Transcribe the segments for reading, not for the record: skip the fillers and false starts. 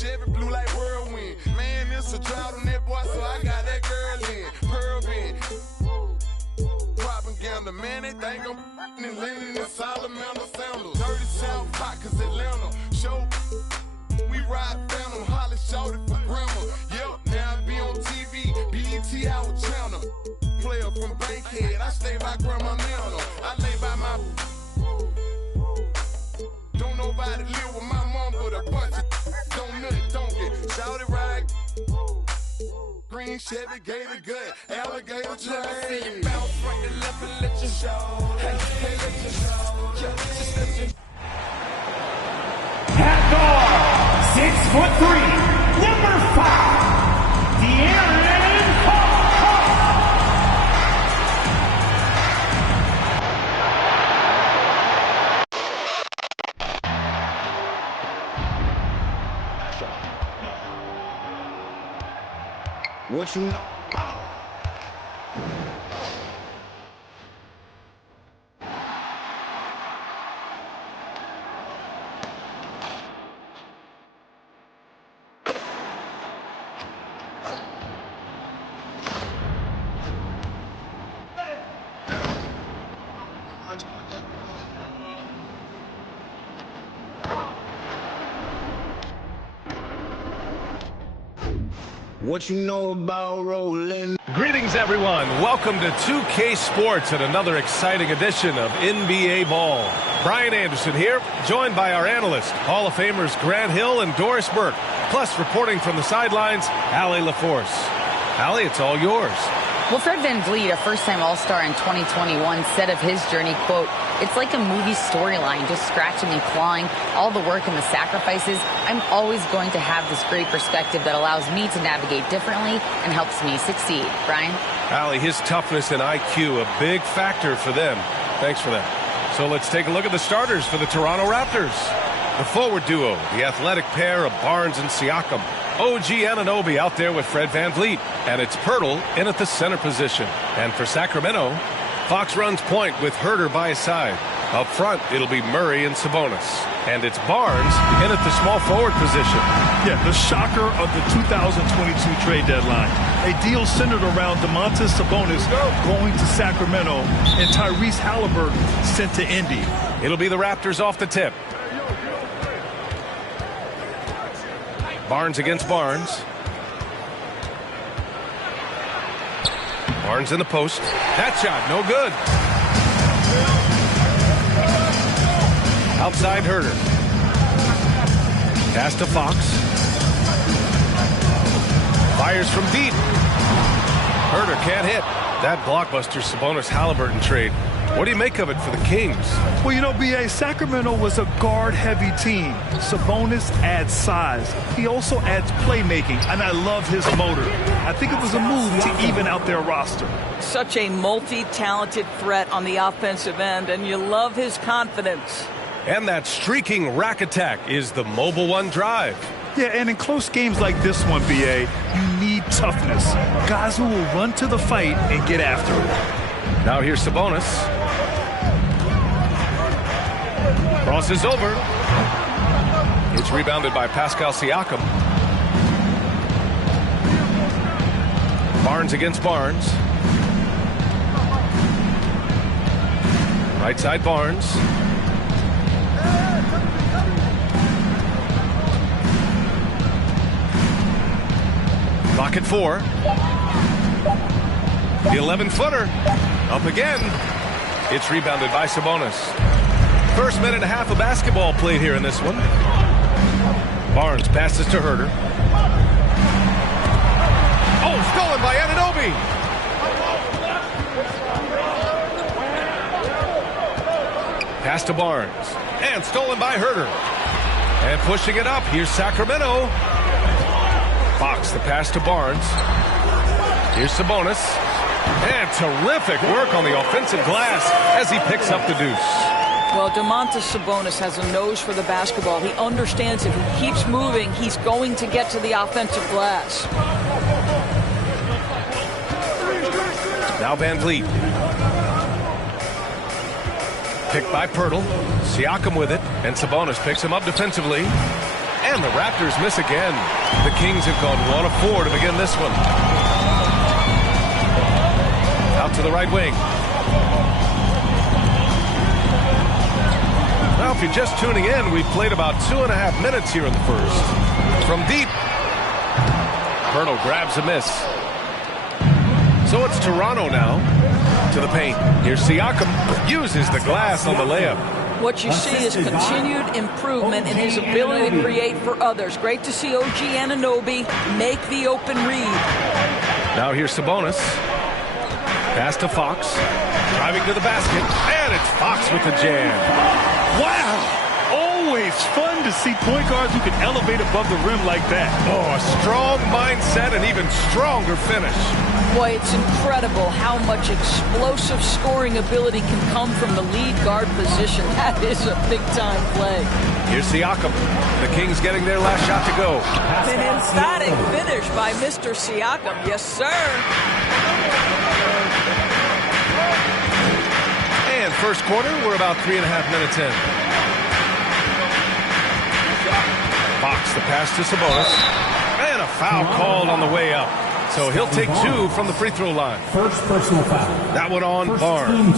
Chevy blue like whirlwind. Man, it's a drought on that boy, so I got that girl in. Pearl in. Propaganda, man, they think I'm in Lennon and Salamander sandals. Dirty South Pot, cause Atlanta. Show, we ride Phantom, Holly shouted for grandma. Yep, now I be on TV, BET out channel. Player from Bankhead, I stay by Grandma Nana. I lay by my. Don't nobody live with my mom, but a bunch of don't nut, don't get shouted right. Green Chevy, Gator gut, alligator train. Bounce right to left and let you show. Hey, let you show. Yeah, just let you. At guard, 6'3", number 5, De'Aaron Fox. What you know? What you know about rolling? Greetings, everyone. Welcome to 2K Sports and another exciting edition of NBA Ball. Brian Anderson here, joined by our analysts, Hall of Famers Grant Hill and Doris Burke. Plus, reporting from the sidelines, Allie LaForce. Allie, it's all yours. Well, Fred VanVleet, a first-time All-Star in 2021, said of his journey, quote, "It's like a movie storyline, just scratching and clawing, all the work and the sacrifices. I'm always going to have this great perspective that allows me to navigate differently and helps me succeed." Brian? Allie, his toughness and IQ, a big factor for them. Thanks for that. So let's take a look at the starters for the Toronto Raptors. The forward duo, the athletic pair of Barnes and Siakam. OG Anunoby out there with Fred VanVleet. And it's Pirtle in at the center position. And for Sacramento, Fox runs point with Herter by his side. Up front, it'll be Murray and Sabonis. And it's Barnes in at the small forward position. Yeah, the shocker of the 2022 trade deadline. A deal centered around Domantas Sabonis going to Sacramento and Tyrese Halliburton sent to Indy. It'll be the Raptors off the tip. Barnes against Barnes. Barnes in the post. That shot, no good. Outside Herter. Pass to Fox. Fires from deep. Herter can't hit. That blockbuster Sabonis Halliburton trade. What do you make of it for the Kings? Well, you know, B.A., Sacramento was a guard-heavy team. Sabonis adds size. He also adds playmaking, and I love his motor. I think it was a move to even out their roster. Such a multi-talented threat on the offensive end, and you love his confidence. And that streaking rack attack is the Mobile One drive. Yeah, and in close games like this one, B.A., you need toughness. Guys who will run to the fight and get after it. Now here's Sabonis. Crosses over. It's rebounded by Pascal Siakam. Barnes against Barnes. Right side Barnes. Clock at 4. The 11-footer. Up again. It's rebounded by Sabonis. First minute and a half of basketball played here in this one. Barnes passes to Herter. Oh, stolen by Anunoby. Pass to Barnes. And stolen by Herter. And pushing it up. Here's Sacramento. Fox, the pass to Barnes. Here's Sabonis. And terrific work on the offensive glass as he picks up the deuce. Well, Domantas Sabonis has a nose for the basketball. He understands if he keeps moving, he's going to get to the offensive glass. Now VanVleet. Picked by Pirtle. Siakam with it. And Sabonis picks him up defensively. And the Raptors miss again. The Kings have gone 1 of 4 to begin this one. Out to the right wing. Now, if you're just tuning in, we've played about 2.5 minutes here in the first. From deep, Hurdle grabs a miss. So it's Toronto now to the paint. Here's Siakam, uses the glass on the layup. What you see is continued improvement in his ability to create for others. Great to see OG Anunoby make the open read. Now here's Sabonis. Pass to Fox. Driving to the basket. And it's Fox with the jam. Wow! Always fun to see point guards who can elevate above the rim like that. Oh, a strong mindset and even stronger finish. Boy, it's incredible how much explosive scoring ability can come from the lead guard position. That is a big-time play. Here's Siakam. The Kings getting their last shot to go. An emphatic finish by Mr. Siakam. Yes, sir. And first quarter, we're about 3.5 minutes in. Fox, the pass to Sabonis. And a foul called on the way up. So he'll take 2 from the free throw line. First personal foul. That one on Barnes.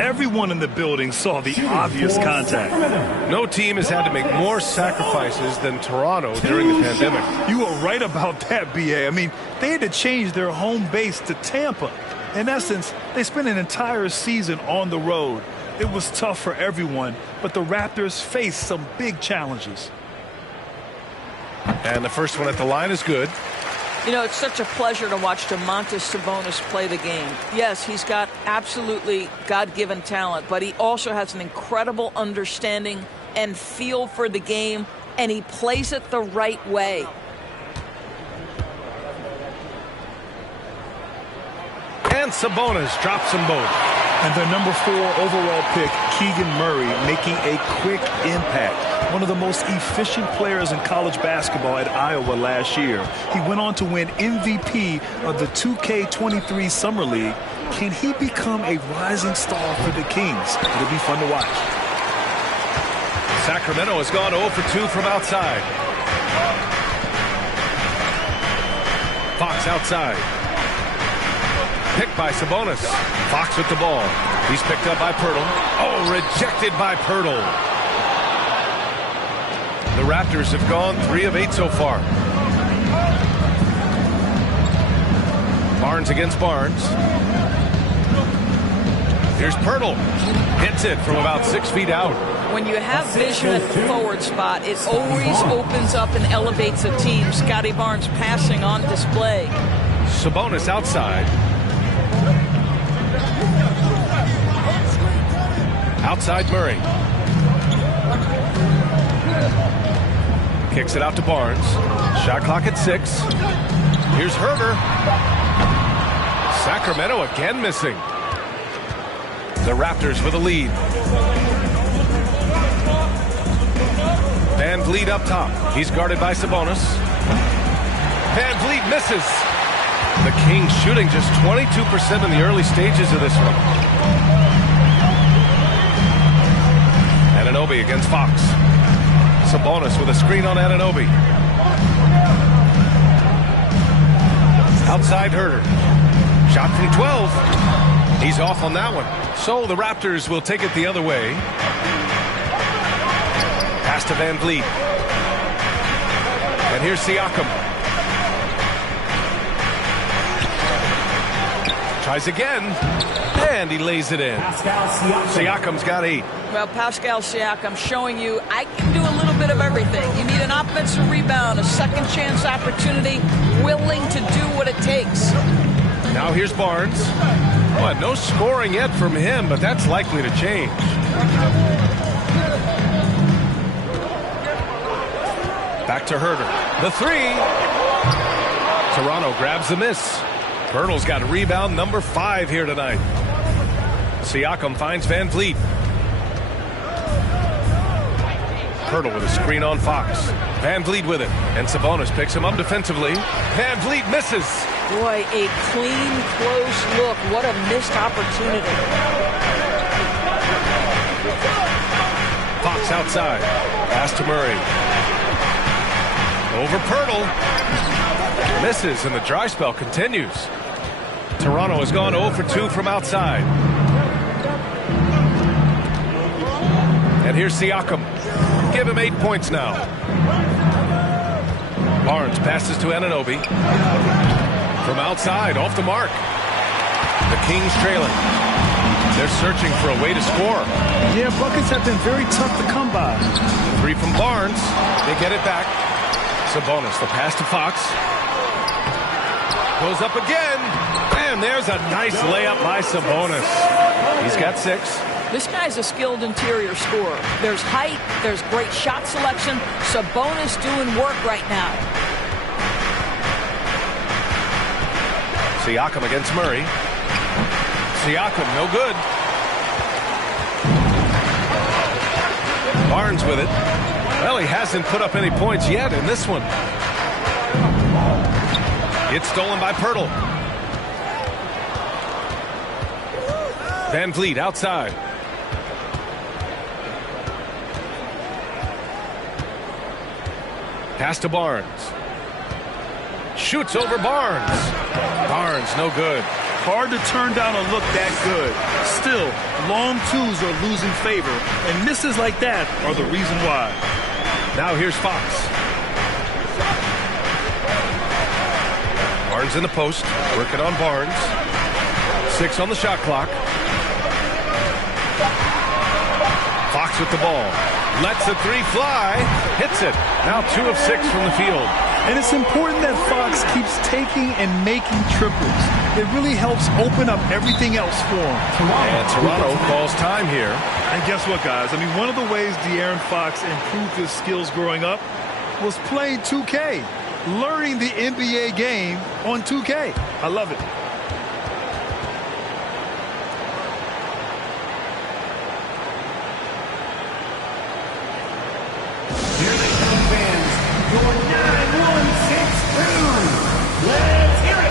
Everyone in the building saw the obvious contact. No team has had to make more sacrifices than Toronto during the pandemic. You were right about that, B.A. I mean, they had to change their home base to Tampa. In essence, they spent an entire season on the road. It was tough for everyone, but the Raptors faced some big challenges. And the first one at the line is good. You know, it's such a pleasure to watch Domantas Sabonis play the game. Yes, he's got absolutely God-given talent, but he also has an incredible understanding and feel for the game, and he plays it the right way. And Sabonis drops them both. And their number 4 overall pick, Keegan Murray, making a quick impact. One of the most efficient players in college basketball at Iowa last year. He went on to win MVP of the 2K23 Summer League. Can he become a rising star for the Kings? It'll be fun to watch. Sacramento has gone 0 for 2 from outside. Fox outside. Picked by Sabonis. Fox with the ball. He's picked up by Pirtle. Oh, rejected by Pirtle. The Raptors have gone 3 of 8 so far. Barnes against Barnes. Here's Pirtle. Hits it from about 6 feet out. When you have vision at the forward spot, it always opens up and elevates a team. Scotty Barnes passing on display. Sabonis outside. Outside Murray. Kicks it out to Barnes. Shot clock at 6. Here's Herter. Sacramento again missing. The Raptors with a lead. Van Vliet up top. He's guarded by Sabonis. Van Vliet misses. The Kings shooting just 22% in the early stages of this one. Anunoby against Fox. Sabonis with a screen on Anunoby. Outside Herter. Shot from 12. He's off on that one. So the Raptors will take it the other way. Pass to Van Vliet. And here's Siakam. Tries again. And he lays it in. Siakam's got 8. Well, Pascal Siakam showing you I can do a little bit of everything. You need an offensive rebound, a second chance opportunity, willing to do what it takes. Now here's Barnes. Well, no scoring yet from him, but that's likely to change. Back to Herter. The 3. Toronto grabs the miss. Pirtle's got rebound number 5 here tonight. Siakam finds Van Vliet. Pirtle with a screen on Fox. Van Vliet with it. And Sabonis picks him up defensively. Van Vliet misses. Boy, a clean, close look. What a missed opportunity. Fox outside. Pass to Murray. Over Pirtle. Misses, and the dry spell continues. Toronto has gone 0 for 2 from outside. And here's Siakam. Give him 8 points now. Barnes passes to Anunoby. From outside, off the mark. The Kings trailing. They're searching for a way to score. Yeah, buckets have been very tough to come by. 3 from Barnes. They get it back. Sabonis, the pass to Fox. Goes up again. And there's a nice layup by Sabonis. He's got 6. This guy's a skilled interior scorer. There's height. There's great shot selection. Sabonis doing work right now. Siakam against Murray. Siakam, no good. Barnes with it. Well, he hasn't put up any points yet in this one. It's stolen by Pirtle. Van Vliet outside. Pass to Barnes. Shoots over Barnes. Barnes, no good. Hard to turn down a look that good. Still, long twos are losing favor, and misses like that are the reason why. Now here's Fox. Barnes in the post, working on Barnes. 6 on the shot clock. Fox with the ball. Lets a 3 fly. Hits it. Now 2 of 6 from the field. And it's important that Fox keeps taking and making triples. It really helps open up everything else for him. And Toronto calls time here. And guess what, guys? I mean, one of the ways De'Aaron Fox improved his skills growing up was playing 2K. Learning the NBA game on 2K. I love it. Here they come, fans. Your 9162. Let's hear it.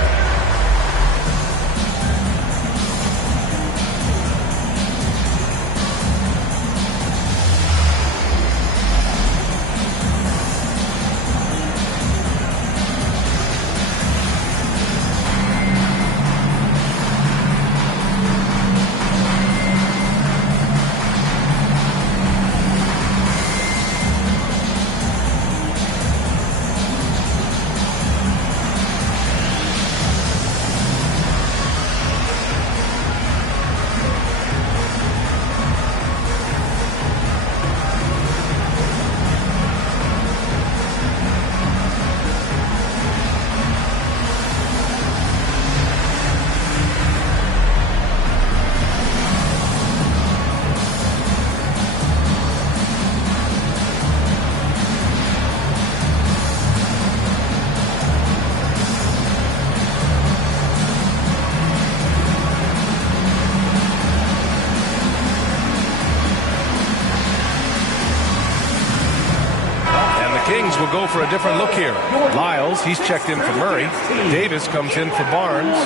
Kings will go for a different look here. Lyles, he's checked in for Murray. Davis comes in for Barnes.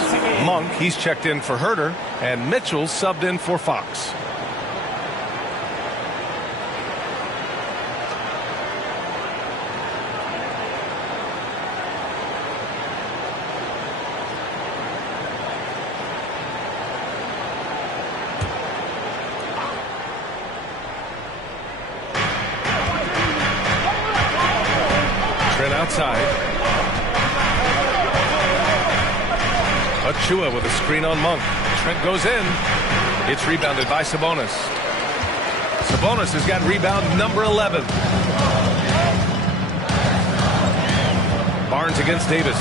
Monk, he's checked in for Herter. And Mitchell subbed in for Fox. Outside. Achua with a screen on Monk. Trent goes in. It's rebounded by Sabonis. Sabonis has got rebound number 11. Barnes against Davis.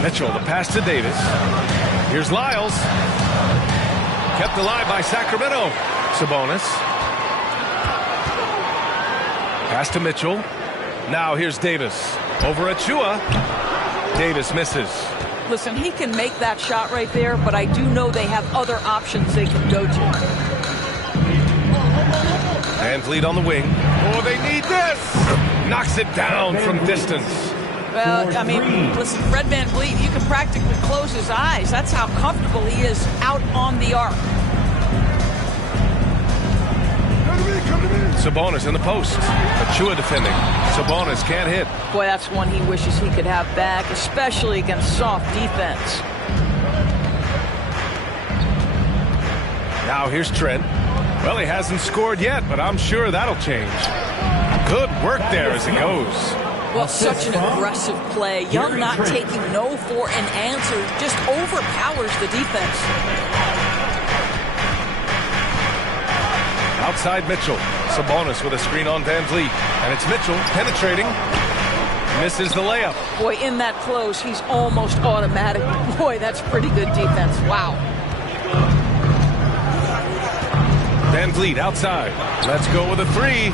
Mitchell, the pass to Davis. Here's Lyles. Kept alive by Sacramento. Sabonis. Pass to Mitchell. Now here's Davis. Over Achua. Davis misses. Listen, he can make that shot right there, but I do know they have other options they can go to. Van Vliet on the wing. Oh, they need this! Knocks it down from distance. Well, I mean, listen, Fred Van Vliet, you can practically close his eyes. That's how comfortable he is out on the arc. Come Sabonis in the post. Achua defending. Sabonis can't hit. Boy, that's one he wishes he could have back, especially against soft defense. Now here's Trent. Well, he hasn't scored yet, but I'm sure that'll change. Good work there as it goes. Well, such an aggressive play. Young not taking no for an answer, just overpowers the defense. Outside Mitchell. Sabonis with a screen on Van Vliet. And it's Mitchell penetrating. Misses the layup. Boy, in that close, he's almost automatic. Boy, that's pretty good defense. Wow. Van Vliet outside. Let's go with a three.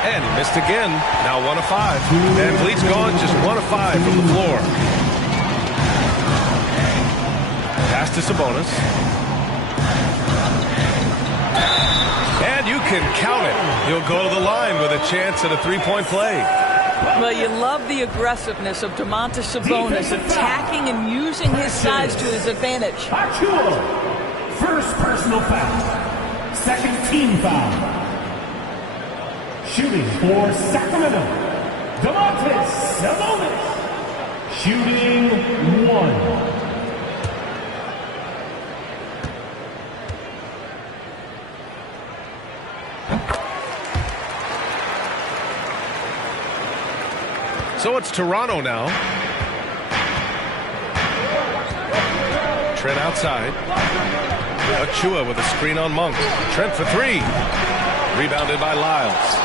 And he missed again. Now 1 of 5. Van Vliet's gone just 1 of 5 from the floor. Pass to Sabonis. And you can count it. He'll go to the line with a chance at a three-point play. Well, you love the aggressiveness of Domantas Sabonis, attacking and using his size to his advantage. Achua. First personal foul. Second team foul. Shooting for Sacramento, Domantas Sabonis. Shooting 1. So it's Toronto now. Trent outside. Achua with a screen on Monk. Trent for 3. Rebounded by Lyles.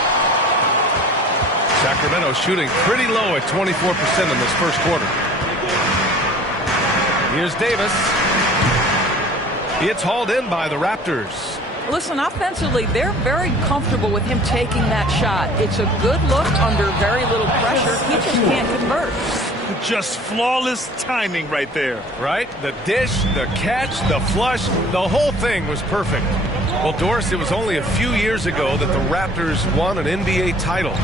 Sacramento shooting pretty low at 24% in this first quarter. Here's Davis. It's hauled in by the Raptors. Listen, offensively, they're very comfortable with him taking that shot. It's a good look under very little pressure. He just can't convert. Just flawless timing right there. Right? The dish, the catch, the flush, the whole thing was perfect. Well, Doris, it was only a few years ago that the Raptors won an NBA title.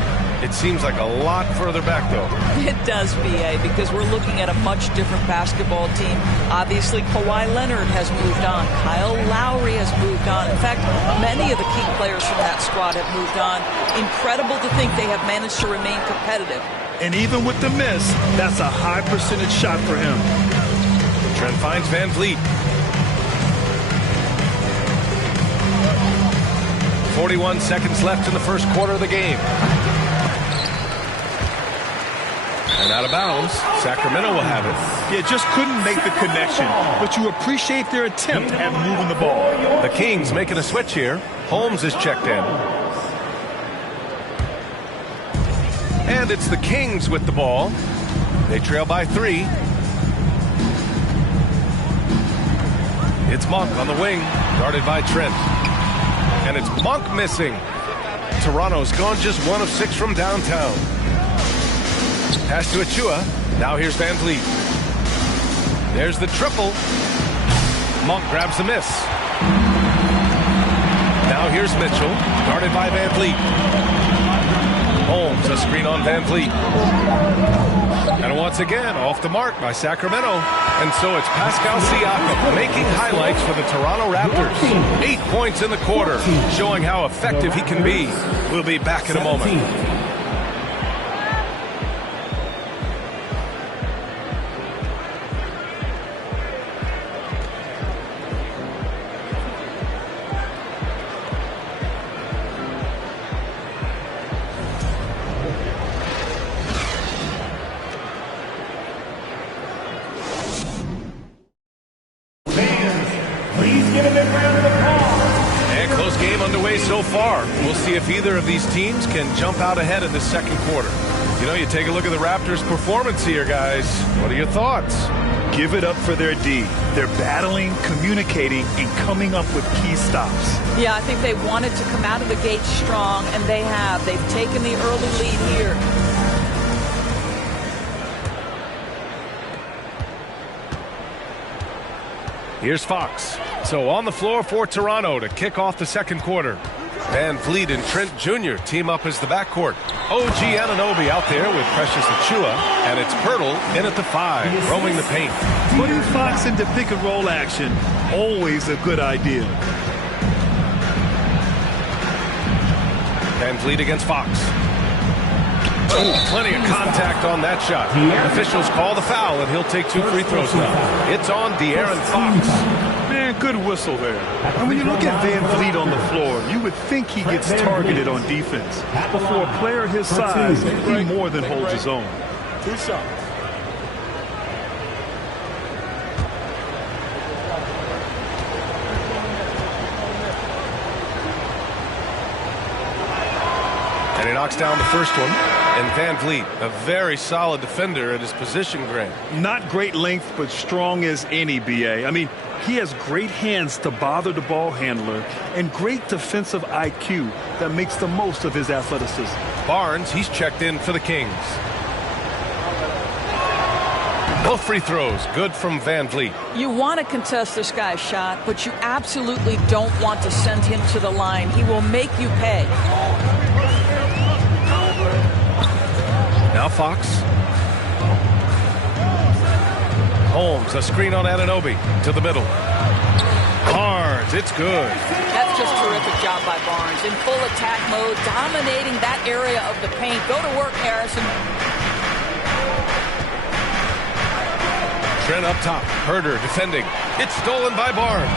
It seems like a lot further back, though. It does, B.A., because we're looking at a much different basketball team. Obviously, Kawhi Leonard has moved on. Kyle Lowry has moved on. In fact, many of the key players from that squad have moved on. Incredible to think they have managed to remain competitive. And even with the miss, that's a high percentage shot for him. Trent finds Van Vliet. 41 seconds left in the first quarter of the game. And out of bounds, Sacramento will have it. Yeah, just couldn't make the connection, but you appreciate their attempt at moving the ball. The Kings making a switch here. Holmes is checked in. And it's the Kings with the ball. They trail by 3. It's Monk on the wing, guarded by Trent. And it's Monk missing. Toronto's gone just 1 of 6 from downtown. Pass to Achua. Now here's Van Vliet. There's the triple. Monk grabs the miss. Now here's Mitchell, guarded by Van Vliet. Holmes, a screen on Van Vliet. And once again, off the mark by Sacramento. And so it's Pascal Siakam making highlights for the Toronto Raptors. 8 points in the quarter, showing how effective he can be. We'll be back in a moment. So far, we'll see if either of these teams can jump out ahead in the second quarter. You know, you take a look at the Raptors' performance here, guys. What are your thoughts? Give it up for their D. They're battling, communicating, and coming up with key stops. Yeah, I think they wanted to come out of the gate strong, and they have. They've taken the early lead here. Here's Fox. So on the floor for Toronto to kick off the second quarter. Van Vliet and Trent Jr. team up as the backcourt. OG Anunoby out there with Precious Achua. And it's Pirtle in at the 5, roaming the paint. Putting Fox into pick-and-roll action, always a good idea. Van Vliet against Fox. Ooh, plenty of contact on that shot. Officials call the foul, and he'll take 2 free throws now. It's on De'Aaron Fox. Man, good whistle there. And when you look at Van Vliet on the floor, you would think he gets targeted on defense. But for a player his size, he more than holds his own. 2 shots. And he knocks down the first one. And Van Vliet, a very solid defender at his position, Grant. Not great length, but strong as any, B.A. I mean, he has great hands to bother the ball handler and great defensive IQ that makes the most of his athleticism. Barnes, he's checked in for the Kings. Both free throws, good from Van Vliet. You want to contest this guy's shot, but you absolutely don't want to send him to the line. He will make you pay. Now Fox. Holmes, a screen on Anunoby to the middle. Barnes, it's good. That's just terrific job by Barnes. In full attack mode, dominating that area of the paint. Go to work, Harrison. Trent up top. Herder defending. It's stolen by Barnes.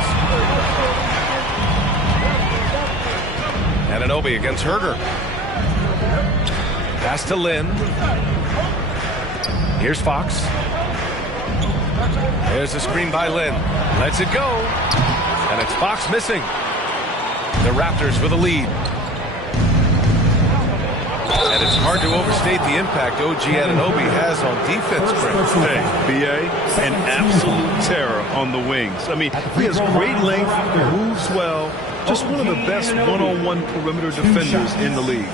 Anunoby against Herder. Pass to Lynn. Here's Fox. There's a screen by Lynn. Lets it go. And it's Fox missing. The Raptors with a lead. And it's hard to overstate the impact OG Anunoby has on defense. Hey, B.A., an absolute terror on the wings. I mean, he has great length, moves well, just one of the best one-on-one perimeter defenders in the league.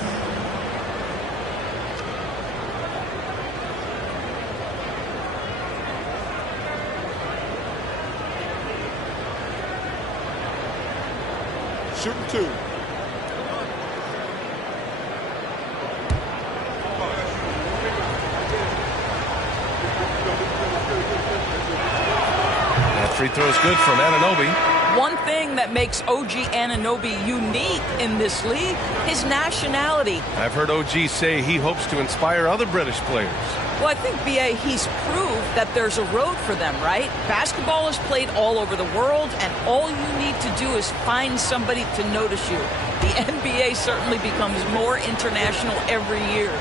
Shooting 2. That free throw is good from Anunoby. One thing that makes OG Anunoby unique in this league, his nationality. I've heard OG say he hopes to inspire other British players. Well, I think, B.A., he's proved that there's a road for them, right? Basketball is played all over the world, and all you need to do is find somebody to notice you. The NBA certainly becomes more international every year.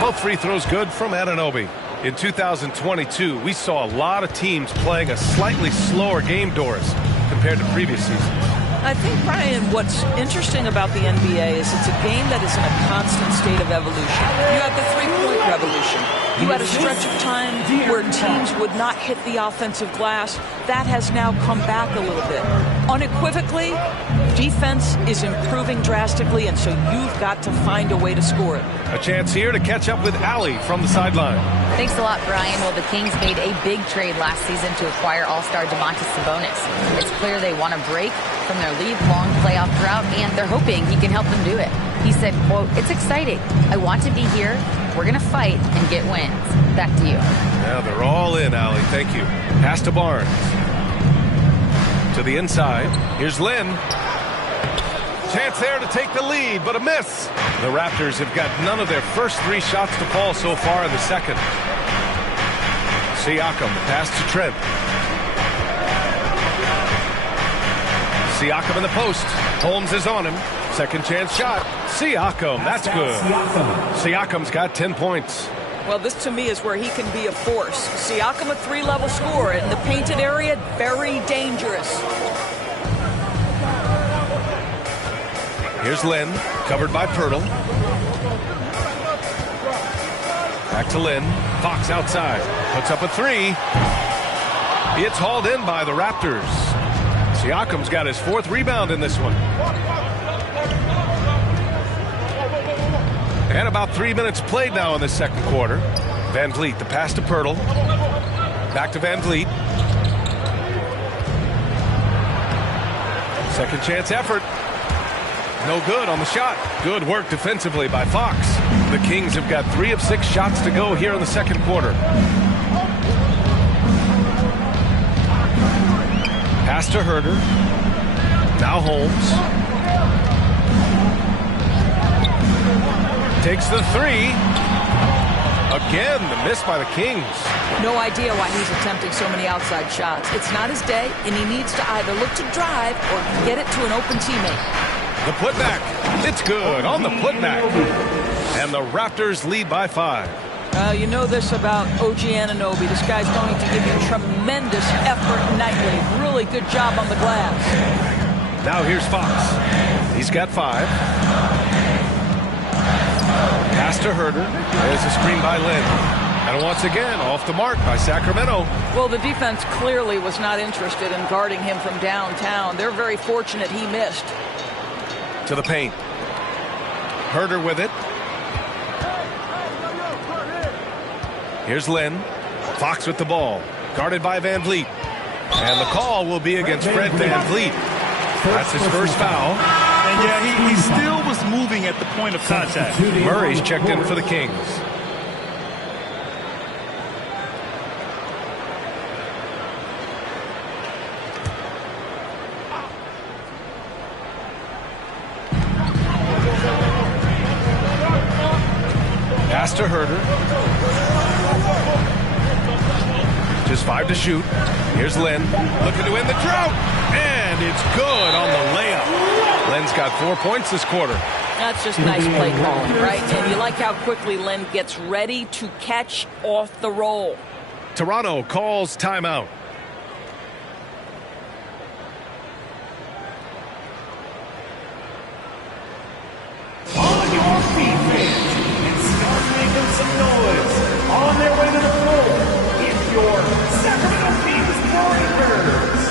Both free throws good from Anunoby. In 2022, we saw a lot of teams playing a slightly slower game, Doris, compared to previous seasons. I think, Brian, what's interesting about the NBA is it's a game that is in a constant state of evolution. You had the three-point revolution. You had a stretch of time where teams would not hit the offensive glass. That has now come back a little bit. Unequivocally, defense is improving drastically, and so you've got to find a way to score it. A chance here to catch up with Allie from the sideline. Thanks a lot, Brian. Well, the Kings made a big trade last season to acquire All-Star Domantas Sabonis. It's clear they want to break from their league-long playoff drought, and they're hoping he can help them do it. He said, quote, "It's exciting. I want to be here. We're going to fight and get wins." Back to you. Now they're all in, Allie. Thank you. Pass to Barnes. To the inside. Here's Lynn. Chance there to take the lead, but a miss. The Raptors have got none of their first 3 shots to fall so far in the second. Siakam, pass to Trent. Siakam in the post. Holmes is on him. Second chance shot. Siakam, that's good. Siakam's got 10 points. Well, this to me is where he can be a force. Siakam, a 3-level scorer in the painted area, very dangerous. Here's Lynn, covered by Pirtle. Back to Lynn. Fox outside. Puts up a 3. It's hauled in by the Raptors. Siakam's got his 4th rebound in this one. And about 3 minutes played now in the second quarter. Van Vliet, the pass to Pirtle. Back to Van Vliet. Second chance effort. No good on the shot. Good work defensively by Fox. The Kings have got 3 of 6 shots to go here in the second quarter. Pass to Herder. Now Holmes. takes the three. Again, the miss by the Kings. No idea why he's attempting so many outside shots. It's not his day, and he needs to either look to drive or get it to an open teammate. The putback. It's good on the putback. And the Raptors lead by 5. You know this about OG Anunoby. This guy's going to give you tremendous effort nightly. Really good job on the glass. Now here's Fox. He's got 5. Pass to Herder. There's a screen by Lynn. And once again, off the mark by Sacramento. Well, the defense clearly was not interested in guarding him from downtown. They're very fortunate he missed. To the paint. Herder with it. Here's Lynn. Fox with the ball. Guarded by Van Vliet. And the call will be against Fred Van Vliet. That's his first foul. And yeah, he still was moving at the point of contact. Murray's checked in for the Kings. Pass to Herder. Just 5 to shoot. Here's Lynn. Looking to win the drought. And it's good on the layup. Lynn's got 4 points this quarter. That's just nice play calling, right? And you like how quickly Lynn gets ready to catch off the roll. Toronto calls timeout. On your feet, fans, and start making some noise. On their way to the floor, it's your Sacramento Kings Breakers.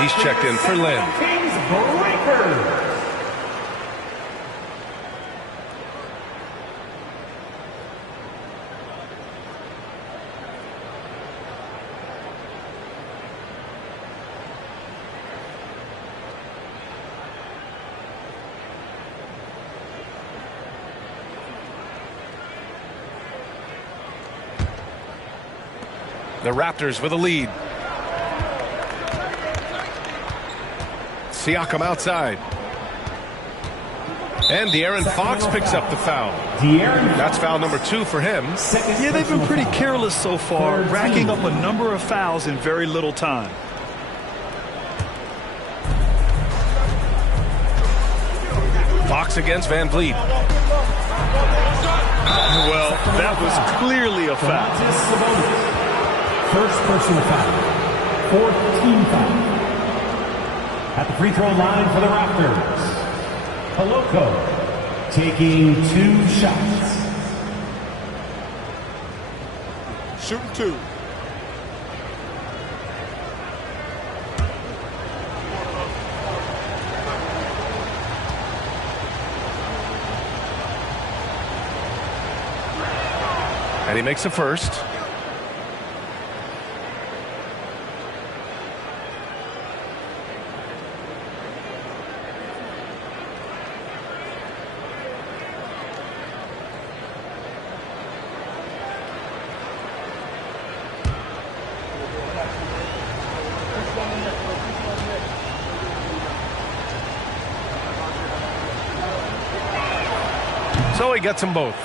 He's checked in for Lynn. Kings Breakers. The Raptors with a lead. Siakam outside. And De'Aaron Fox picks up the foul. That's foul number 2 for him. Yeah, they've been pretty careless so far, racking up a number of fouls in very little time. Fox against Van Vliet. Well, that was clearly a foul. First personal foul. 4th team foul. At the free throw line for the Raptors, Koloko taking 2 shots. Shooting 2. And he makes the first. So he gets them both.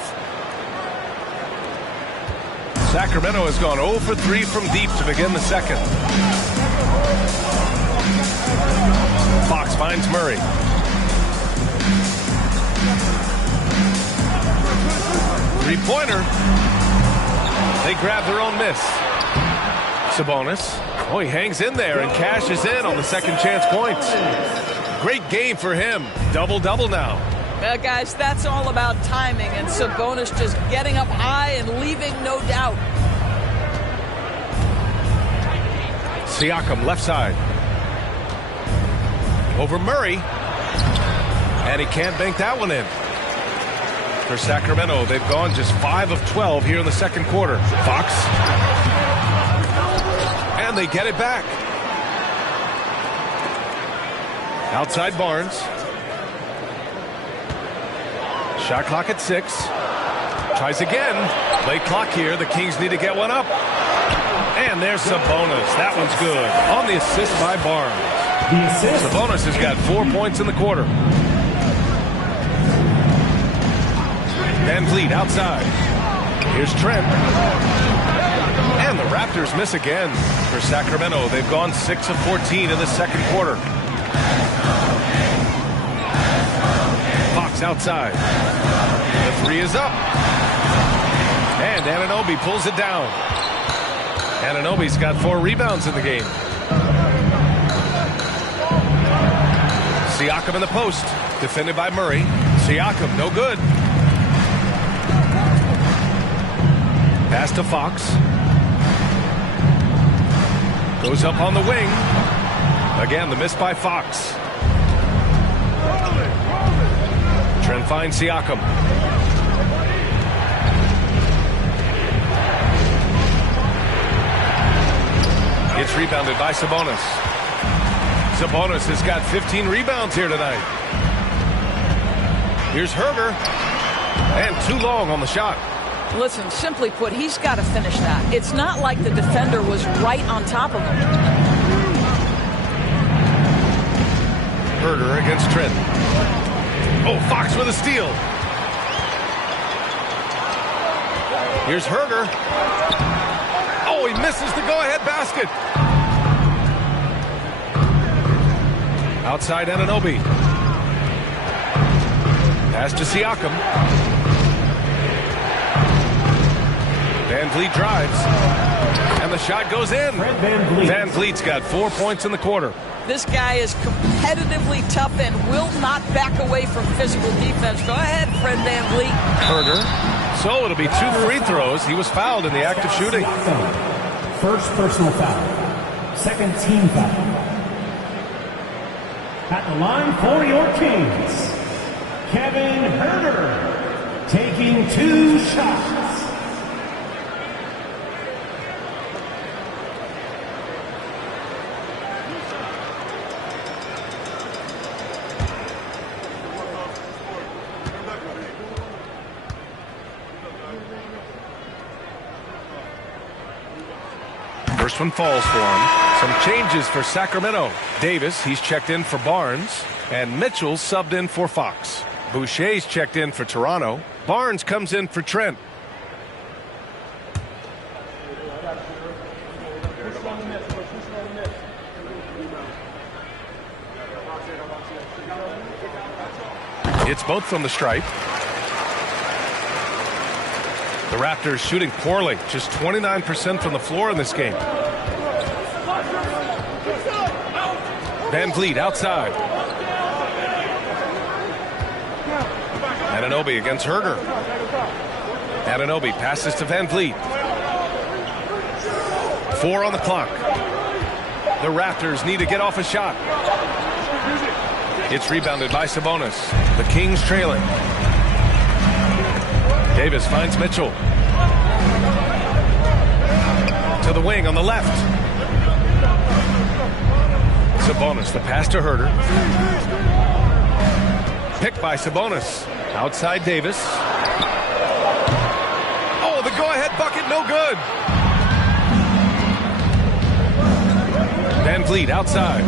Sacramento has gone 0 for 3 from deep to begin the second. finds Murray. Three-pointer. They grab their own miss. Sabonis. Oh, he hangs in there and cashes in on the second chance points. Great game for him. Double-double now. Well, guys, that's all about timing, and Sabonis just getting up high and leaving no doubt. Siakam, left side. Over Murray. And he can't bank that one in. For Sacramento, they've gone just 5 of 12 here in the second quarter. Fox. And they get it back. Outside Barnes. Shot clock at 6. Tries again. Late clock here. The Kings need to get one up. And there's Sabonis. That one's good. On the assist by Barnes. Sabonis has got 4 points in the quarter. Van Vliet outside. Here's Trent. And the Raptors miss again. For Sacramento, they've gone 6 of 14 in the second quarter. Fox outside. The three is up. And Anunoby pulls it down. Anunoby's got 4 rebounds in the game. Siakam in the post. Defended by Murray. Siakam, no good. Pass to Fox. Goes up on the wing. Again, the miss by Fox. Trent finds Siakam. It's rebounded by Sabonis. Sabonis has got 15 rebounds here tonight. Here's Herder. And too long on the shot. Listen, simply put, he's got to finish that. It's not like the defender was right on top of him. Herder against Trent. Oh, Fox with a steal. Here's Herder. Oh, he misses the go-ahead basket. Outside Anunoby. Pass to Siakam. Van Vliet drives. And the shot goes in. Van Vliet's got 4 points in the quarter. This guy is competitively tough and will not back away from physical defense. Go ahead, Fred Van Vliet. Herder. So it'll be 2 free throws. He was fouled in the act of shooting. First personal foul. Second team foul. At the line for your Kings, Kevin Herder taking 2 shots. First one falls for him. Some changes for Sacramento. Davis, he's checked in for Barnes. And Mitchell subbed in for Fox. Boucher's checked in for Toronto. Barnes comes in for Trent. It's both from the stripe. The Raptors shooting poorly, just 29% from the floor in this game. Van Vliet outside. Anunoby against Herder. Anunoby passes to Van Vliet. 4 on the clock. The Raptors need to get off a shot. It's rebounded by Sabonis. The Kings trailing. Davis finds Mitchell. To the wing on the left. Sabonis, the pass to Herder. Picked by Sabonis. Outside Davis. Oh, the go-ahead bucket, no good. Van Vliet outside.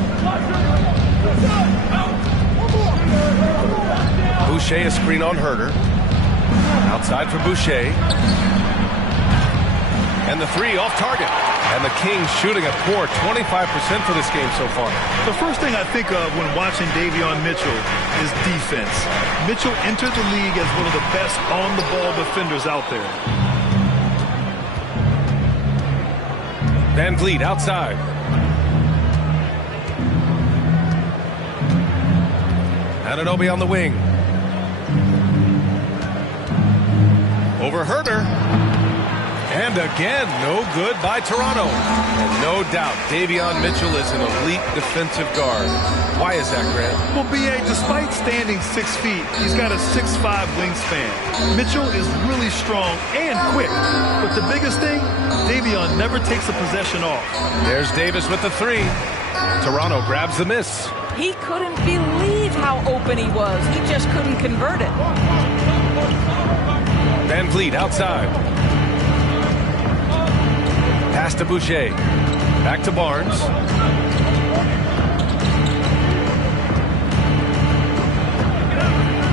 Boucher a screen on Herder. Outside for Boucher. And the 3 off target. And the Kings shooting a poor 25% for this game so far. The first thing I think of when watching Davion Mitchell is defense. Mitchell entered the league as one of the best on-the-ball defenders out there. Van Vliet outside. Anunoby on the wing. Over Herter. And again, no good by Toronto. And no doubt, Davion Mitchell is an elite defensive guard. Why is that, Grant? Well, B.A., despite standing 6 feet, he's got a 6'5" wingspan. Mitchell is really strong and quick. But the biggest thing, Davion never takes a possession off. There's Davis with the three. Toronto grabs the miss. He couldn't believe how open he was. He just couldn't convert it. Van Vliet outside. Pass to Boucher. Back to Barnes.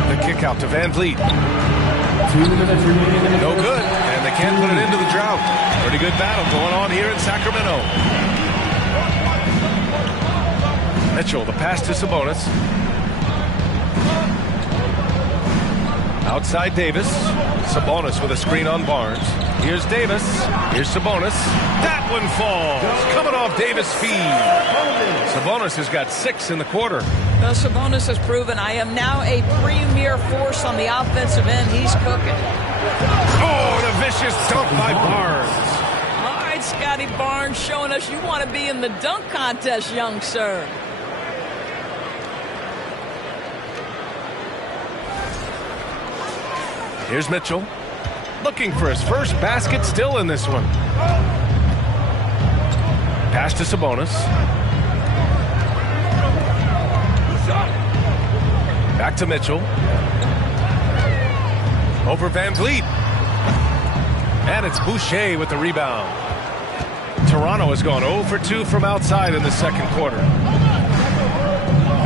The kick out to Van Vliet. 2 minutes remaining in the No good. And they can't put it into the drought. Pretty good battle going on here in Sacramento. Mitchell, the pass to Sabonis. Outside Davis. Sabonis with a screen on Barnes. Here's Davis. Here's Sabonis. That one falls. Coming off Davis' feed. Sabonis has got 6 in the quarter. Sabonis has proven I am now a premier force on the offensive end. He's cooking. Oh, and a vicious dunk by Barnes. All right, Scotty Barnes showing us you want to be in the dunk contest, young sir. Here's Mitchell. Looking for his first basket, still in this one. Pass to Sabonis. Back to Mitchell. Over Van Vliet. And it's Boucher with the rebound. Toronto has gone 0 for 2 from outside in the second quarter.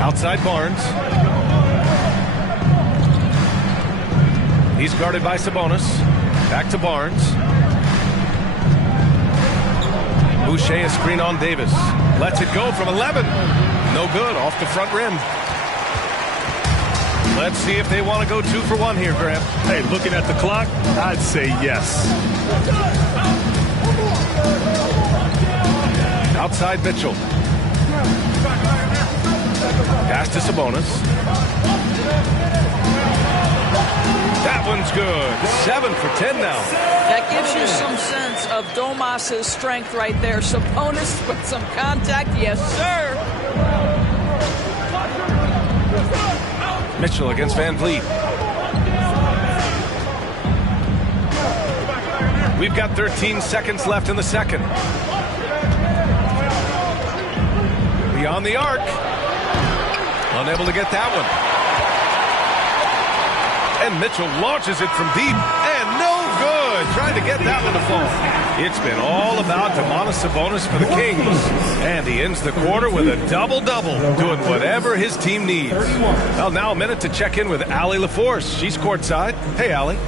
Outside Barnes. He's guarded by Sabonis. Back to Barnes. Boucher a screen on Davis. Lets it go from 11. No good, off the front rim. Let's see if they want to go 2 for 1 here, Grant. Hey, looking at the clock, I'd say yes. Outside Mitchell. Pass to Sabonis. That one's good. 7 for 10 now. That gives you some sense of Domas's strength right there. Sabonis with some contact. Yes, sir. Mitchell against Van Vliet. We've got 13 seconds left in the second. Beyond the arc. Unable to get that one. And Mitchell launches it from deep. And no good. Trying to get that one to fall. It's been all about Domantas Sabonis for the Kings. And he ends the quarter with a double-double, doing whatever his team needs. Well, now a minute to check in with Allie LaForce. She's courtside. Hey, Allie.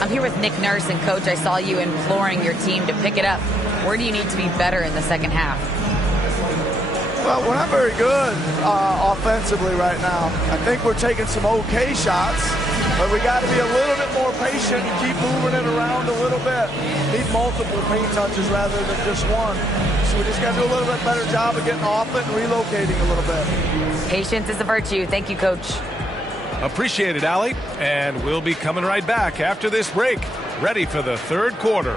I'm here with Nick Nurse, and Coach, I saw you imploring your team to pick it up. Where do you need to be better in the second half? Well, we're not very good offensively right now. I think we're taking some okay shots, but we got to be a little bit more patient and keep moving it around a little bit. Need multiple paint touches rather than just one. So we just got to do a little bit better job of getting off it and relocating a little bit. Patience is a virtue. Thank you, Coach. Appreciate it, Allie. And we'll be coming right back after this break, ready for the third quarter.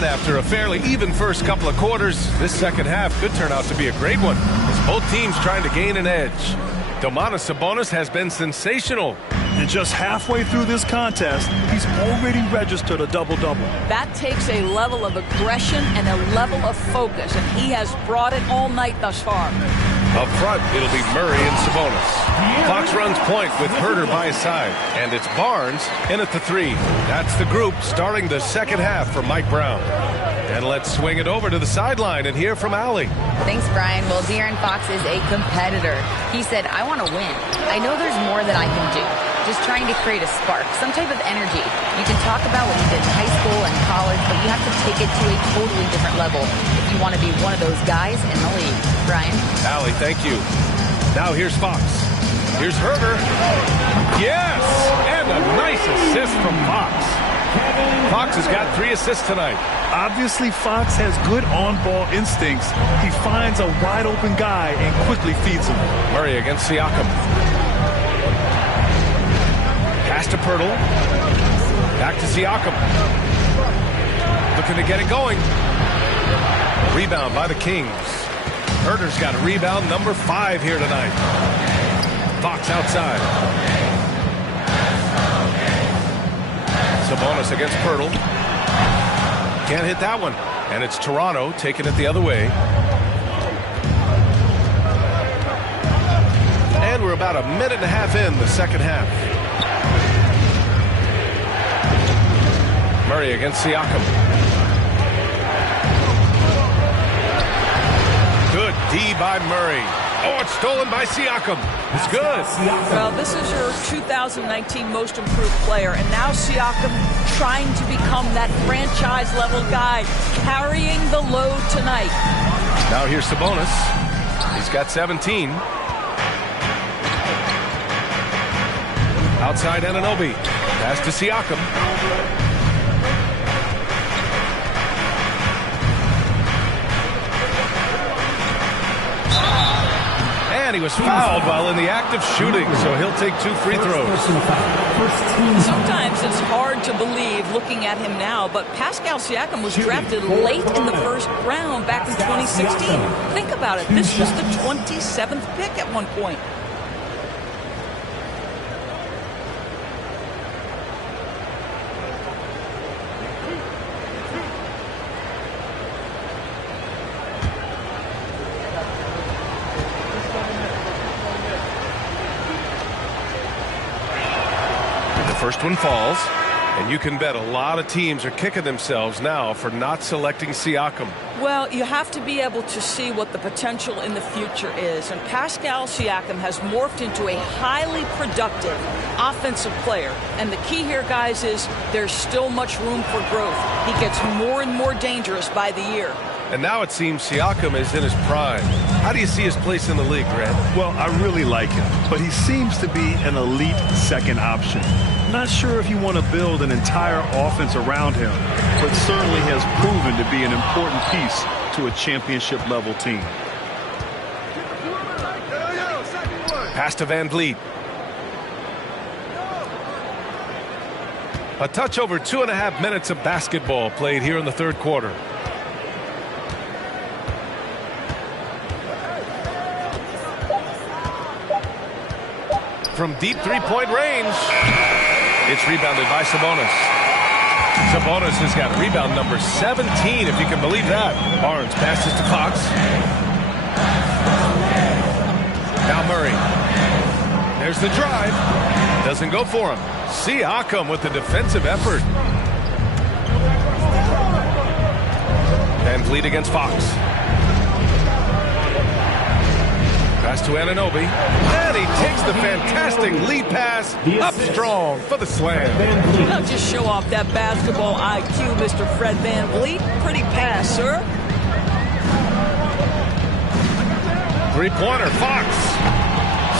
After a fairly even first couple of quarters, this second half could turn out to be a great one as Both teams trying to gain an edge. Domantas Sabonis has been sensational. And just halfway through this contest, he's already registered a double-double. That takes a level of aggression and a level of focus, and he has brought it all night thus far. Up front, it'll be Murray and Sabonis. Fox runs point with Herter by his side. And it's Barnes in at the 3. That's the group starting the second half for Mike Brown. And let's swing it over to the sideline and hear from Allie. Thanks, Brian. Well, De'Aaron Fox is a competitor. He said, I want to win. I know there's more that I can do. Just trying to create a spark, some type of energy. You can talk about what you did in high school and college, but you have to take it to a totally different level if you want to be one of those guys in the league. Brian? Allie, thank you. Now here's Fox. Here's Herter. Yes! And a nice assist from Fox. Fox has got 3 assists tonight. Obviously, Fox has good on-ball instincts. He finds a wide-open guy and quickly feeds him. Murray against Siakam. Pass to Pirtle. Back to Siakam. Looking to get it going. Rebound by the Kings. Herter's got a rebound, number 5 here tonight. Fox outside. Sabonis against Pirtle. Can't hit that one. And it's Toronto taking it the other way. And we're about a minute and a half in the second half. Murray against Siakam. Good D by Murray. Oh, it's stolen by Siakam. It's good. Well, this is your 2019 most improved player, and now Siakam trying to become that franchise-level guy, carrying the load tonight. Now here's Sabonis. He's got 17. Outside Anunoby. Pass to Siakam. And he was fouled while in the act of shooting, so he'll take 2 free throws. Sometimes it's hard to believe looking at him now, but Pascal Siakam was drafted late in the first round back in 2016. Think about it. This was the 27th pick at one point. First one falls, and you can bet a lot of teams are kicking themselves now for not selecting Siakam. Well, you have to be able to see what the potential in the future is, and Pascal Siakam has morphed into a highly productive offensive player. And the key here, guys, is there's still much room for growth. He gets more and more dangerous by the year. And now it seems Siakam is in his prime. How do you see his place in the league, Grant? Well, I really like him, but he seems to be an elite second option. Not sure if you want to build an entire offense around him, but certainly has proven to be an important piece to a championship-level team. Pass to Van Vliet. A touch over 2.5 minutes of basketball played here in the third quarter. From deep three-point range. It's rebounded by Sabonis. Sabonis has got rebound number 17, if you can believe that. Barnes passes to Fox. Now Murray. There's the drive. Doesn't go for him. Siakam with the defensive effort. Van Vliet against Fox. Pass to Anunoby. And he takes the fantastic lead pass up strong for the slam. Now just show off that basketball IQ, Mr. Fred Van Vliet. Pretty pass, sir. Three-pointer, Fox.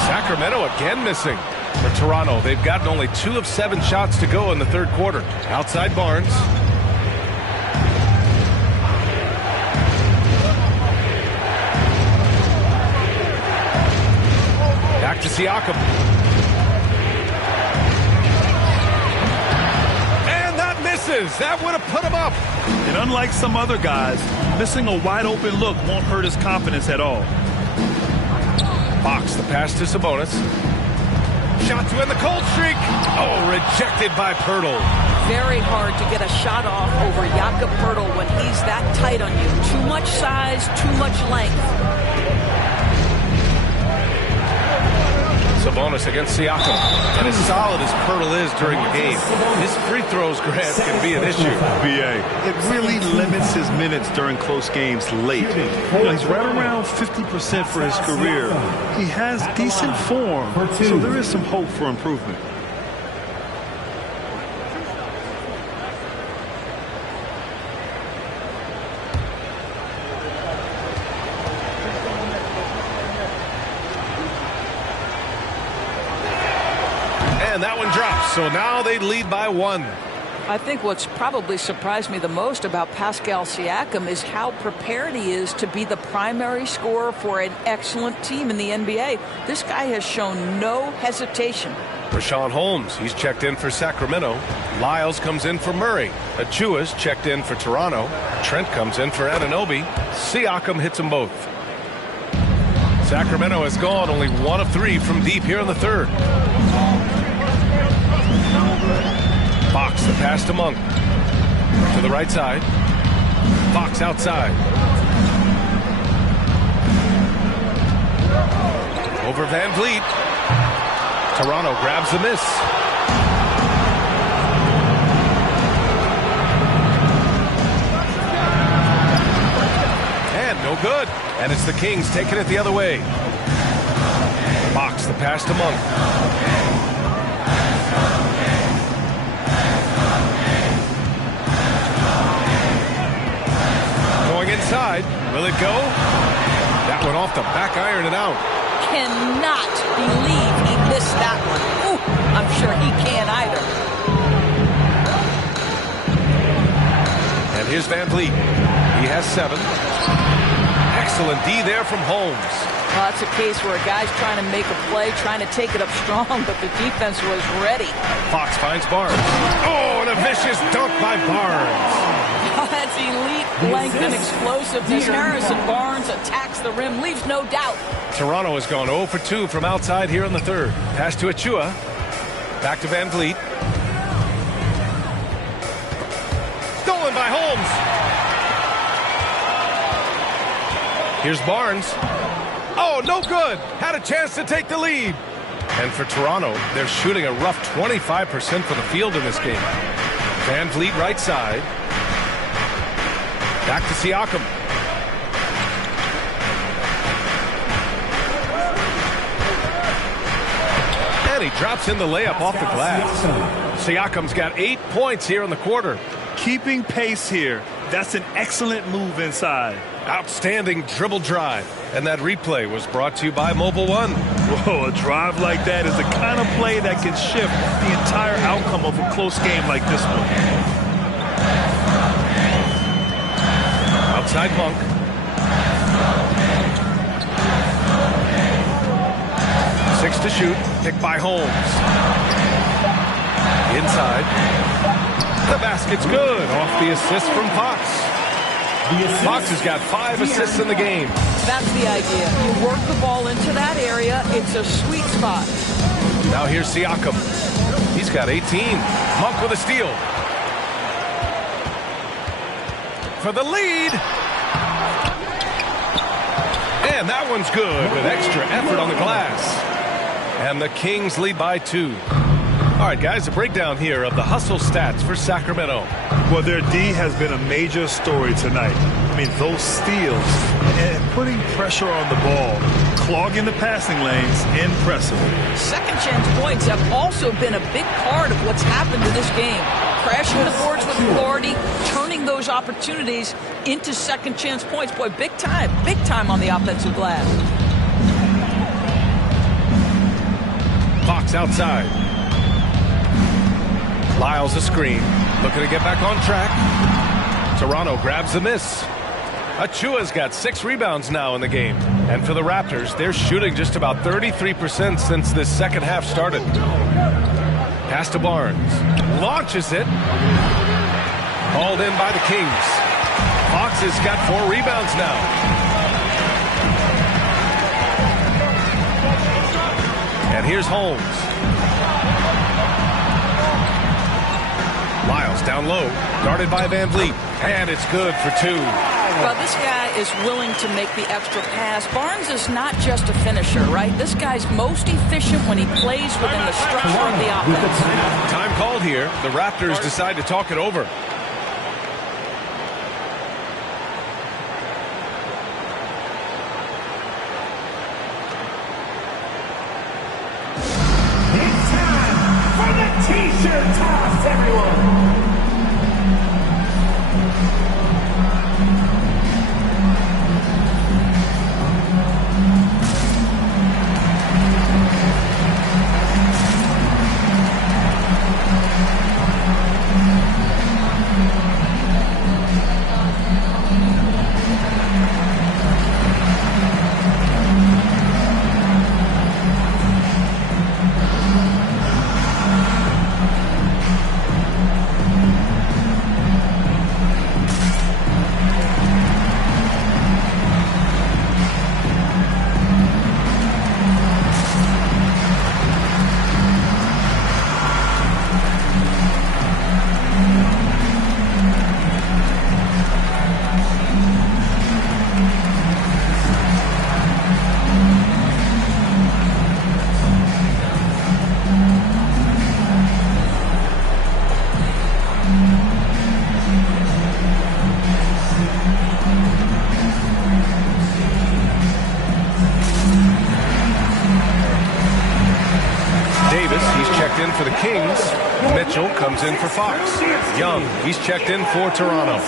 Sacramento again missing. For Toronto, they've gotten only 2 of 7 shots to go in the third quarter. Outside Barnes. Back to Siakam. And that misses. That would have put him up. And unlike some other guys, missing a wide open look won't hurt his confidence at all. Fox, the pass to Sabonis. Shot to end the cold streak. Oh, rejected by Pirtle. Very hard to get a shot off over Jakob Pirtle when he's that tight on you. Too much size, too much length. Sabonis against Siakam. And as solid as Pirtle is during the game, his free throws, Grant, can be an issue. BA, it really limits his minutes during close games late. He's right around 50% for his career. He has decent form, so there is some hope for improvement. And that one drops, so now they lead by 1. I think what's probably surprised me the most about Pascal Siakam is how prepared he is to be the primary scorer for an excellent team in the NBA. This guy has shown no hesitation. Rashawn Holmes, he's checked in for Sacramento. Lyles comes in for Murray. Achua's checked in for Toronto. Trent comes in for Anunoby. Siakam hits them both. Sacramento has gone only 1 of 3 from deep here in the third. Fox, the pass to Monk. To the right side. Fox outside. Over Van Vliet. Toronto grabs the miss. And no good. And it's the Kings taking it the other way. Fox, the pass to Monk. Inside. Will it go? That one off the back iron and out. Cannot believe he missed that one. Ooh, I'm sure he can't either. And here's Van Vliet. He has 7. Excellent D there from Holmes. Well, that's a case where a guy's trying to make a play, trying to take it up strong, but the defense was ready. Fox finds Barnes. Oh, and a vicious dunk by Barnes. That's elite length and explosiveness. Harrison Barnes attacks the rim, leaves no doubt. Toronto has gone 0 for 2 from outside here in the third. Pass to Achua. Back to Van Vliet. Stolen by Holmes. Here's Barnes. Oh, no good. Had a chance to take the lead. And for Toronto, they're shooting a rough 25% for the field in this game. Van Vliet right side. Back to Siakam. And he drops in the layup off the glass. Siakam's got 8 points here in the quarter. Keeping pace here. That's an excellent move inside. Outstanding dribble drive. And that replay was brought to you by Mobile One. Whoa, a drive like that is the kind of play that can shift the entire outcome of a close game like this one. Outside Monk. Six to shoot. Picked by Holmes. Inside. The basket's good. Off the assist from Fox. Fox has got 5 assists in the game. That's the idea. You work the ball into that area. It's a sweet spot. Now here's Siakam. He's got 18. Monk with a steal. For the lead. And that one's good with extra effort on the glass. And the Kings lead by 2. All right, guys, a breakdown here of the hustle stats for Sacramento. Well, their D has been a major story tonight. I mean, those steals and putting pressure on the ball, clogging the passing lanes, impressive. Second chance points have also been a big part of what's happened in this game. Crashing the boards with authority, turning those opportunities into second chance points. Boy, big time on the offensive glass. Fox outside. Lyles a screen. Looking to get back on track. Toronto grabs the miss. Achua's got 6 rebounds now in the game. And for the Raptors, they're shooting just about 33% since this second half started. Pass to Barnes. Launches it. Hauled in by the Kings. Fox has got 4 rebounds now. And here's Holmes. Lyles down low, guarded by Van Vliet. And it's good for 2. Well, this guy is willing to make the extra pass. Barnes is not just a finisher, right? This guy's most efficient when he plays within the structure of the offense. Time called here. The Raptors decide to talk it over. It's time for the T-shirt toss, everyone. In for the Kings. Mitchell comes in for Fox. Young, he's checked in for Toronto.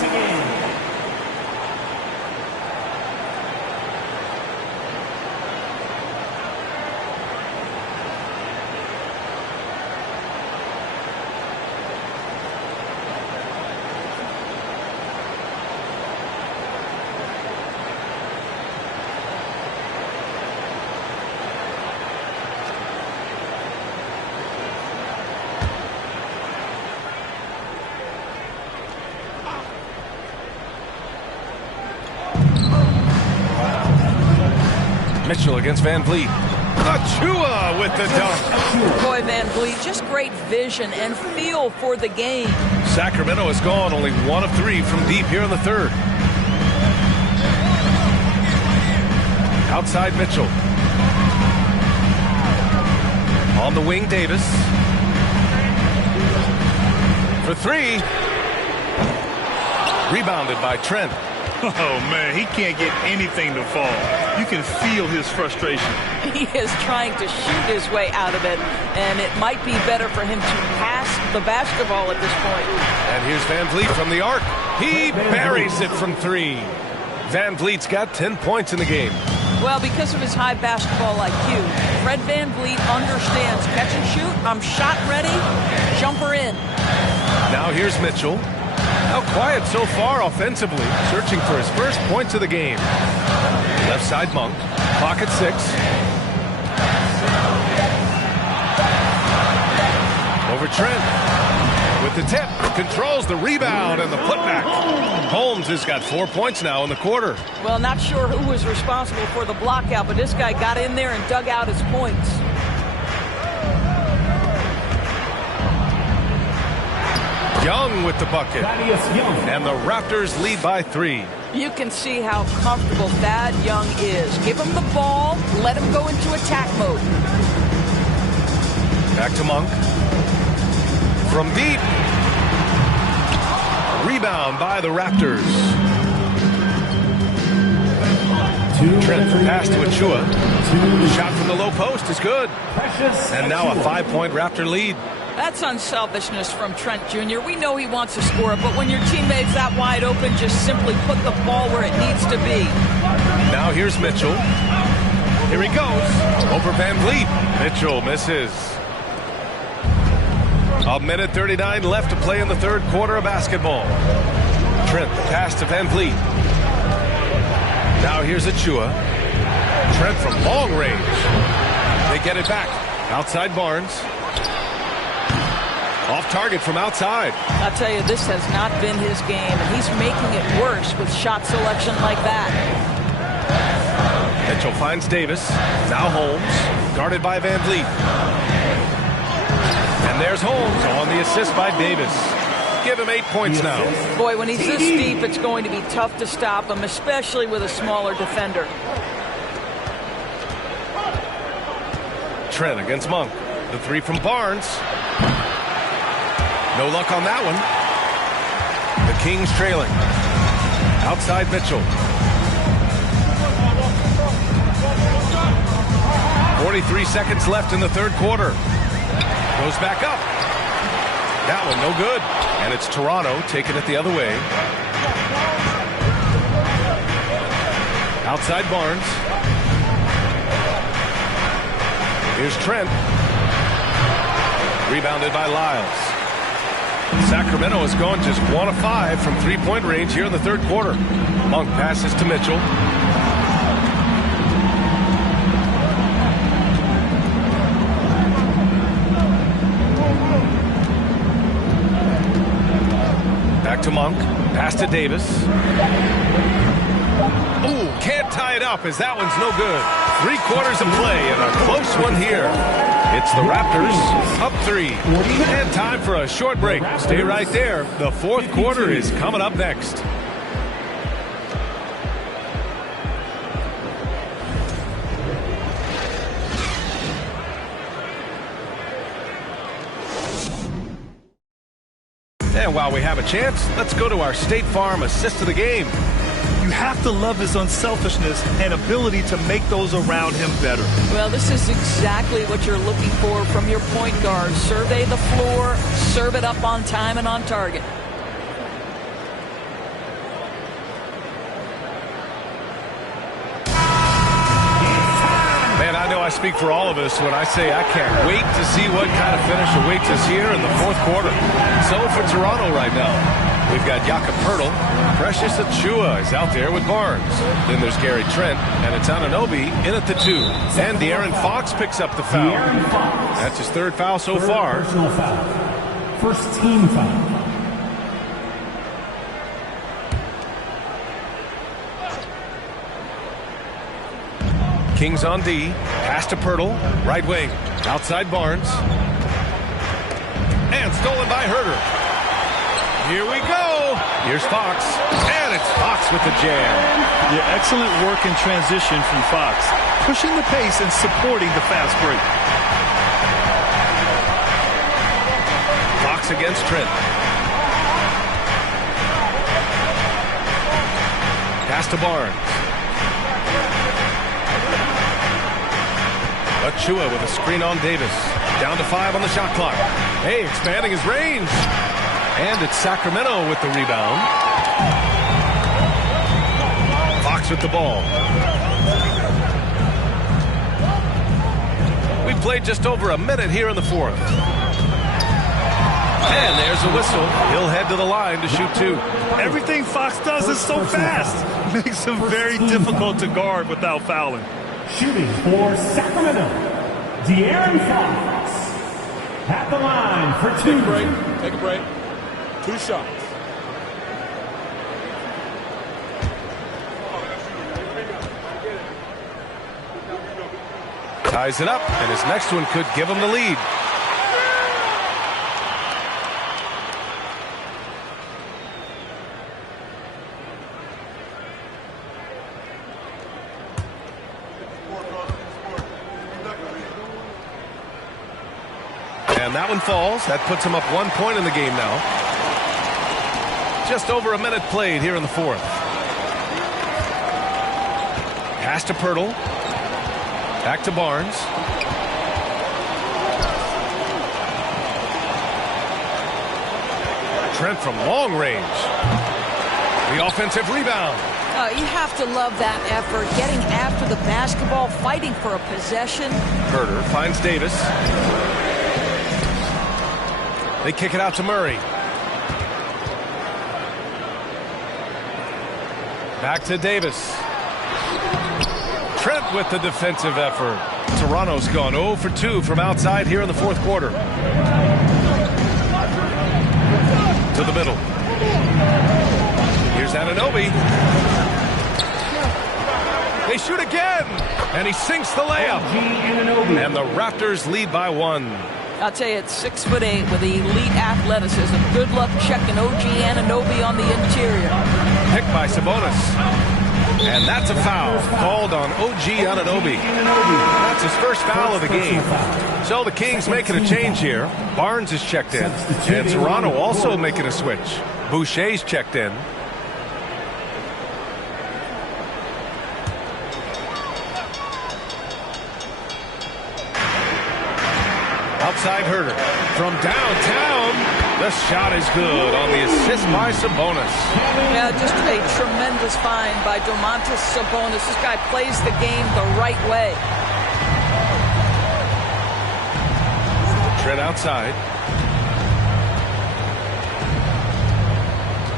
Mitchell against Van Vliet. Achua with the dunk. Boy, Van Vliet, just great vision and feel for the game. Sacramento has gone only 1 of 3 from deep here in the third. Outside Mitchell. On the wing, Davis. For 3. Rebounded by Trent. Oh, man, he can't get anything to fall. You can feel his frustration. He is trying to shoot his way out of it, and it might be better for him to pass the basketball at this point. And here's Van Vliet from the arc. He buries it from 3. Van Vliet's got 10 points in the game. Well, because of his high basketball IQ, Fred Van Vliet understands catch and shoot. I'm shot ready. Jumper in. Now here's Mitchell. Now quiet so far offensively, searching for his first points of the game. Left side Monk, pocket 6. Over Trent with the tip, controls the rebound and the putback. Holmes has got 4 points now in the quarter. Well, not sure who was responsible for the blockout, but this guy got in there and dug out his points. Young with the bucket. And the Raptors lead by 3. You can see how comfortable Thad Young is. Give him the ball, let him go into attack mode. Back to Monk. From deep. Rebound by the Raptors. Trent pass to Achua. Shot from the low post is good. And now a 5-point Raptor lead. That's unselfishness from Trent Jr. We know he wants to score, but when your teammate's that wide open, just simply put the ball where it needs to be. Now here's Mitchell. Here he goes. Over Van Vliet. Mitchell misses. 1:39 left to play in the third quarter of basketball. Trent, the pass to Van Vliet. Now here's Achua. Trent from long range. They get it back. Outside Barnes. Off target from outside. I'll tell you, this has not been his game, and he's making it worse with shot selection like that. Mitchell finds Davis. Now Holmes, guarded by Van Vliet. And there's Holmes on the assist by Davis. Give him 8 points now. Boy, when he's this deep, it's going to be tough to stop him, especially with a smaller defender. Trent against Monk. The three from Barnes. No luck on that one. The Kings trailing. Outside Mitchell. 43 seconds left in the third quarter. Goes back up. That one no good. And it's Toronto taking it the other way. Outside Barnes. Here's Trent. Rebounded by Lyles. Sacramento has gone just 1 of 5 from three-point range here in the third quarter. Monk passes to Mitchell. Back to Monk. Pass to Davis. Ooh, can't tie it up as that one's no good. 3 quarters of play and a close one here. It's the Raptors up 3. And time for a short break. Stay right there. The fourth quarter is coming up next. And while we have a chance, let's go to our State Farm assist of the game. You have to love his unselfishness and ability to make those around him better. Well, this is exactly what you're looking for from your point guard. Survey the floor, serve it up on time and on target. Man, I know I speak for all of us when I say I can't wait to see what kind of finish awaits us here in the fourth quarter. So for Toronto right now, we've got Jakob Poeltl. Precious Achiuwa is out there with Barnes. Then there's Gary Trent, and it's Anunoby in at the 2. And De'Aaron Fox picks up the foul. That's his 3rd foul so far. Personal foul. First team foul. Kings on D. Pass to Poeltl. Right wing. Outside Barnes. And stolen by Herter. Here we go. Here's Fox. And it's Fox with the jam. Yeah, excellent work in transition from Fox. Pushing the pace and supporting the fast break. Fox against Trent. Pass to Barnes. Achiuwa with a screen on Davis. Down to 5 on the shot clock. Hey, expanding his range. And it's Sacramento with the rebound. Fox with the ball. We played just over a minute here in the fourth. And there's a whistle. He'll head to the line to shoot 2. Everything Fox does is so fast. Makes him very difficult to guard without fouling. Shooting for Sacramento, De'Aaron Fox. At the line for 2. Take a break. Take a break. 2 shots. Ties it up, and his next one could give him the lead. And that one falls. That puts him up 1 point in the game now. Just over a minute played here in the fourth. Pass to Poeltl. Back to Barnes. Trent from long range. The offensive rebound. You have to love that effort, getting after the basketball, fighting for a possession. Herter finds Davis. They kick it out to Murray. Back to Davis. Trent with the defensive effort. Toronto's gone 0 for 2 from outside here in the fourth quarter. To the middle. Here's Anunoby. They shoot again, and he sinks the layup. And the Raptors lead by 1. I'll tell you, at 6'8" with elite athleticism. Good luck checking OG Anunoby on the interior. Picked by Sabonis. And that's a foul called on OG Anunoby. That's his first foul of the game. So the Kings making a change here. Barnes is checked in. And Toronto also making a switch. Boucher's checked in. Outside Herter from downtown. The shot is good on the assist by Sabonis. Yeah, just a tremendous find by Domantas Sabonis. This guy plays the game the right way. Trent outside.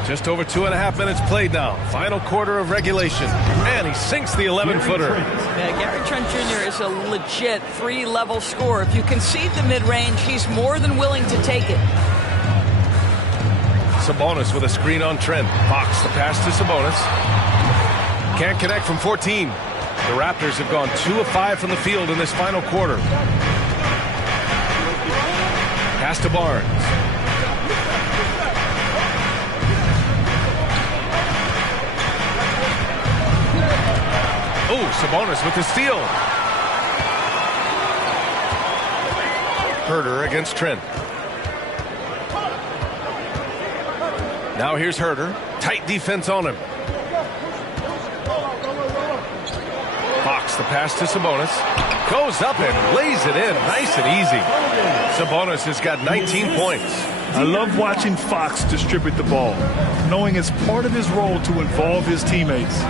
Just over 2.5 minutes played now. Final quarter of regulation. And he sinks the 11-footer. Yeah, Gary Trent Jr. is a legit 3-level scorer. If you concede the mid-range, he's more than willing to take it. Sabonis with a screen on Trent. Fox the pass to Sabonis. Can't connect from 14. The Raptors have gone 2 of 5 from the field in this final quarter. Pass to Barnes. Oh, Sabonis with the steal. Herter against Trent. Now here's Herter. Tight defense on him. Fox the pass to Sabonis. Goes up and lays it in. Nice and easy. Sabonis has got 19 points. I love watching Fox distribute the ball, knowing it's part of his role to involve his teammates.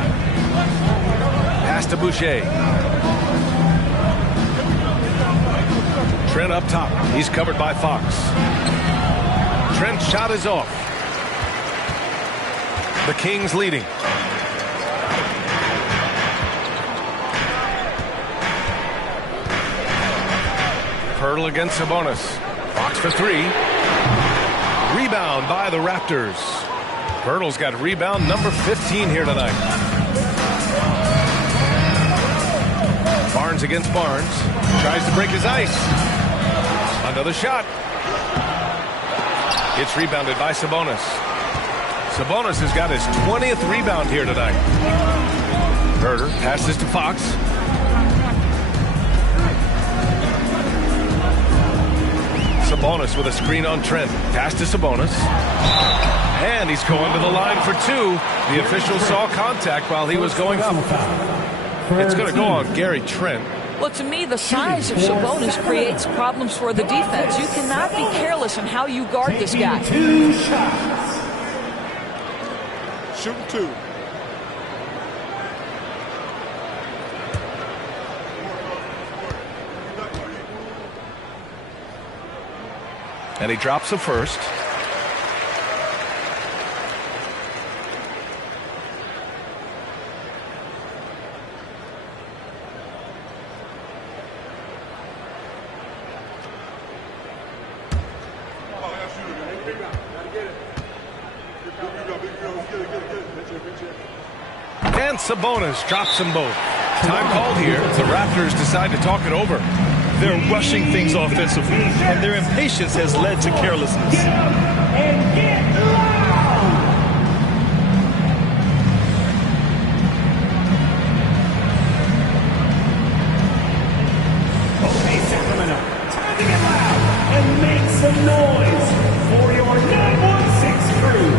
Pass to Boucher. Trent up top. He's covered by Fox. Trent's shot is off. The Kings leading. Hurdle against Sabonis. Fox for 3. Rebound by the Raptors. Hurdle's got rebound number 15 here tonight. Barnes against Barnes. Tries to break his ice. Another shot. It's rebounded by Sabonis. Sabonis has got his 20th rebound here tonight. Herter passes to Fox. Sabonis with a screen on Trent. Pass to Sabonis. And he's going to the line for 2. The official saw contact while he was going up. It's going to go on Gary Trent. Well, to me, the size of Sabonis creates problems for the defense. You cannot be careless in how you guard this guy. 2 shots. Shooting 2. And he drops the first. And Sabonis drops them both. Time called here. The Raptors decide to talk it over. They're rushing things offensively, and their impatience has led to carelessness. And get loud! Okay, Sacramento, time to get loud and make some noise for your 916 crew.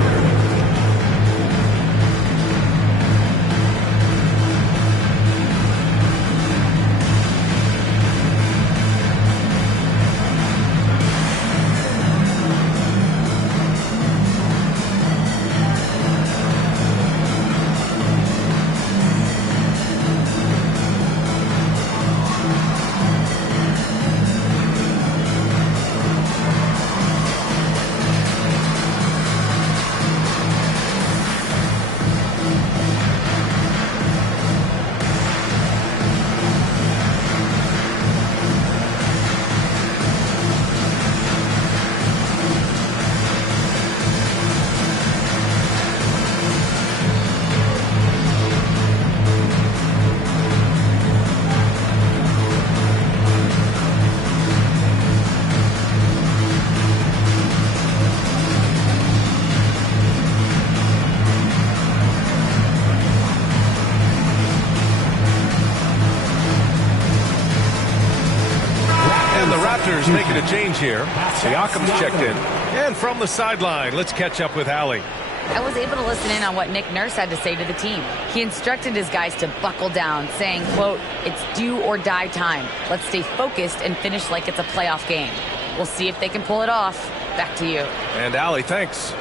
change here. Siakam's checked in. And from the sideline, let's catch up with Allie. I was able to listen in on what Nick Nurse had to say to the team. He instructed his guys to buckle down, saying, quote, "It's do or die time. Let's stay focused and finish like it's a playoff game." We'll see if they can pull it off. Back to you. And Allie, thanks.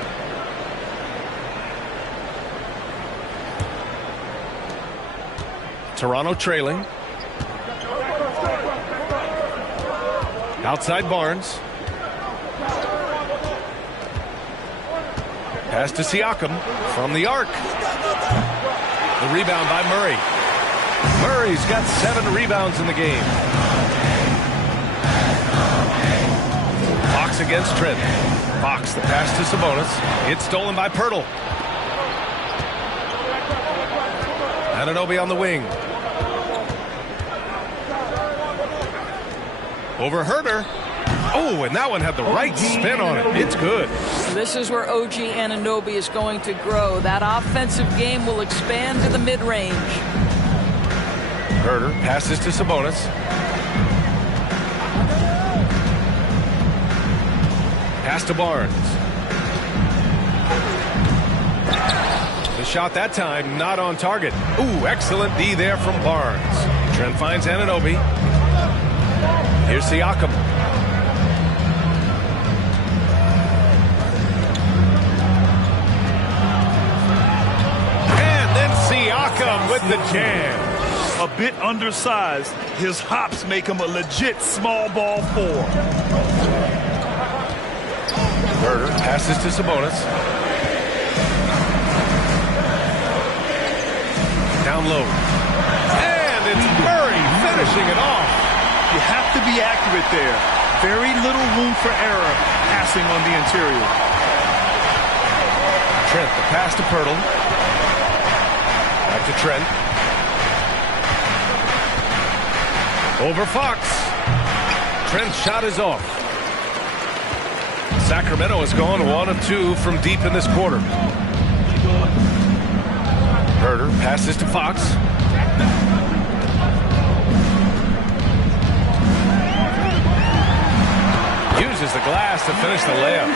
Toronto trailing. Outside Barnes. Pass to Siakam from the arc. The rebound by Murray. Murray's got 7 rebounds in the game. Fox against Trent. Fox, the pass to Sabonis. It's stolen by Pirtle. Anunoby on the wing. Over Herter. Oh, and that one had the right spin on it. It's good. This is where OG Anunoby is going to grow. That offensive game will expand to the mid-range. Herter passes to Sabonis. Pass to Barnes. The shot that time not on target. Ooh, excellent D there from Barnes. Trent finds Anunoby. Here's Siakam. And then Siakam with the jam. A bit undersized, his hops make him a legit small ball 4. Herter passes to Sabonis. Down low. And it's Murray finishing it off. You have to be accurate there. Very little room for error passing on the interior. Trent, the pass to Pirtle. Back to Trent. Over Fox. Trent's shot is off. Sacramento has gone 1 of 2 from deep in this quarter. Herter passes to Fox. Uses the glass to finish the layup.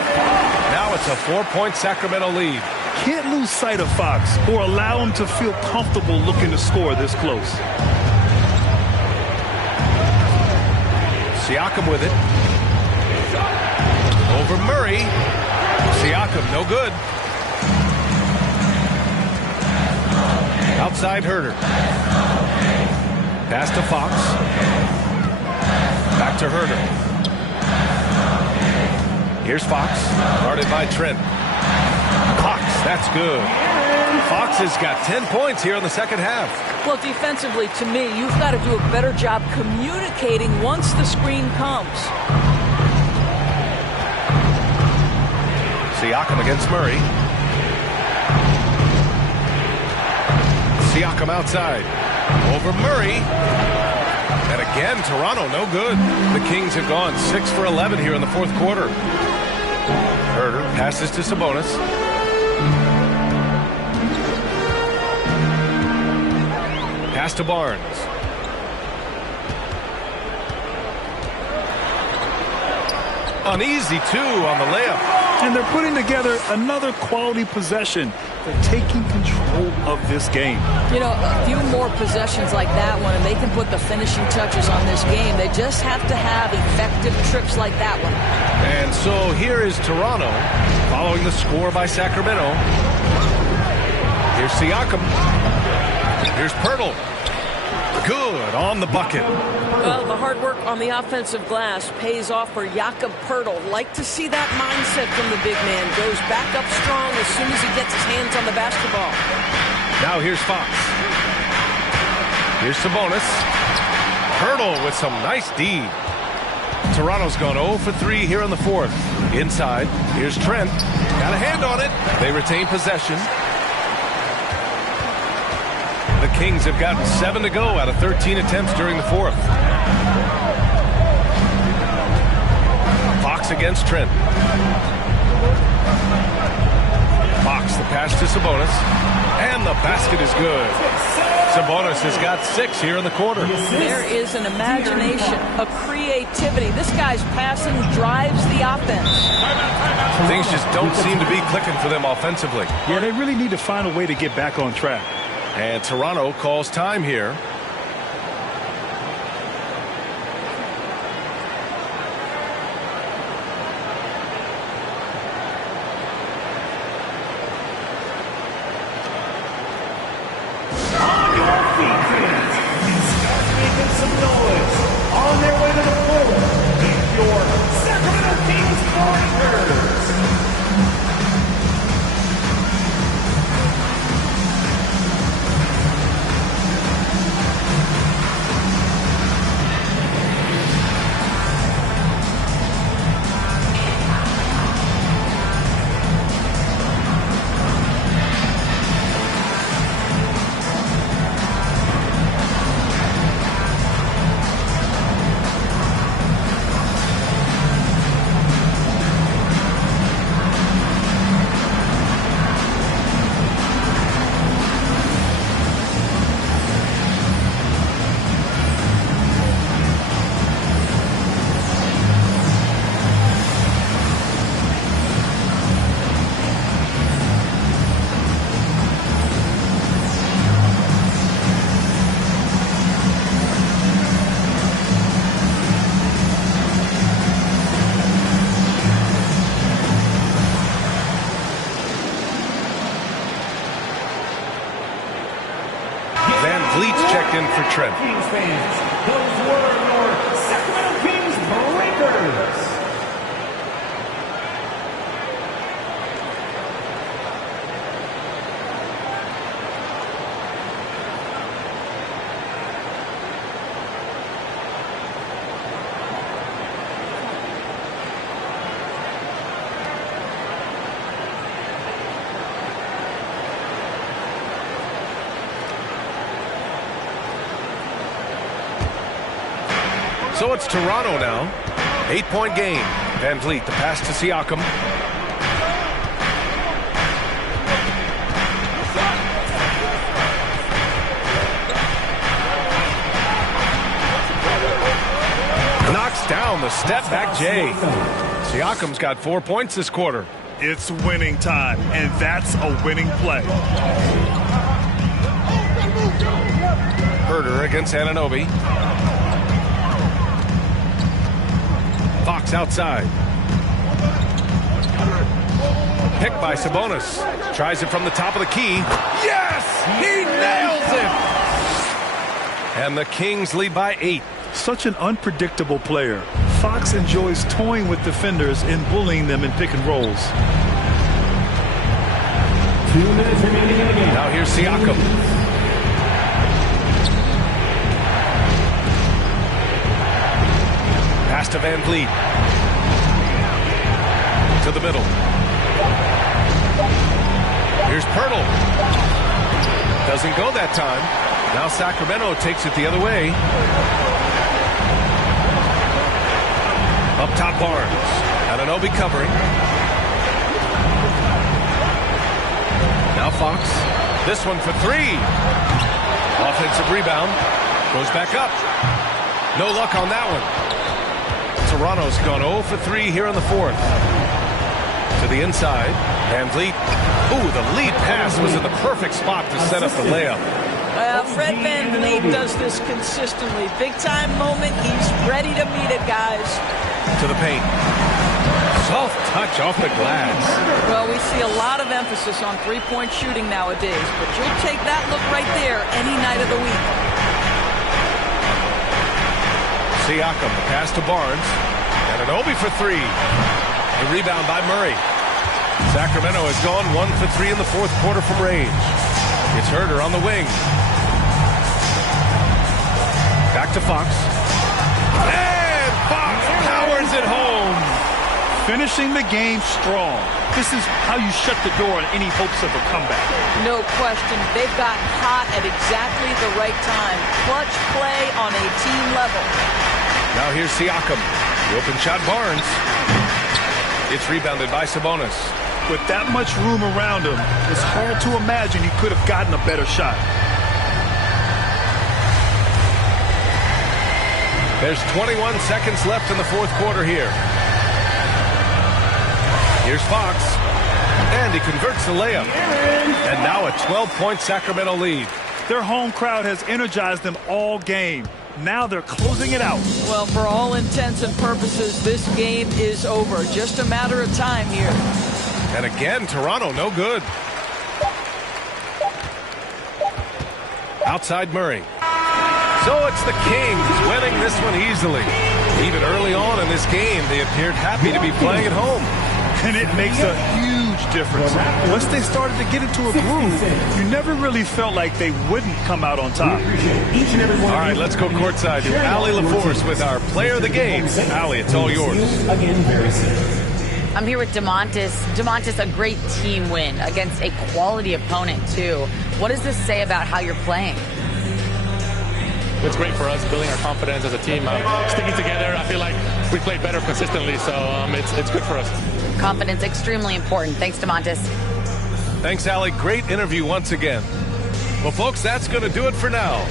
Now it's a 4-point Sacramento lead. Can't lose sight of Fox or allow him to feel comfortable looking to score this close. Siakam with it. Over Murray. Siakam, no good. Outside Herter. Pass to Fox. Back to Herter. Here's Fox. Guarded by Trent. Fox, that's good. Fox has got 10 points here in the second half. Well, defensively, to me, you've got to do a better job communicating once the screen comes. Siakam against Murray. Siakam outside. Over Murray. And again, Toronto, no good. The Kings have gone 6 for 11 here in the fourth quarter. Herter passes to Sabonis. Pass to Barnes. Uneasy, too, on the layup. And they're putting together another quality possession. They're taking control of this game. You know, a few more possessions like that one, and they can put the finishing touches on this game. They just have to have effective trips like that one. And so here is Toronto following the score by Sacramento. Here's Siakam. Here's Pirtle. Good on the bucket. Well, the hard work on the offensive glass pays off for Jakob Pirtle. Like to see that mindset from the big man. Goes back up strong as soon as he gets his hands on the basketball. Now here's Fox. Here's Sabonis. Pirtle with some nice D. Toronto's gone 0 for 3 here in the fourth. Inside, here's Trent. Got a hand on it. They retain possession. The Kings have gotten 7 to go out of 13 attempts during the fourth. Fox against Trent. Fox, the pass to Sabonis. And the basket is good. Sabonis has got 6 here in the quarter. There is an imagination, a creativity. This guy's passing drives the offense. Things just don't seem to be clicking for them offensively. Yeah, they really need to find a way to get back on track. And Toronto calls time here. Some noise on their way to the floor. It's your Sacramento Kings Breakers. Checked in for Trent. Kings fans, those were your Sacramento Kings Breakers. So it's Toronto now. 8-point game. Van Vliet, the pass to Siakam. Knocks down the step-back J. Siakam's got 4 points this quarter. It's winning time, and that's a winning play. Herder against Anunoby. Fox outside. Picked by Sabonis. Tries it from the top of the key. Yes! He nails it! And the Kings lead by 8. Such an unpredictable player. Fox enjoys toying with defenders and bullying them in pick and rolls. 2 minutes remaining in the game. Now here's Siakam. Pass to Van Vliet. To the middle. Here's Pirtle. Doesn't go that time. Now Sacramento takes it the other way. Up top Barnes. Anunoby covering. Now Fox. This one for 3. Offensive rebound. Goes back up. No luck on that one. Toronto's gone 0 for 3 here in the fourth. To the inside. Van Vliet. Ooh, the lead pass was in the perfect spot to set up the layup. Fred Van Vliet does this consistently. Big time moment. He's ready to meet it, guys. To the paint. Soft touch off the glass. Well, we see a lot of emphasis on three-point shooting nowadays, but you'll take that look right there any night of the week. Siakam, the pass to Barnes. Anunoby for 3. The rebound by Murray. Sacramento has gone 1 for 3 in the fourth quarter from range. It's Herder on the wing. Back to Fox. And Fox powers it home. Finishing the game strong. This is how you shut the door on any hopes of a comeback. No question. They've gotten hot at exactly the right time. Clutch play on a team level. Now here's Siakam. The open shot Barnes. It's rebounded by Sabonis. With that much room around him, it's hard to imagine he could have gotten a better shot. There's 21 seconds left in the fourth quarter here. Here's Fox. And he converts the layup. And now a 12-point Sacramento lead. Their home crowd has energized them all game. Now they're closing it out. Well, for all intents and purposes, this game is over. Just a matter of time here. And again, Toronto no good. Outside Murray. So it's the Kings winning this one easily. Even early on in this game, they appeared happy to be playing at home. And it makes a huge difference. Once they started to get into a groove, you never really felt like they wouldn't come out on top. All right, let's go courtside to Allie LaForce with our player of the game. Allie, it's all yours. I'm here with DeMontis. DeMontis, a great team win against a quality opponent, too. What does this say about how you're playing? It's great for us, building our confidence as a team. Sticking together, I feel like we play better consistently, so it's good for us. Confidence extremely important. Thanks, DeMontis. Thanks, Allie. Great interview once again. Well, folks, that's going to do it for now.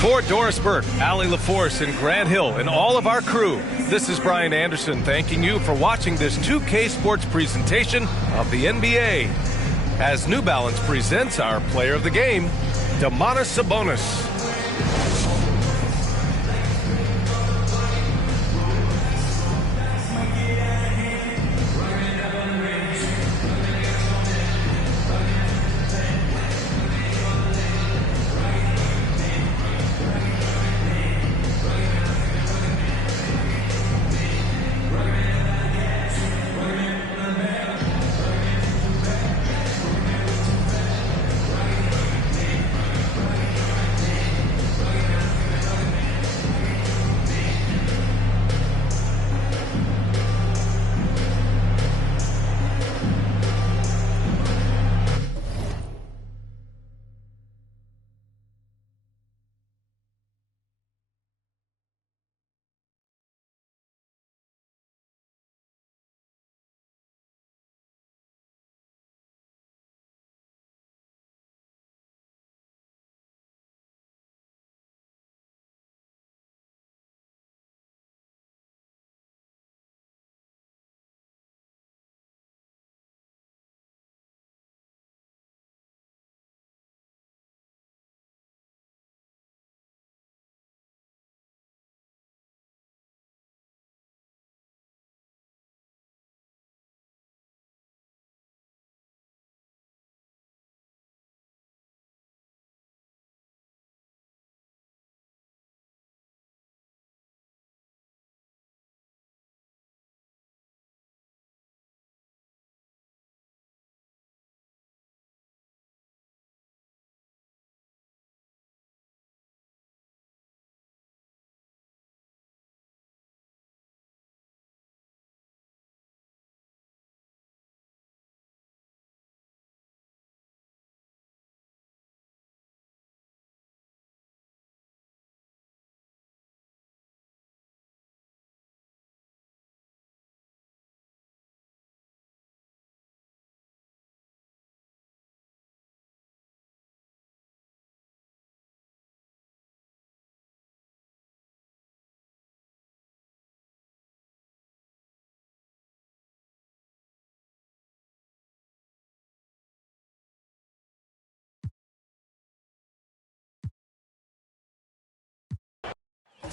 For Doris Burke, Allie LaForce, and Grant Hill, and all of our crew, this is Brian Anderson thanking you for watching this 2K Sports presentation of the NBA. As New Balance presents our player of the game, Domantas Sabonis.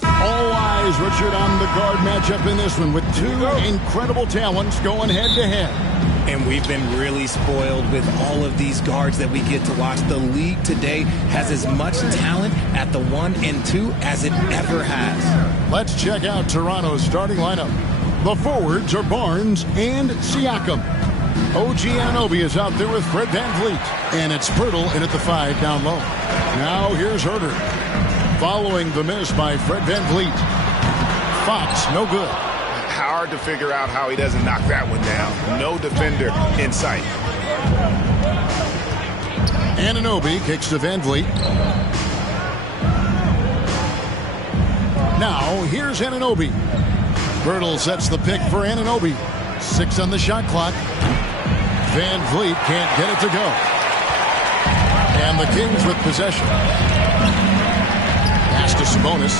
All eyes, Richard, on the guard matchup in this one with two incredible talents going head-to-head. And we've been really spoiled with all of these guards that we get to watch. The league today has as much talent at the 1 and 2 as it ever has. Let's check out Toronto's starting lineup. The forwards are Barnes and Siakam. OG Anunoby is out there with Fred VanVleet. And it's Pirtle in at the 5 down low. Now here's Herter. Following the miss by Fred VanVleet. Fox, no good. Hard to figure out how he doesn't knock that one down. No defender in sight. Anunoby kicks to VanVleet. Now here's Anunoby. Pirtle sets the pick for Anunoby. 6 on the shot clock. Van Vliet can't get it to go. And the Kings with possession. Pass to Sabonis.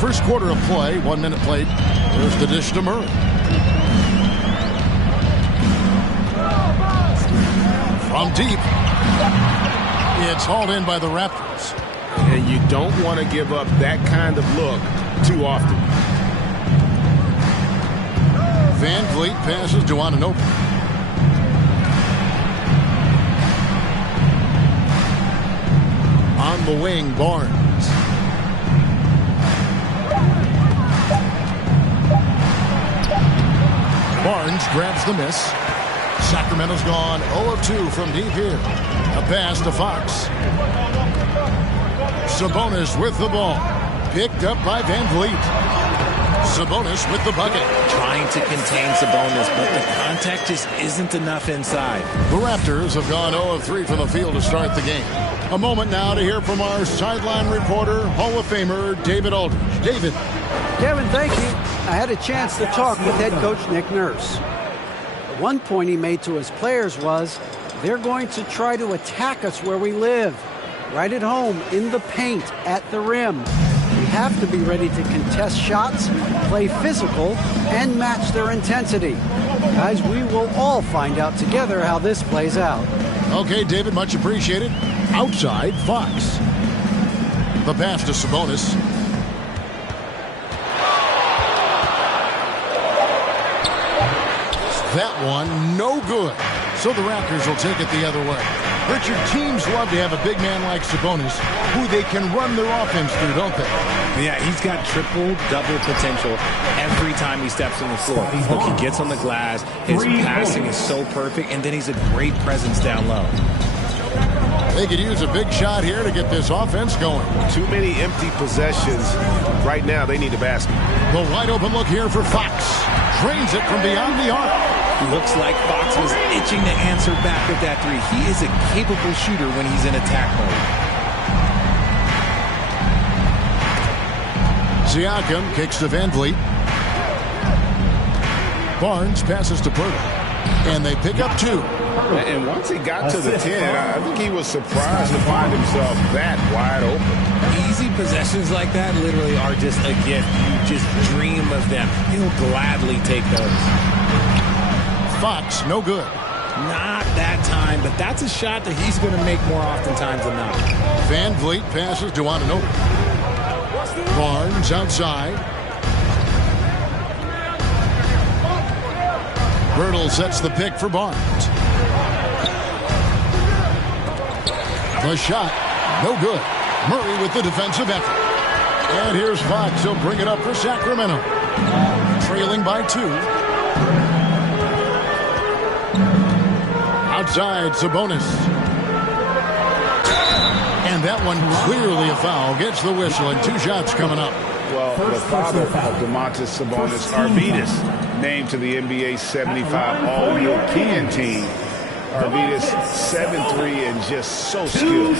First quarter of play, 1 minute played. There's the dish to Murray. From deep. It's hauled in by the Raptors. And you don't want to give up that kind of look too often. Van Vliet passes to Anunoby. On the wing, Barnes. Barnes grabs the miss. Sacramento's gone 0 of 2 from deep here. A pass to Fox. Sabonis with the ball. Picked up by Van Vliet. Sabonis with the bucket. Trying to contain Sabonis, but the contact just isn't enough inside. The Raptors have gone 0 of 3 from the field to start the game. A moment now to hear from our sideline reporter, Hall of Famer David Aldridge. David. Kevin, thank you. I had a chance to talk with head coach Nick Nurse. One point he made to his players was, they're going to try to attack us where we live. Right at home, in the paint, at the rim. We have to be ready to contest shots, play physical, and match their intensity. Guys, we will all find out together how this plays out. Okay, David, much appreciated. Outside, Fox. The pass to Sabonis. That one, no good. So the Raptors will take it the other way. Richard, teams love to have a big man like Sabonis who they can run their offense through, don't they? Yeah, he's got triple-double potential every time he steps on the floor. Look, he gets on the glass, his passing is so perfect, and then he's a great presence down low. They could use a big shot here to get this offense going. Too many empty possessions. Right now, they need a basket. The wide open look here for Fox. Drains it from beyond the arc. Looks like Fox was itching to answer back with that three. He is a capable shooter when he's in attack mode. Siakam kicks to Van Vliet. Barnes passes to Pirtle. And they pick up 2. And once he got to the 10, I think he was surprised to find himself that wide open. Easy possessions like that literally are just a gift. You just dream of them. He'll gladly take those. Fox, no good. Not that time, but that's a shot that he's going to make more oftentimes than not. Van Vliet passes to Anunoby. Barnes outside. Birtle sets the pick for Barnes. The shot, no good. Murray with the defensive effort. And here's Fox. He'll bring it up for Sacramento. Trailing by 2. Outside, Sabonis. And that one clearly a foul. Gets the whistle and 2 shots coming up. Well, the father of Domantas Sabonis, Arvydas, named to the NBA 75 All-European team. Arvydas 7'3" and just so skilled.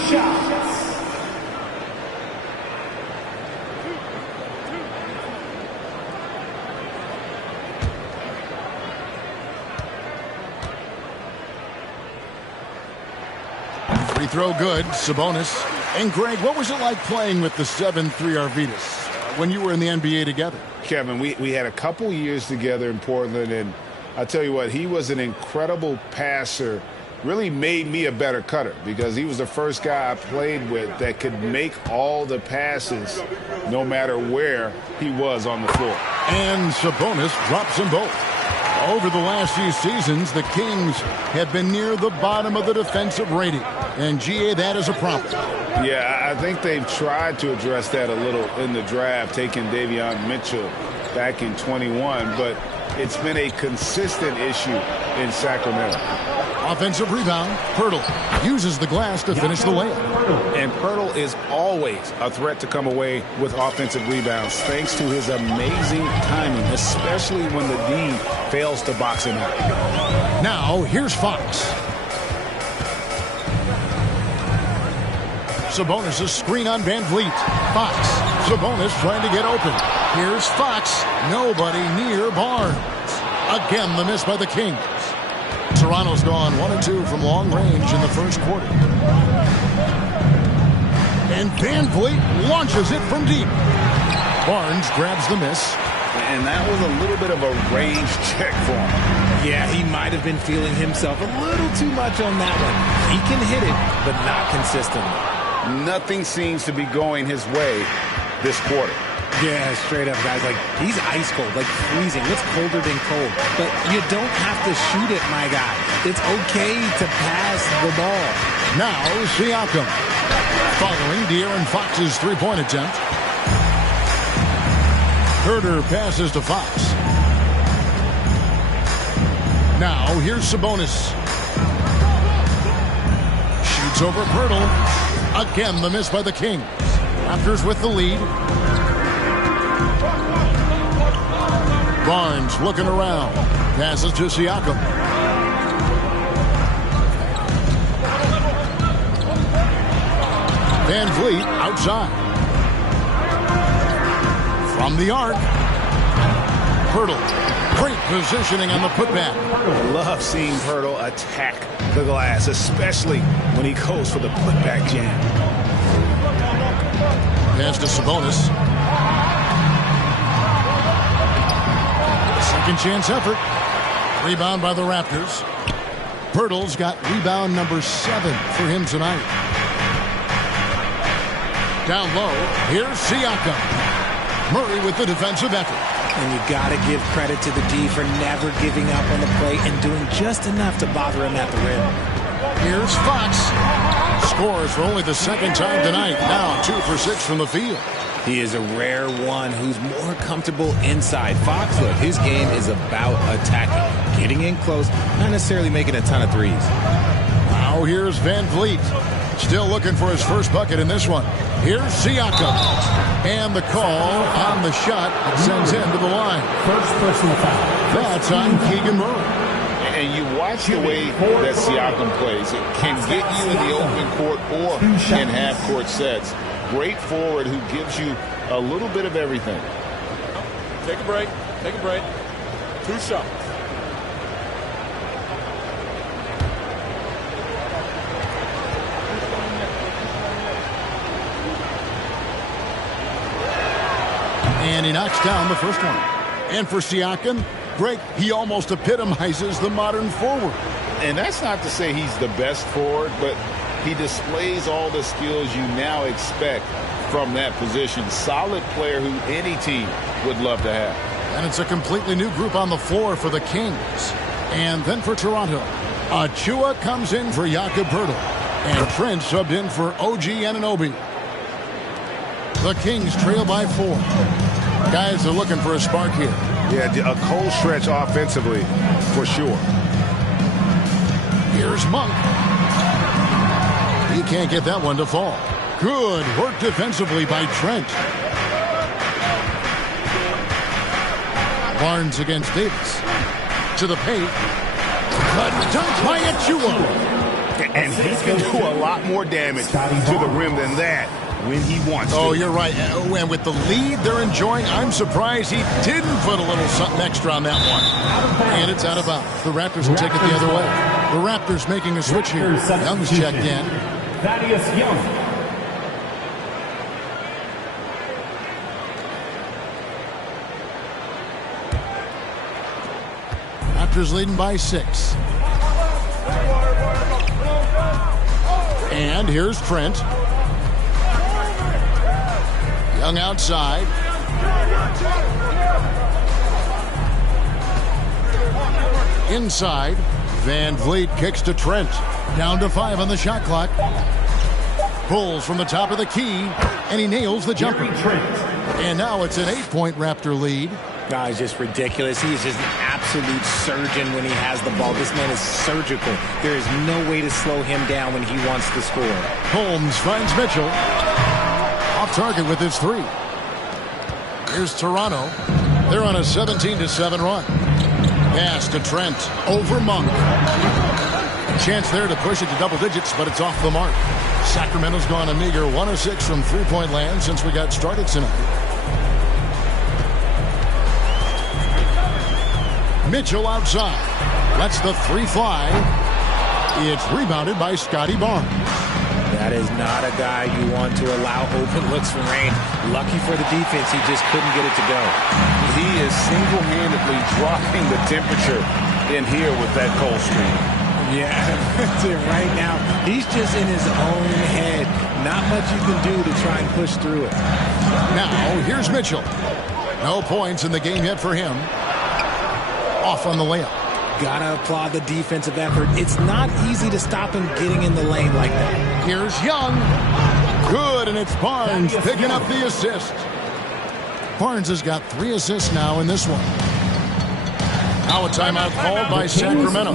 Free throw good, Sabonis. And Greg, what was it like playing with the 7'3" Arvydas when you were in the NBA together? Kevin, we had a couple years together in Portland, and I'll tell you what, he was an incredible passer. Really made me a better cutter because he was the first guy I played with that could make all the passes no matter where he was on the floor. And Sabonis drops them both. Over the last few seasons, the Kings have been near the bottom of the defensive rating. And, GA, that is a problem. Yeah, I think they've tried to address that a little in the draft, taking Davion Mitchell back in 21, but it's been a consistent issue in Sacramento. Offensive rebound. Pirtle uses the glass to finish the layup. And Pirtle is always a threat to come away with offensive rebounds thanks to his amazing timing, especially when the D fails to box him out. Now, here's Fox. Sabonis' screen on Van Vliet. Fox. Sabonis trying to get open. Here's Fox. Nobody near Barnes. Again, the miss by the Kings. Toronto's gone 1-2 from long range in the first quarter. And Van Vliet launches it from deep. Barnes grabs the miss. And that was a little bit of a range check for him. Yeah, he might have been feeling himself a little too much on that one. He can hit it, but not consistently. Nothing seems to be going his way this quarter. Yeah, straight up, guys. Like, he's ice cold, like freezing. What's colder than cold? But you don't have to shoot it, my guy. It's okay to pass the ball. Now, Siakam. Following De'Aaron Fox's three-point attempt. Herter passes to Fox. Now, here's Sabonis. Shoots over Pirtle. Again, the miss by the Kings. Raptors with the lead. Barnes looking around. Passes to Siakam. Van Vliet outside. From the arc. Pirtle. Great positioning on the putback. I love seeing Pirtle attack the glass, especially when he goes for the putback jam. Pass to Sabonis. Second chance effort. Rebound by the Raptors. Pirtle's got rebound number 7 for him tonight. Down low, here's Siakam. Murray with the defensive effort. And you got to give credit to the D for never giving up on the play and doing just enough to bother him at the rim. Here's Fox. Scores for only the second time tonight. Now 2 for 6 from the field. He is a rare one who's more comfortable inside. Fox, look, his game is about attacking, getting in close, not necessarily making a ton of threes. Now here's Van Vliet. Still looking for his first bucket in this one. Here's Siakam. And the call on the shot that sends him to the line. First personal foul. That's on Keegan Murray. And you watch the way that Siakam plays. It can get you in the open court or in half-court sets. Great forward who gives you a little bit of everything. Take a break. Take a break. 2 shots. And he knocks down the first one. And for Siakam, Greg, he almost epitomizes the modern forward. And that's not to say he's the best forward, but he displays all the skills you now expect from that position. Solid player who any team would love to have. And it's a completely new group on the floor for the Kings. And then for Toronto, Achua comes in for Jakob Poeltl. And Trent subbed in for OG Anunoby. The Kings trail by 4. Guys are looking for a spark here. Yeah, a cold stretch offensively, for sure. Here's Monk. He can't get that one to fall. Good work defensively by Trent. Barnes against Davis. To the paint. But dunk by Achua. And he can do a lot more damage to the rim than that when he wants to. Oh, you're right. And with the lead they're enjoying, I'm surprised he didn't put a little something extra on that one. And it's out of bounds. The Raptors will take it the other way. The Raptors making a switch here. Young's checked in. Thaddeus Young. Raptors leading by 6. And here's Trent. Young outside. Inside. Van Vliet kicks to Trent. Down to 5 on the shot clock. Pulls from the top of the key. And he nails the jumper. And now it's an 8-point Raptor lead. Guys, just ridiculous. He's just an absolute surgeon when he has the ball. This man is surgical. There is no way to slow him down when he wants to score. Holmes finds Mitchell. Off target with his 3. Here's Toronto. They're on a 17-7 run. Pass to Trent. Over Monk. Chance there to push it to double digits, but it's off the mark. Sacramento's gone a meager 1 of 6 from three-point land since we got started tonight. Mitchell outside. Lets the three fly. It's rebounded by Scotty Barnes. That is not a guy you want to allow open looks from range. Lucky for the defense, he just couldn't get it to go. He is single-handedly dropping the temperature in here with that cold streak. Yeah, that's it right now. He's just in his own head. Not much you can do to try and push through it. Now, here's Mitchell. No points in the game yet for him. Off on the layup. Gotta applaud the defensive effort. It's not easy to stop him getting in the lane like that. Here's Young. Good, and it's Barnes picking up the assist. Barnes has got 3 assists now in this one. Now a timeout called by Sacramento.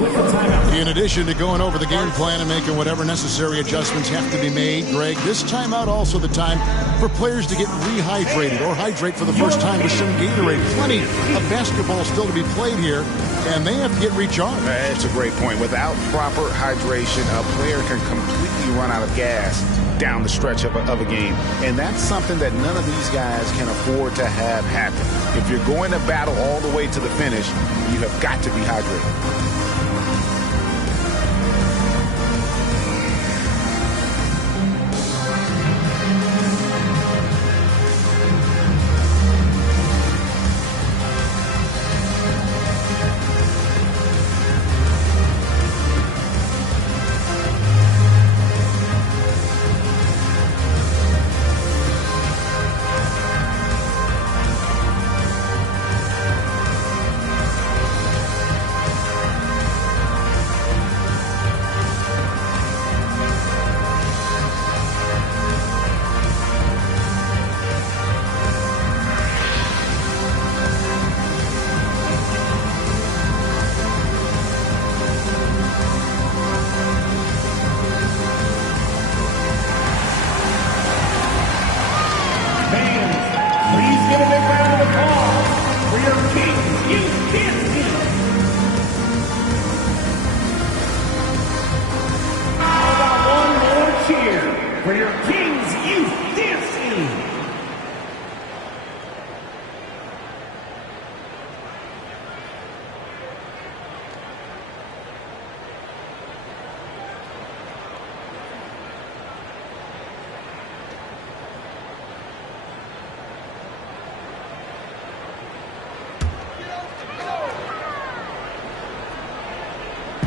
In addition to going over the game plan and making whatever necessary adjustments have to be made, Greg, this timeout also the time for players to get rehydrated or hydrate for the first time with some Gatorade. Plenty of basketball still to be played here, and they have to get recharged. That's a great point. Without proper hydration, a player can completely run out of gas down the stretch of a game. And that's something that none of these guys can afford to have happen. If you're going to battle all the way to the finish, you have got to be hydrated.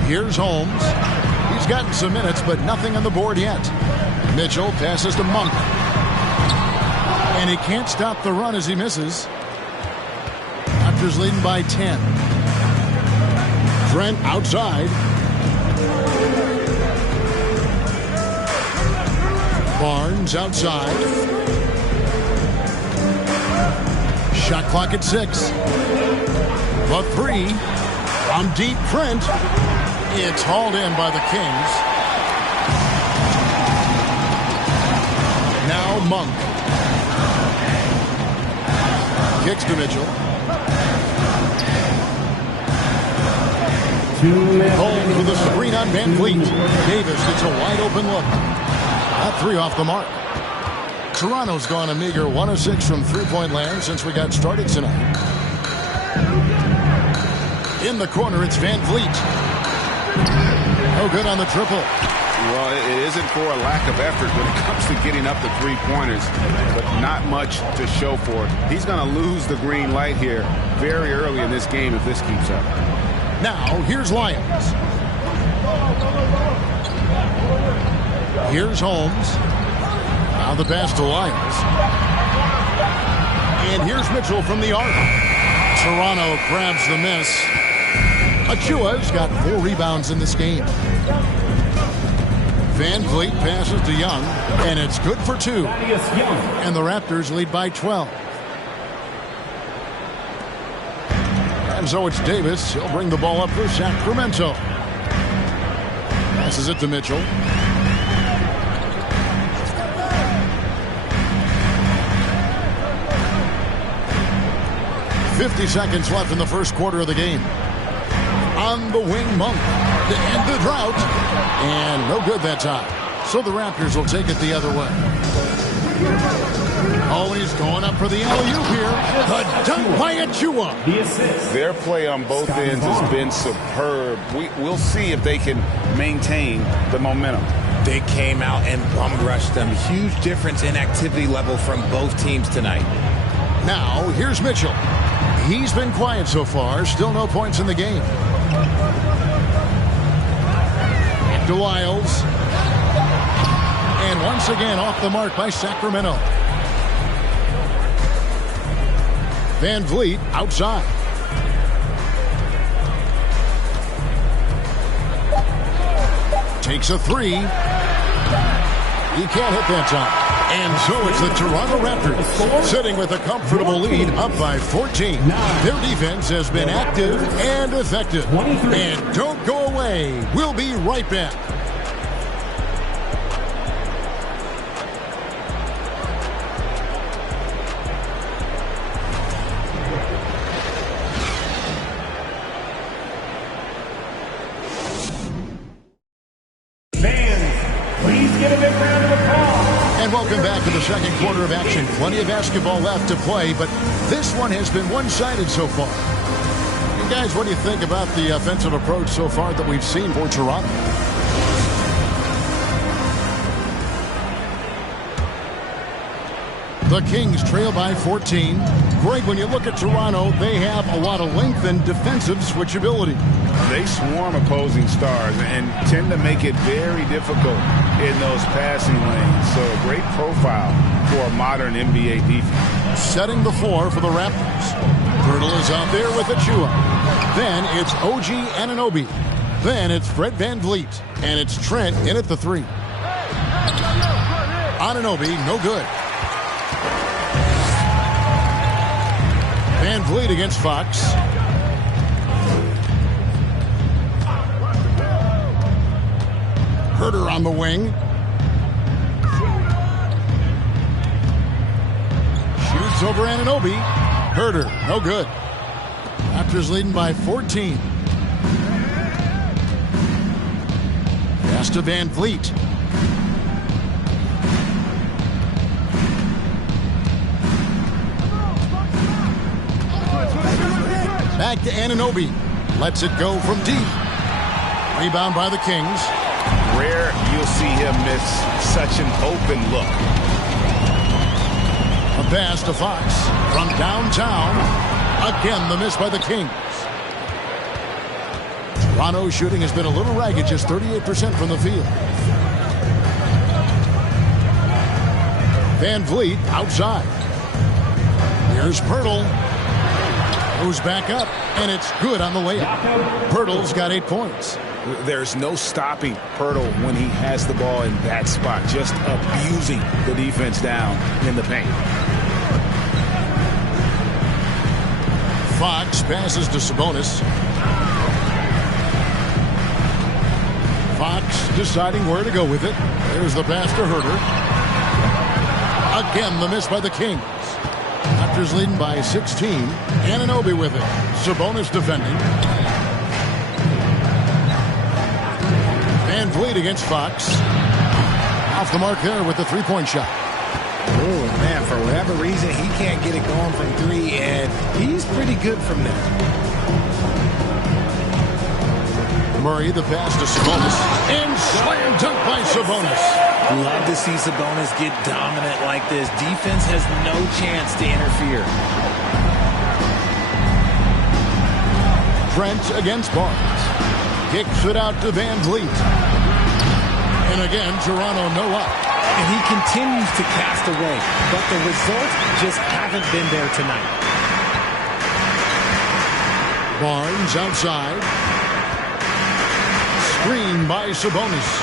Here's Holmes. He's gotten some minutes, but nothing on the board yet. Mitchell passes to Monk. And he can't stop the run as he misses. Raptors leading by 10. Trent outside. Barnes outside. Shot clock at 6. The 3 from deep. Trent. It's hauled in by the Kings. Now Monk. Kicks to Mitchell. Holmes with a screen on Van Vliet. Davis gets a wide open look. That 3 off the mark. Toronto's gone a meager 1 of 6 from three-point land since we got started tonight. In the corner, it's Van Vliet. No good on the triple. Well, it isn't for a lack of effort when it comes to getting up the three-pointers, but not much to show for it. He's going to lose the green light here very early in this game if this keeps up. Now, here's Lyons. Here's Holmes. Now the pass to Lyons. And here's Mitchell from the arc. Toronto grabs the miss. Achua's got 4 rebounds in this game. Van Vliet passes to Young, and it's good for 2. And the Raptors lead by 12. And so it's Davis. He'll bring the ball up for Sacramento. Passes it to Mitchell. 50 seconds left in the first quarter of the game. On the wing, Monk to end the drought. And no good that time. So the Raptors will take it the other way. Oh, he's going up for the alley-oop here. The dunk by Achua. The assist. Their play on both ends has been superb. We'll see if they can maintain the momentum. They came out and bum rushed them. Huge difference in activity level from both teams tonight. Now, here's Mitchell. He's been quiet so far. Still no points in the game. To Wiles. And once again off the mark by Sacramento. Van Vliet outside. Takes a three. He can't hit that time. And so it's the Toronto Raptors sitting with a comfortable lead up by 14. Their defense has been active and effective. And don't go away. We'll be right back. And welcome back to the second quarter of action. Plenty of basketball left to play, but this one has been one-sided so far. You guys, what do you think about the offensive approach so far that we've seen for Toronto? The Kings trail by 14. Greg, when you look at Toronto, they have a lot of length and defensive switchability. They swarm opposing stars and tend to make it very difficult in those passing lanes. So a great profile for a modern NBA defense. Setting the floor for the Raptors. Pirtle is out there with Achua. Then it's OG Anunoby. Then it's Fred Van Vliet. And it's Trent in at the three. Anunoby, no good. Van Vliet against Fox. Herter on the wing. Shoots over Anunoby. Herter, no good. Raptors leading by 14. Pass to Van Vliet. Back to Anunoby. Lets it go from deep. Rebound by the Kings. Rare you'll see him miss such an open look. A pass to Fox from downtown. Again, the miss by the Kings. Toronto's shooting has been a little ragged, just 38% from the field. Van Vliet outside. Here's Pirtle. Goes back up, and it's good on the layup. Pirtle's got 8 points. There's no stopping Pirtle when he has the ball in that spot, just abusing the defense down in the paint. Fox passes to Sabonis. Fox deciding where to go with it. There's the pass to Herter. Again, the miss by the Kings. Raptors leading by 16. Anunoby with it. Sabonis defending. Van Vliet against Fox. Off the mark there with the three-point shot. Oh, man, for whatever reason, he can't get it going from three, and he's pretty good from there. Murray, the pass to Sabonis. And slam dunk by Sabonis. Love to see Sabonis get dominant like this. Defense has no chance to interfere. Trent against Barnes. Kicks it out to Van Vliet. And again, Toronto no up. And he continues to cast away, but the results just haven't been there tonight. Barnes outside. Screen by Sabonis.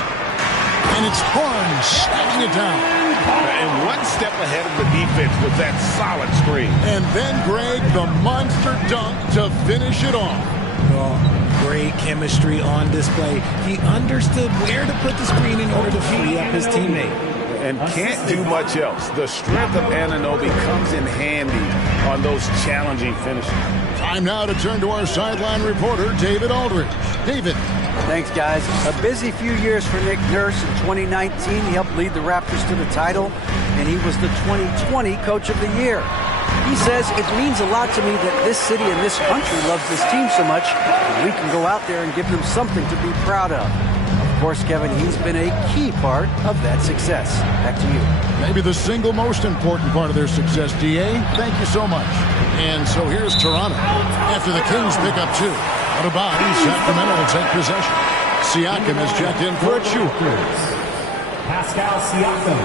And it's Barnes snapping it down. And one step ahead of the defense with that solid screen. And then, Greg, the monster dunk to finish it off. Oh, great chemistry on display. He understood where to put the screen in order to free up his teammate. And can't do much else. The strength of Anunoby comes in handy on those challenging finishes. Time now to turn to our sideline reporter, David Aldridge. David. Thanks, guys. A busy few years for Nick Nurse. In 2019, he helped lead the Raptors to the title. and he was the 2020 Coach of the Year. He says, it means a lot to me that this city and this country loves this team so much, and we can go out there and give them something to be proud of. Of course, Kevin, he's been a key part of that success. Back to you. Maybe the single most important part of their success, D.A. Thank you so much. And so here's Toronto. After the Kings pick up 2. What about Sacramento will take possession. Siakam is checked in for a shoot. Pascal Siakam.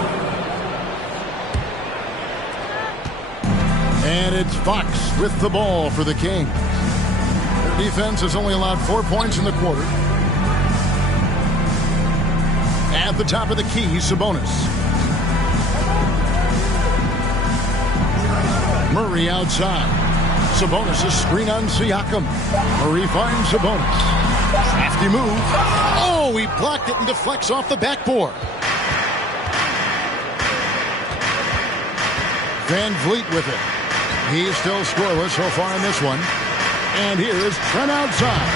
And it's Fox with the ball for the Kings. Their defense has only allowed 4 points in the quarter. At the top of the key, Sabonis. Murray outside. Sabonis is screen on Siakam. Murray finds Sabonis. Crafty move. Oh, he blocked it and deflects off the backboard. Van Vliet with it. He's still scoreless so far in this one. And here is Trent outside.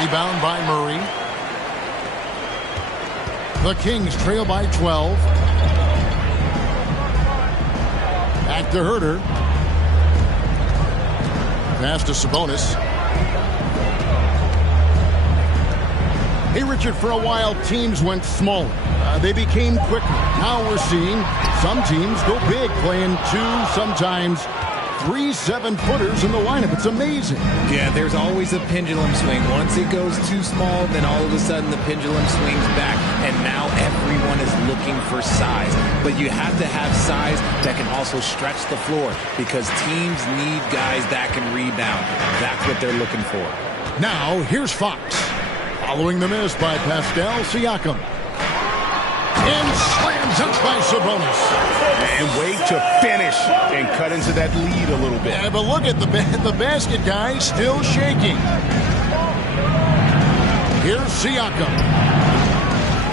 Rebound by Murray. The Kings trail by 12. Back to Herter. Pass to Sabonis. Hey, Richard, for a while, teams went smaller. They became quicker. Now we're seeing some teams go big, playing 2, sometimes 3 7-footers in the lineup. It's amazing. Yeah, there's always a pendulum swing. Once it goes too small, then all of a sudden the pendulum swings back, and now everyone is looking for size. But you have to have size that can also stretch the floor, because teams need guys that can rebound. That's what they're looking for. Now, here's Fox. Following the miss by Pascal Siakam. And slams up by Sabonis. And wait to finish and cut into that lead a little bit. Yeah, but look at the basket guy still shaking. Here's Siakam.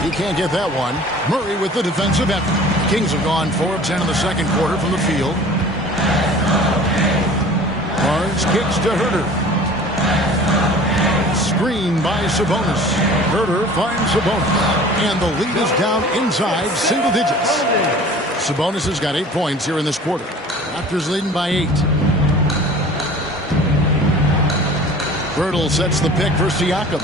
He can't get that one. Murray with the defensive effort. Kings have gone 4 of 10 in the second quarter from the field. Barnes kicks to Herter. Screen by Sabonis. Herter finds Sabonis. And the lead is down inside single digits. Sabonis has got 8 points here in this quarter. Raptors leading by 8. Birtle sets the pick for Siakam.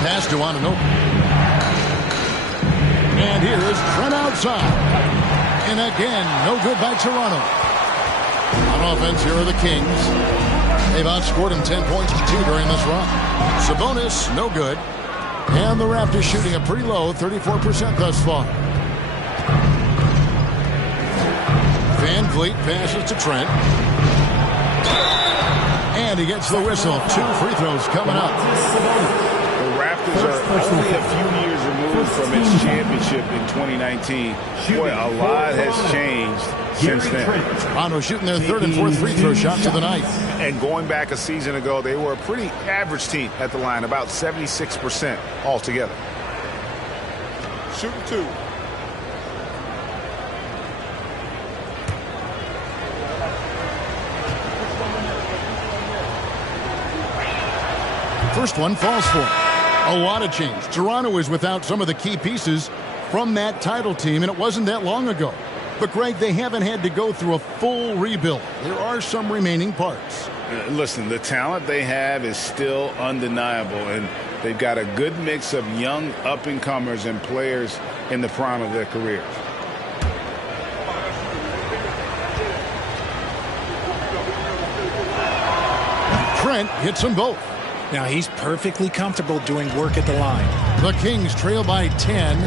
Pass to Anunoby. And here is Trent outside. And again, no good by Toronto. On offense, here are the Kings. They've outscored him 10 points to 2 during this run. Sabonis, no good. And the Raptors shooting a pretty low 34% thus far. Van Vliet passes to Trent. And he gets the whistle. 2 free throws coming up. The Raptors are only a few years removed from its championship in 2019. Boy, a lot has changed since then. Toronto shooting their 3rd and 4th free throw shots of the night. And going back a season ago, they were a pretty average team at the line, about 76% altogether. Shooting 2. First one falls for him. A lot of change. Toronto is without some of the key pieces from that title team, and it wasn't that long ago. But, Greg, they haven't had to go through a full rebuild. There are some remaining parts. Listen, the talent they have is still undeniable, and they've got a good mix of young up-and-comers and players in the prime of their careers. Trent hits them both. Now he's perfectly comfortable doing work at the line. The Kings trail by 10.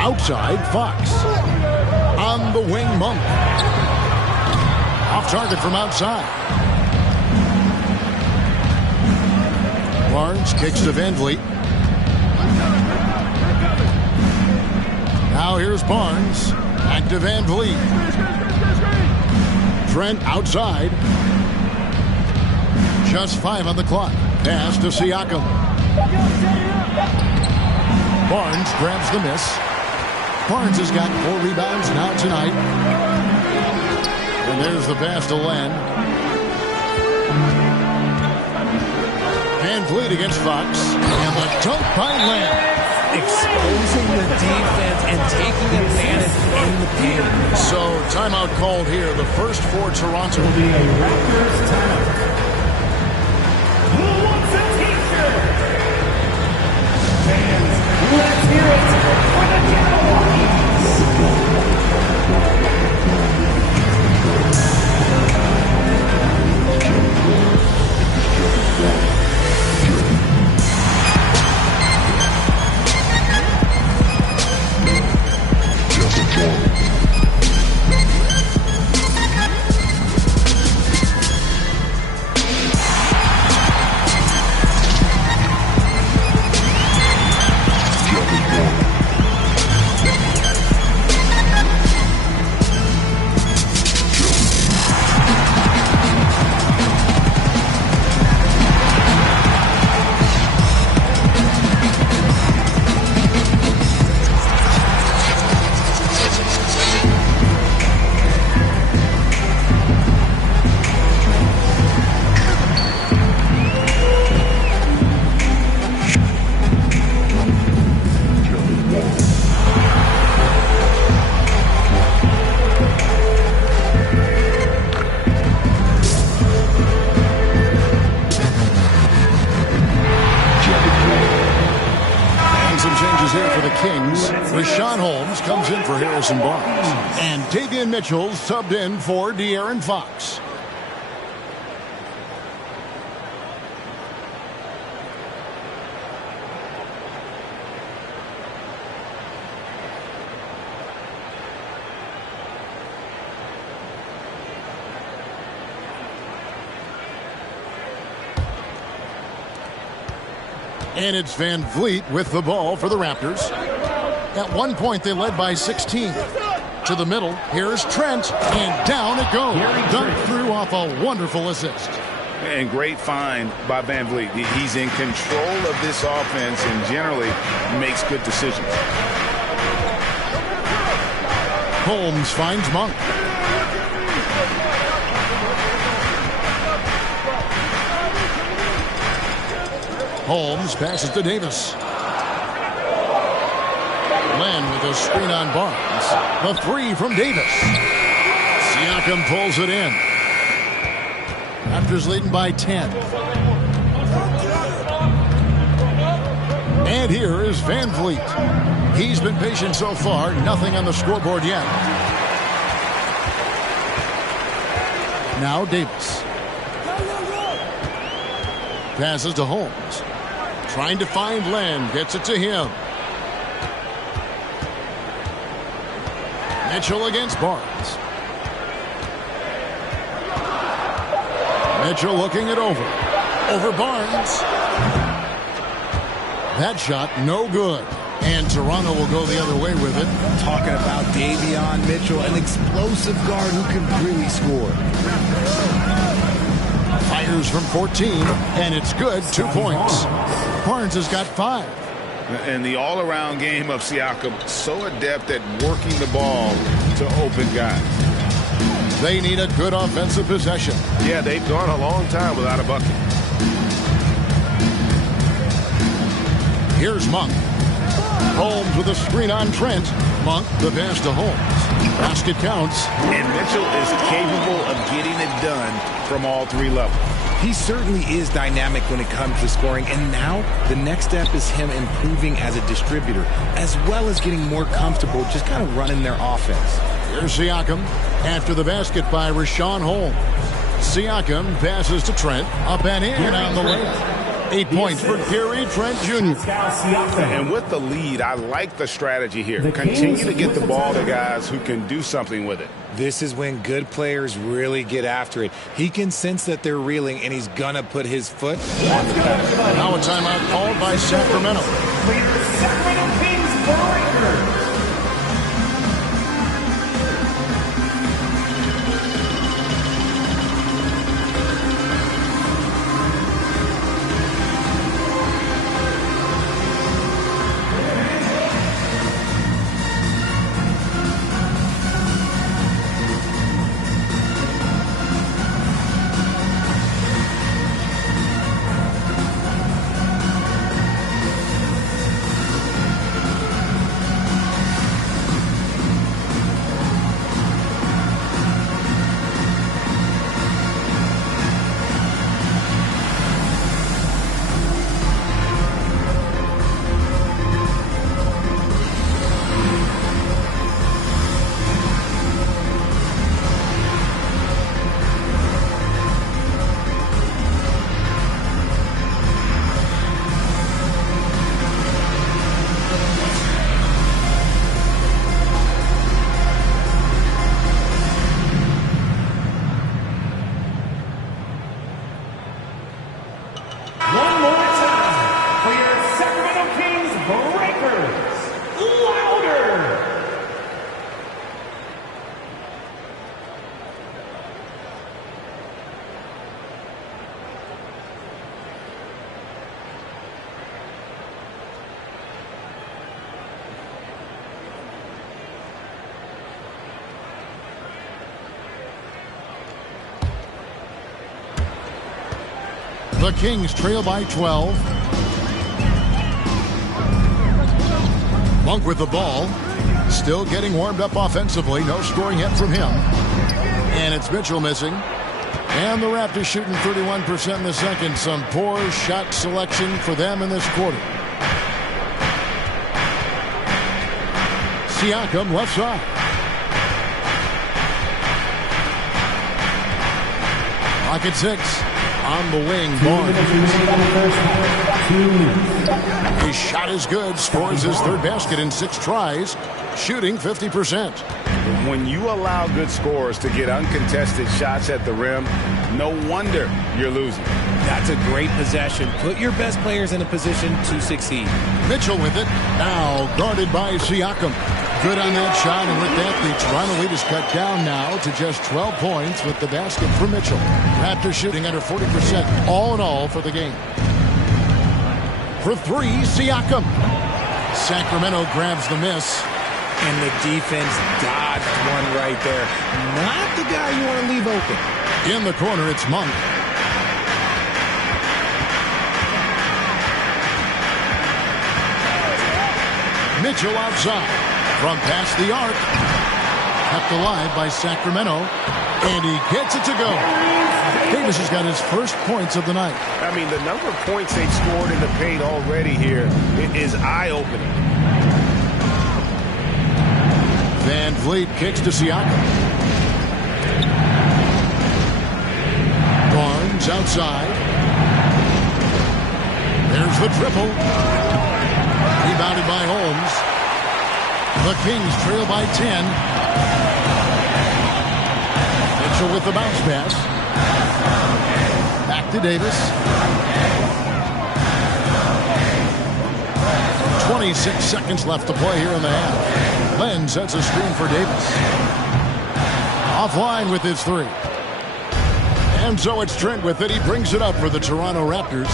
Outside, Fox. On the wing, Monk. Off target from outside. Barnes kicks to Van Vliet. Now here's Barnes. Back to Van Vliet. Trent outside. Just 5 on the clock. Pass to Siakam. Barnes grabs the miss. Barnes has got 4 rebounds now tonight. And there's the pass to Len. Van Van Vliet against Fox. And the dunk by Lamb. Exposing the defense and taking advantage in the paint. So, timeout called here. The first for Toronto. Will be a Raptors timeout. Who wants a t-shirt? Fans, let's hear it for the Jabberwockies. And Davian Mitchell subbed in for De'Aaron Fox. And it's Van Vliet with the ball for the Raptors. At one point, they led by 16. To the middle, here's Trent, and down it goes. Dunked through off a wonderful assist. And great find by Van Vliet. He's in control of this offense and generally makes good decisions. Holmes finds Monk. Holmes passes to Davis. Len with a screen on Barnes. The three from Davis. Siakam pulls it in. Raptors leading by 10. And here is Van Vliet. He's been patient so far. Nothing on the scoreboard yet. Now Davis. Passes to Holmes. Trying to find Len. Gets it to him. Mitchell against Barnes. Mitchell looking it over. Over Barnes. That shot no good. And Toronto will go the other way with it. Talking about Davion Mitchell, an explosive guard who can really score. Fires from 14, and it's good. 2 points. Barnes has got 5. And the all-around game of Siakam, so adept at working the ball to open guys. They need a good offensive possession. Yeah, they've gone a long time without a bucket. Here's Monk. Holmes with a screen on Trent. Monk, the pass to Holmes. Basket counts. And Mitchell is capable of getting it done from all 3 levels. He certainly is dynamic when it comes to scoring, and now the next step is him improving as a distributor, as well as getting more comfortable just kind of running their offense. Here's Siakam after the basket by Rashawn Holmes. Siakam passes to Trent, up and in on the layup. 8 points for Gary Trent Jr. And with the lead, I like the strategy here. Continue to get the ball to guys who can do something with it. This is when good players really get after it. He can sense that they're reeling, and he's going to put his foot on the pedal. Now a timeout called by Sacramento. Sacramento Kings Breakers. The Kings trail by 12. Monk with the ball. Still getting warmed up offensively. No scoring yet from him. And it's Mitchell missing. And the Raptors shooting 31% in the second. Some poor shot selection for them in this quarter. Siakam left side. Pocket 6. On the wing, Barnes. His shot is good. Scores his third basket in 6 tries. Shooting 50%. When you allow good scorers to get uncontested shots at the rim, no wonder you're losing. That's a great possession. Put your best players in a position to succeed. Mitchell with it. Now guarded by Siakam. Good on that shot, and with that, the Toronto lead is cut down now to just 12 points with the basket for Mitchell. Raptors shooting under 40% all in all for the game. For 3, Siakam. Sacramento grabs the miss. And the defense dodged one right there. Not the guy you want to leave open. In the corner, it's Monk. Mitchell outside. From past the arc. Kept alive by Sacramento. And he gets it to go. Davis has got his first points of the night. I mean, the number of points they've scored in the paint already here is eye-opening. Van Vliet kicks to Siakam. Barnes outside. There's the triple. Rebounded by Holmes. The Kings trail by 10. Mitchell with the bounce pass. Back to Davis. 26 seconds left to play here in the half. Len sets a screen for Davis. Offline with his 3. And so it's Trent with it. He brings it up for the Toronto Raptors.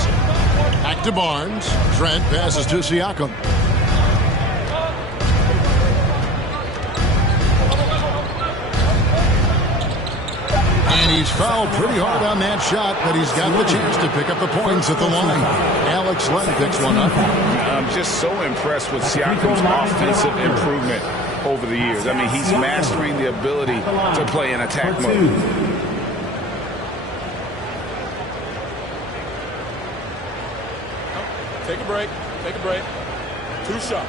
Back to Barnes. Trent passes to Siakam. And he's fouled pretty hard on that shot, but he's got the chance to pick up the points at the line. Alex Len picks one up. I'm just so impressed with Siakam's offensive improvement over the years. I mean, he's mastering the ability to play in attack mode. Take a break. Take a break. 2 shots.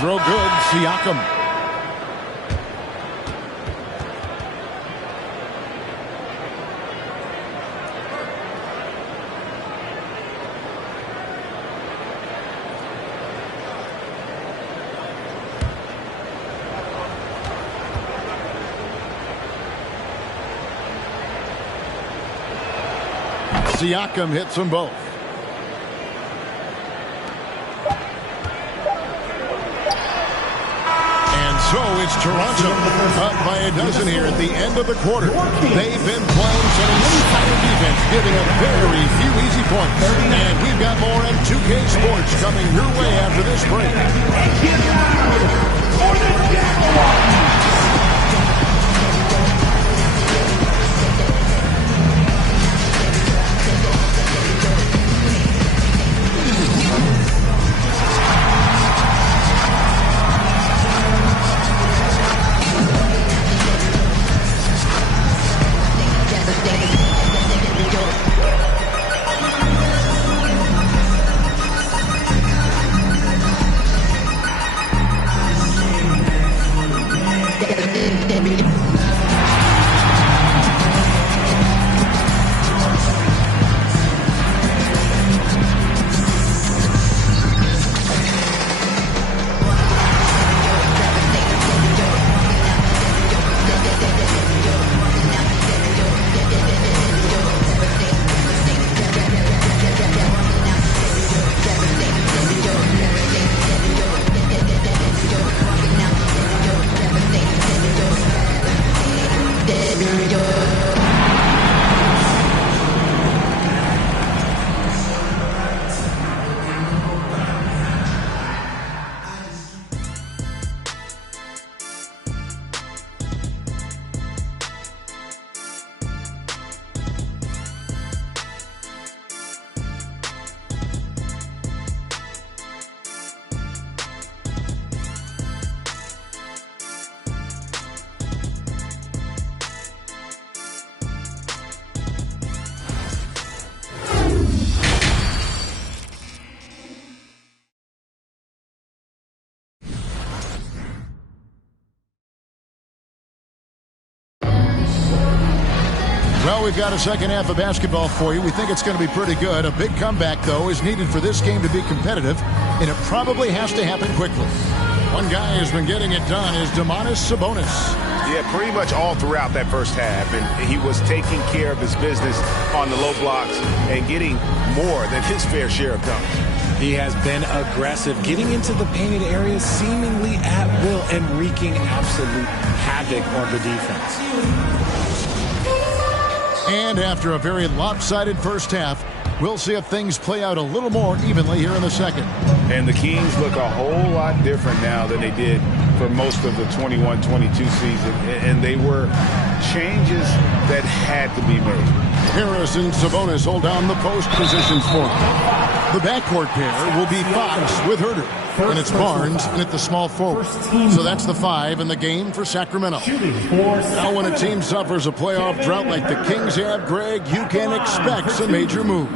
Throw good, Siakam. Siakam hits them both. So it's Toronto up by a dozen here at the end of the quarter. They've been playing some inspired defense, giving up very few easy points. And we've got more M2K Sports coming your way after this break. Well, we've got a second half of basketball for you. We think it's going to be pretty good. A big comeback, though, is needed for this game to be competitive, and it probably has to happen quickly. One guy who's been getting it done is Domantas Sabonis. Yeah, pretty much all throughout that first half, and he was taking care of his business on the low blocks and getting more than his fair share of dunks. He has been aggressive, getting into the painted areas seemingly at will and wreaking absolute havoc on the defense. And after a very lopsided first half, we'll see if things play out a little more evenly here in the second. And the Kings look a whole lot different now than they did for most of the 21-22 season. And they were changes that had to be made. Harris and Sabonis hold down the post positions for them. The backcourt pair will be Fox with Herter. And it's Barnes in at the small forward. So that's the 5 in the game for Sacramento. Now when a team suffers a playoff drought like the Kings have, Greg, you can expect some major moves.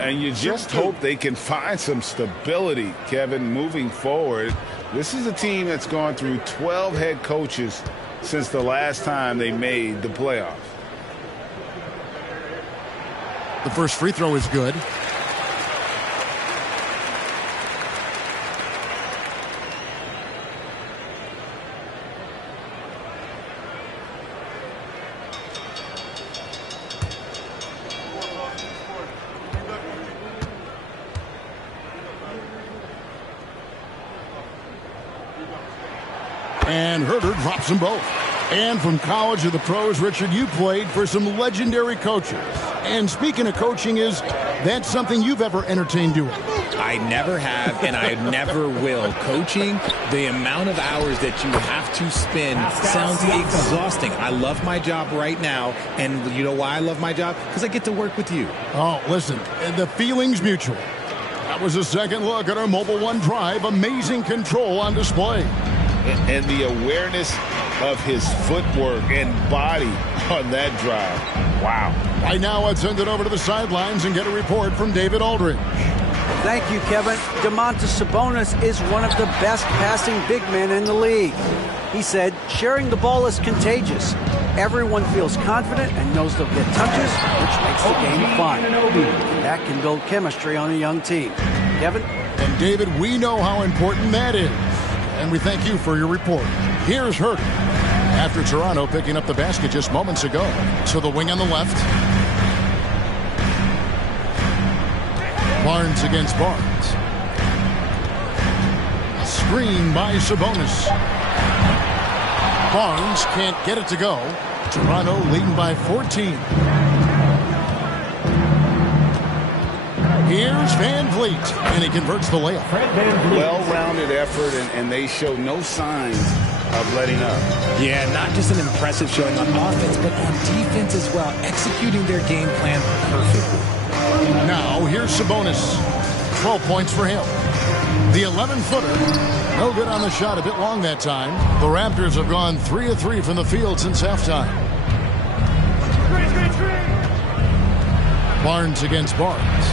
And you just hope they can find some stability, Kevin, moving forward. This is a team that's gone through 12 head coaches since the last time they made the playoffs. The first free throw is good. And Herter drops them both. And from college to the pros, Richard, you played for some legendary coaches. And speaking of coaching, is that something you've ever entertained doing? I never have, and I never will. Coaching, the amount of hours that you have to spend sounds exhausting. I love my job right now, and you know why I love my job? Because I get to work with you. Oh, listen, the feeling's mutual. That was a second look at our Mobile One Drive. Amazing control on display. And the awareness of his footwork and body on that drive. Wow. Right now, let's send it over to the sidelines and get a report from David Aldridge. Thank you, Kevin. Domantas Sabonis is one of the best passing big men in the league. He said, sharing the ball is contagious. Everyone feels confident and knows they'll get touches, which makes the game fun. That can build chemistry on a young team. Kevin? And David, we know how important that is. And we thank you for your report. Here's Herter. After Toronto picking up the basket just moments ago. So the wing on the left. Barnes against Barnes. Screen by Sabonis. Barnes can't get it to go. Toronto leading by 14. Here's Van Vliet, and he converts the layup. Well-rounded effort, and they show no signs of letting up. Yeah, not just an impressive showing on offense, but on defense as well, executing their game plan perfectly. Now, here's Sabonis. 12 points for him. The 11-footer, no good on the shot, a bit long that time. The Raptors have gone 3 of 3 from the field since halftime. Barnes against Barnes.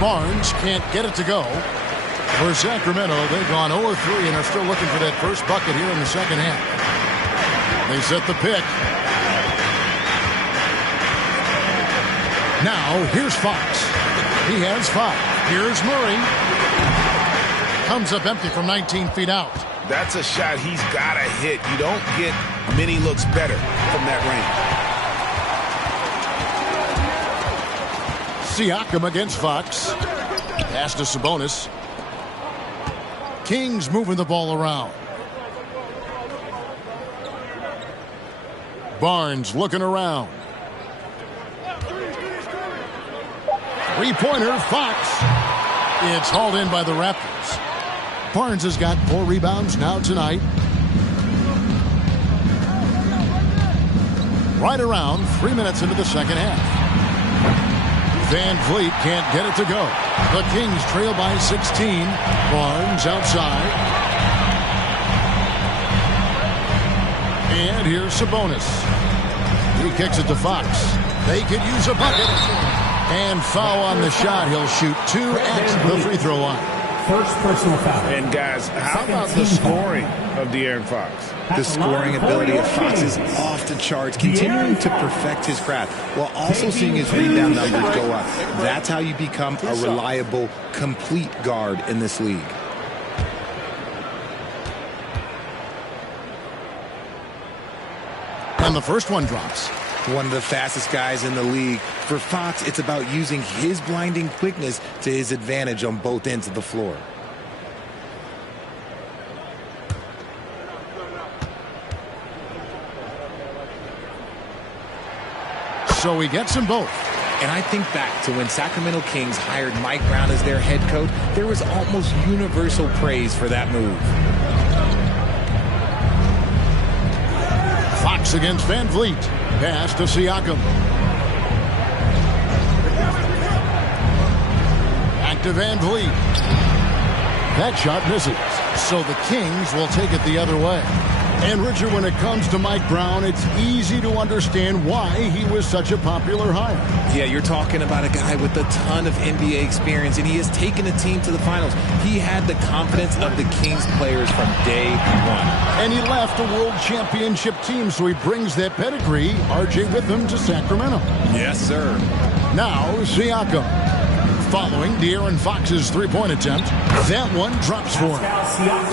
Barnes can't get it to go. For Sacramento, they've gone 0 of 3 and are still looking for that first bucket here in the second half. They set the pick. Now, here's Fox. He has 5. Here's Murray. Comes up empty from 19 feet out. That's a shot he's got to hit. You don't get many looks better from that range. Siakam against Fox. Pass to Sabonis. Kings moving the ball around. Barnes looking around. Three-pointer, Fox. It's hauled in by the Raptors. Barnes has got 4 rebounds now tonight. Right around 3 minutes into the second half. Van Vliet can't get it to go. The Kings trail by 16. Barnes outside. And here's Sabonis. He kicks it to Fox. They could use a bucket. And foul on the shot. He'll shoot 2 at the free throw line. First personal foul. And guys, how about the scoring of De'Aaron Fox? The scoring ability of Fox is off the charts, continuing to perfect his craft while also seeing his rebound numbers go up. That's how you become a reliable, complete guard in this league. And the first one drops. One of the fastest guys in the league. For Fox, it's about using his blinding quickness to his advantage on both ends of the floor. So he gets them both. And I think back to when Sacramento Kings hired Mike Brown as their head coach, there was almost universal praise for that move. Fox against Van Vliet. Pass to Siakam. Back to Van Vliet. That shot misses. So the Kings will take it the other way. And Richard, when it comes to Mike Brown, it's easy to understand why he was such a popular hire. Yeah, you're talking about a guy with a ton of NBA experience, and he has taken a team to the finals. He had the confidence of the Kings players from day one. And he left a world championship team, so he brings that pedigree, RJ, with him to Sacramento. Yes, sir. Now, Siakam. Following De'Aaron Fox's three-point attempt, that one drops for him.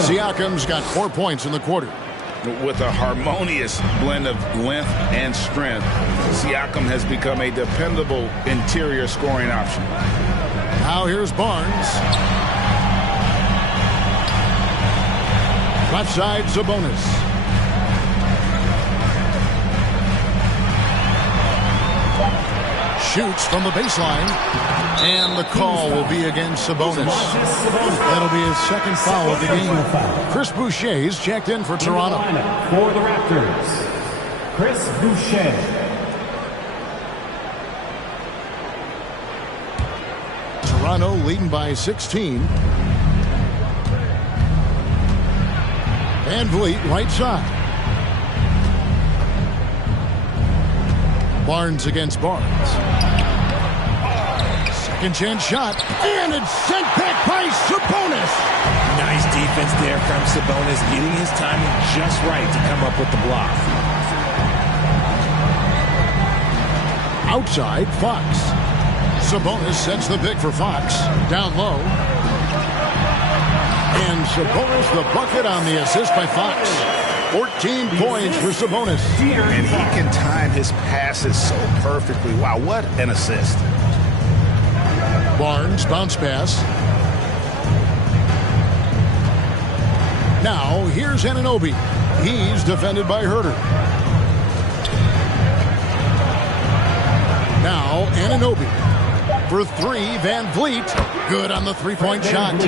Siakam's got 4 points in the quarter. With a harmonious blend of length and strength, Siakam has become a dependable interior scoring option. Now here's Barnes. Left side, Sabonis. Shoots from the baseline. And the call will be against Sabonis. That'll be his second foul of the game. Chris Boucher's checked in for Toronto. For the Raptors, Chris Boucher. Toronto leading by 16. Van Vliet right side. Barnes against Barnes. Second chance shot, and it's sent back by Sabonis. Nice defense there from Sabonis, getting his timing just right to come up with the block. Outside, Fox. Sabonis sets the pick for Fox. Down low. And Sabonis the bucket on the assist by Fox. 14 points for Sabonis. And he can time his passes so perfectly. Wow, what an assist. Barnes, bounce pass. Now, here's Anunoby. He's defended by Herter. Now, Anunoby. For three, Van Vliet. Good on the three-point shot.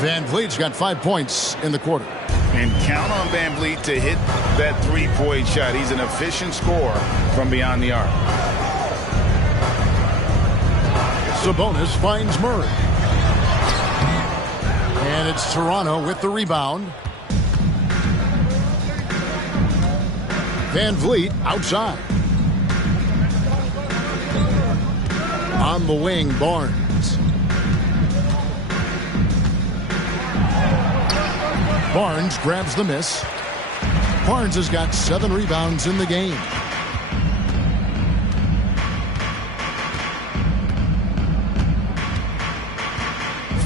Van Vliet's got 5 points in the quarter. And count on Van Vliet to hit that three-point shot. He's an efficient scorer from beyond the arc. Sabonis finds Murray. And it's Toronto with the rebound. Van Vliet outside. On the wing, Barnes. Barnes grabs the miss. Barnes has got 7 rebounds in the game.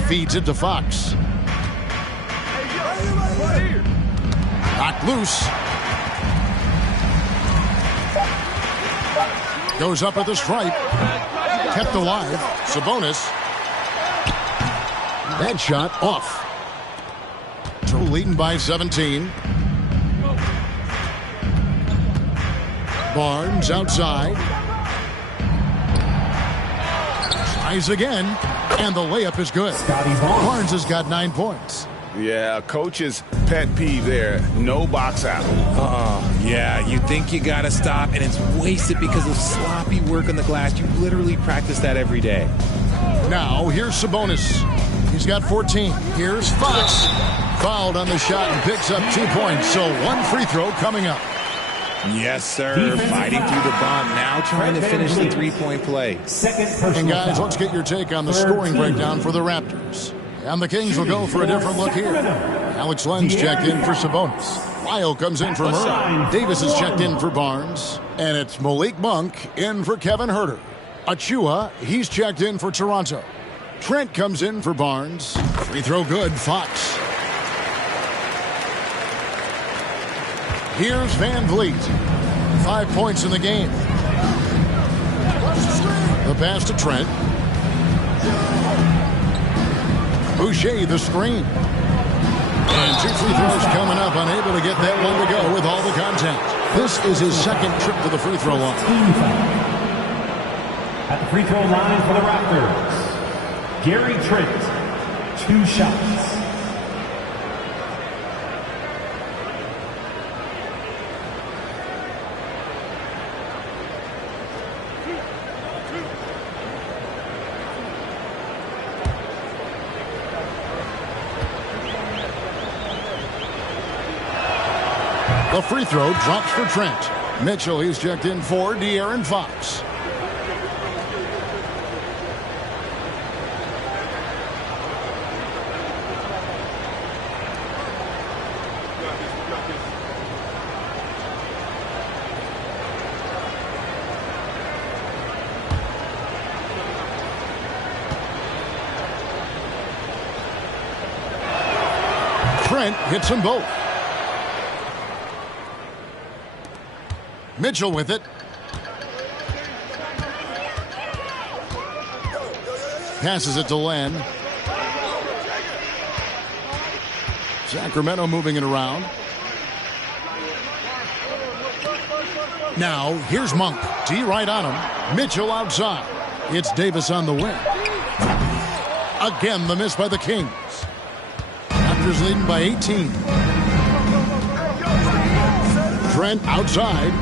Feeds it to Fox. Knocked loose. Goes up at the stripe. Kept alive. Sabonis. That shot off. Leading by 17. Barnes outside. Tries again. And the layup is good. Barnes has got 9 points. Yeah, coach's pet peeve there. No box out. Yeah, you think you got to stop, and it's wasted because of sloppy work on the glass. You literally practice that every day. Now, here's Sabonis. He's got 14. Here's Fox. Fouled on the shot and picks up 2 points. So 1 free throw coming up. Yes, sir. Fighting through the bomb. Now trying to finish the three-point play. And guys, let's get your take on the scoring breakdown for the Raptors. And the Kings will go for a different look here. Alex Len's checked in for Sabonis. Lyle comes in for Murray. Davis is checked in for Barnes. And it's Malik Monk in for Kevin Huerter. Achua, he's checked in for Toronto. Trent comes in for Barnes. Free throw good, Fox. Here's Van Vliet. 5 points in the game. The pass to Trent. Boucher the screen. And 2 free throws coming up, unable to get that one to go with all the contact. This is his second trip to the free throw line. At the free throw line for the Raptors, Gary Trent, 2 shots. The free throw drops for Trent. Mitchell, he's checked in for De'Aaron Fox. Trent hits them both. Mitchell with it. Passes it to Len. Sacramento moving it around. Now, here's Monk. D right on him. Mitchell outside. It's Davis on the wing. Again, the miss by the Kings. Raptors leading by 18. Trent outside.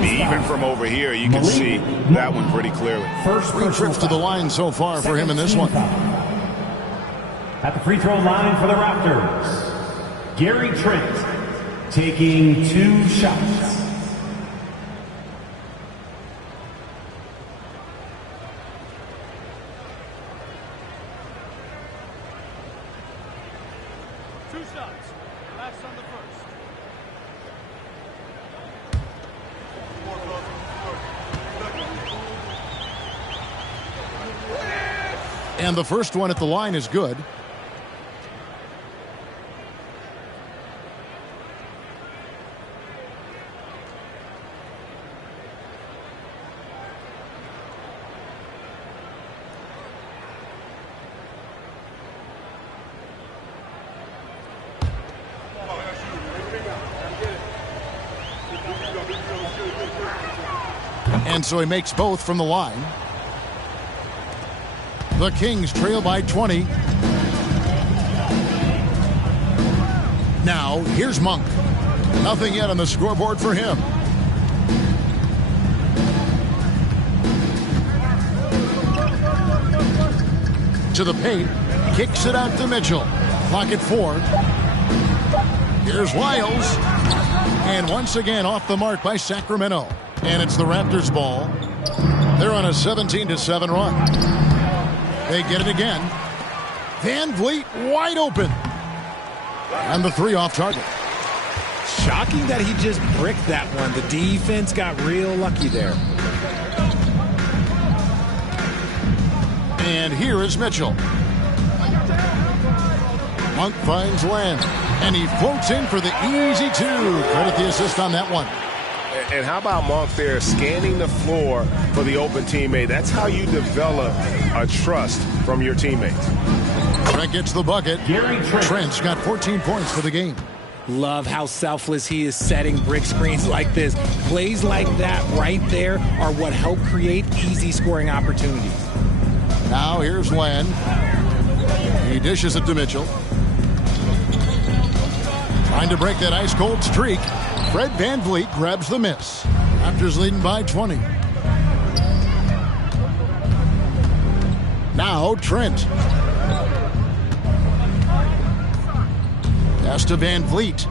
Even from over here, you can see that one pretty clearly. Three trips to the line so far for him in this one. At the free throw line for the Raptors, Gary Trent taking 2 shots. And the first one at the line is good. And so he makes both from the line. The Kings trail by 20. Now, here's Monk. Nothing yet on the scoreboard for him. To the paint. Kicks it out to Mitchell. Clock at 4. Here's Wiles. And once again off the mark by Sacramento. And it's the Raptors' ball. They're on a 17-7 run. They get it again. Van Vliet wide open. And the 3 off target. Shocking that he just bricked that one. The defense got real lucky there. And here is Mitchell. Monk finds Len. And he floats in for the easy 2. Credit the assist on that one. And how about Monk there scanning the floor for the open teammate? That's how you develop a trust from your teammates. Trent gets the bucket. Trent's got 14 points for the game. Love how selfless he is setting brick screens like this. Plays like that right there are what help create easy scoring opportunities. Now here's Len. He dishes it to Mitchell. Trying to break that ice-cold streak. Fred Van Vliet grabs the miss. Raptors leading by 20. Now Trent. Pass to Van Vliet.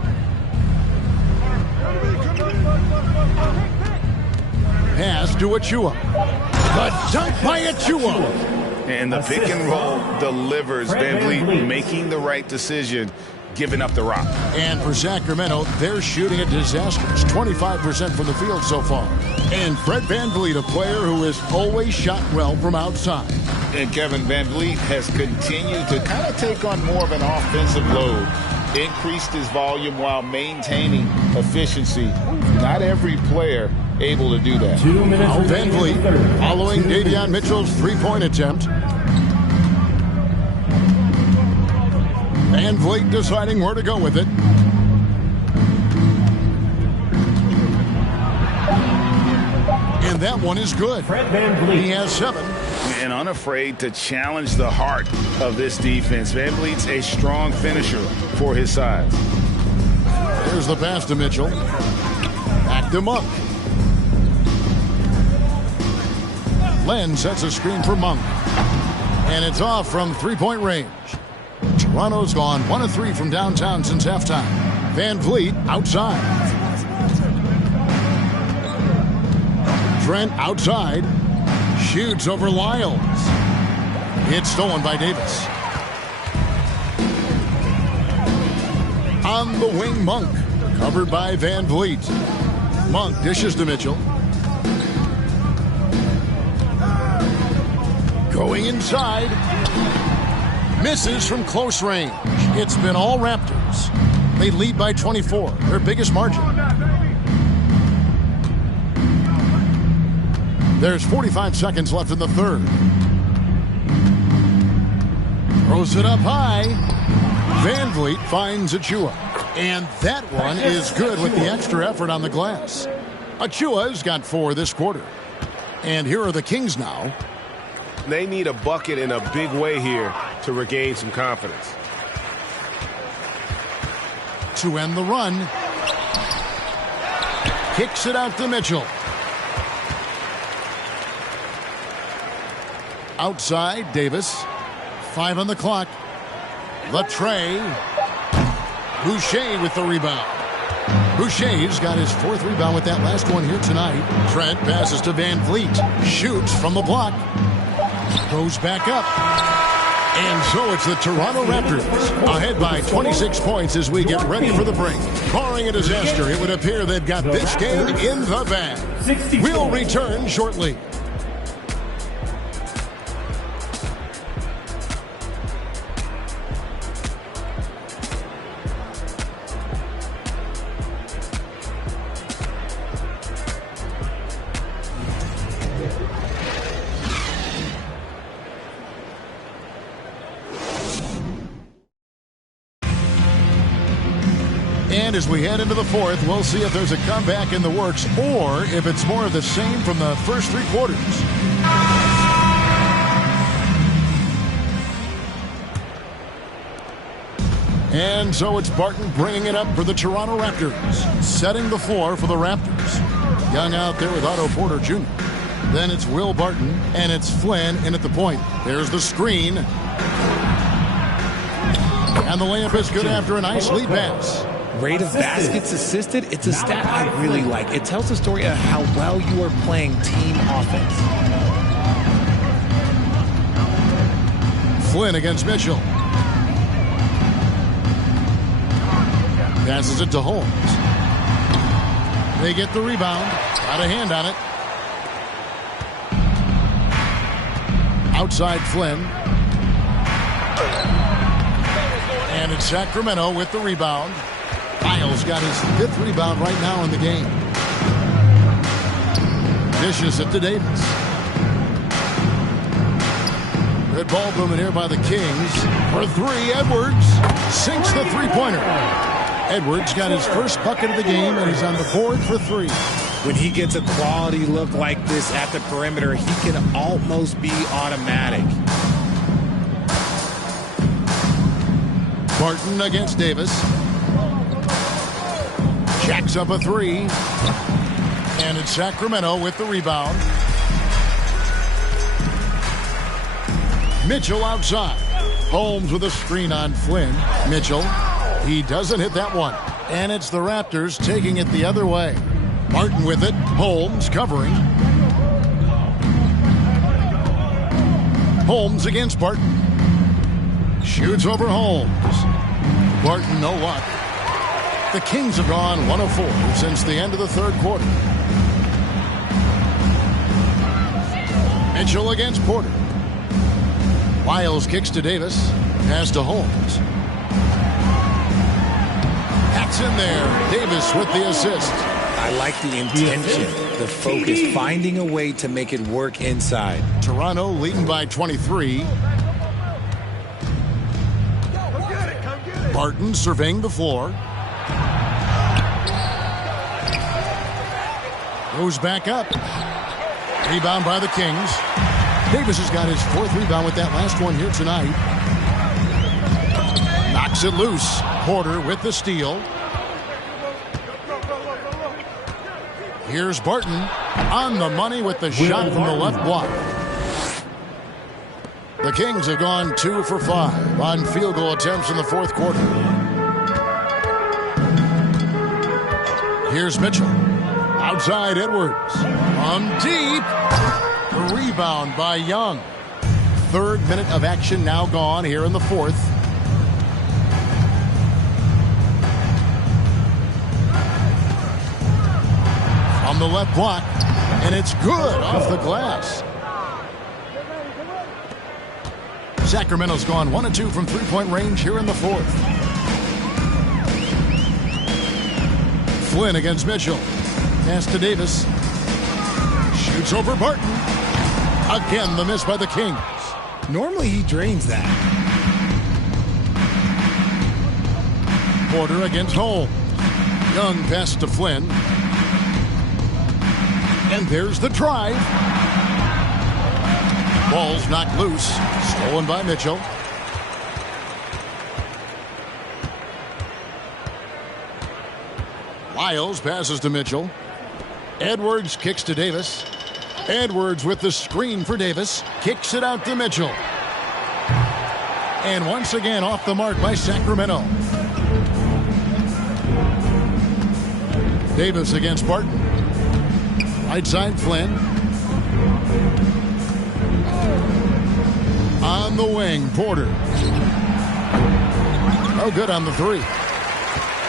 Pass to Achua. The dunk by Achua. And the pick and roll delivers. Van Vliet making the right decision, giving up the rock. And for Sacramento, they're shooting a disastrous 25% from the field so far. And Fred Van Vliet, a player who has always shot well from outside. And Kevin Van Vliet has continued to kind of take on more of an offensive load, increased his volume while maintaining efficiency. Not every player able to do that. Now Van Vliet following Davion Mitchell's three-point attempt. Van Vliet deciding where to go with it. And that one is good. He has 7. And unafraid to challenge the heart of this defense. Van Vliet's a strong finisher for his size. There's the pass to Mitchell. Backed him up. Len sets a screen for Monk. And it's off from three-point range. Toronto's gone 1 of 3 from downtown since halftime. Van Vliet outside. Trent outside. Shoots over Lyles. It's stolen by Davis. On the wing, Monk. Covered by Van Vliet. Monk dishes to Mitchell. Going inside. Misses from close range. It's been all Raptors. They lead by 24, their biggest margin. There's 45 seconds left in the third. Throws it up high. Van Vliet finds Achua. And that one is good with the extra effort on the glass. Achua's got 4 this quarter. And here are the Kings now. They need a bucket in a big way here to regain some confidence. To end the run. Kicks it out to Mitchell. Outside, Davis. 5 on the clock. Latre. Boucher with the rebound. Boucher's got his 4th rebound with that last one here tonight. Trent passes to Van Vliet. Shoots from the block. Goes back up. And so it's the Toronto Raptors ahead by 26 points as we get ready for the break. Barring a disaster, it would appear they've got this game in the bag. We'll return shortly. And as we head into the fourth, we'll see if there's a comeback in the works or if it's more of the same from the first 3 quarters. And so it's Barton bringing it up for the Toronto Raptors, setting the floor for the Raptors. Young out there with Otto Porter Jr. Then it's Will Barton, and it's Flynn in at the point. There's the screen. And the layup is good after a nice lead pass. Rate of baskets assisted, it's a stat I really like. It tells the story of how well you are playing team offense. Flynn against Mitchell. Passes it to Holmes. They get the rebound. Got a hand on it. Outside Flynn. And it's Sacramento with the rebound. Lyles got his 5th rebound right now in the game. Dishes it to Davis. Good ball movement here by the Kings. For 3, Edwards sinks the three-pointer. Edwards got his first bucket of the game, and he's on the board for 3. When he gets a quality look like this at the perimeter, he can almost be automatic. Barton against Davis. Jacks up a 3. And it's Sacramento with the rebound. Mitchell outside. Holmes with a screen on Flynn. Mitchell. He doesn't hit that one. And it's the Raptors taking it the other way. Martin with it. Holmes covering. Holmes against Barton. Shoots over Holmes. Barton, no luck. The Kings have gone 1 of 4 since the end of the third quarter. Mitchell against Porter. Wiles kicks to Davis. Pass to Holmes. That's in there. Davis with the assist. I like the intention, the focus, finding a way to make it work inside. Toronto leading by 23. Barton surveying the floor. Goes back up. Rebound by the Kings. Davis has got his 4th rebound with that last one here tonight. Knocks it loose. Porter with the steal. Here's Barton on the money with the shot from the left block. The Kings have gone 2 for 5 on field goal attempts in the fourth quarter. Here's Mitchell. Outside Edwards. From deep. The rebound by Young. 3rd minute of action now gone here in the 4th. On the left block. And it's good off the glass. Sacramento's gone 1 of 2 from 3-point range here in the 4th. Flynn against Mitchell. Pass to Davis. Shoots over Barton. Again, the miss by the Kings. Normally he drains that. Porter against Holmes. Young pass to Flynn. And there's the drive. Ball's knocked loose. Stolen by Mitchell. Wiles passes to Mitchell. Edwards kicks to Davis. Edwards with the screen for Davis. Kicks it out to Mitchell. And once again off the mark by Sacramento. Davis against Barton. Right side Flynn. On the wing, Porter. Oh, good on the 3.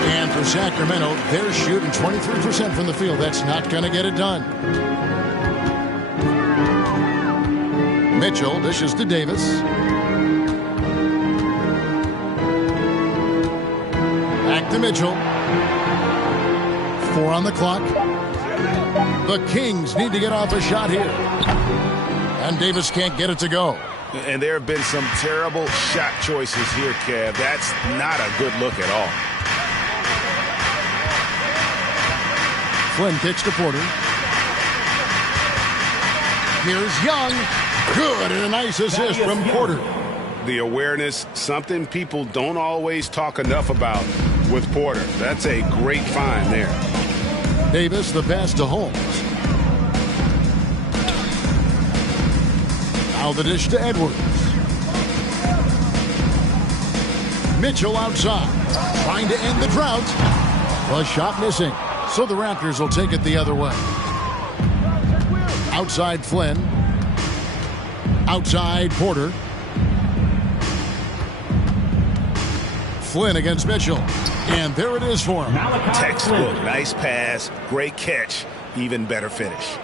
And for Sacramento, they're shooting 23% from the field. That's not going to get it done. Mitchell dishes to Davis. Back to Mitchell. 4 on the clock. The Kings need to get off a shot here. And Davis can't get it to go. And there have been some terrible shot choices here, Kev. That's not a good look at all. Flynn kicks to Porter. Here's Young. Good, and a nice assist from Porter. The awareness, something people don't always talk enough about with Porter. That's a great find there. Davis, the pass to Holmes. Now the dish to Edwards. Mitchell outside, trying to end the drought. The shot missing, so the Raptors will take it the other way. Outside Flynn. Outside Porter. Flynn against Mitchell. And there it is for him. Textbook, nice pass, great catch, even better finish.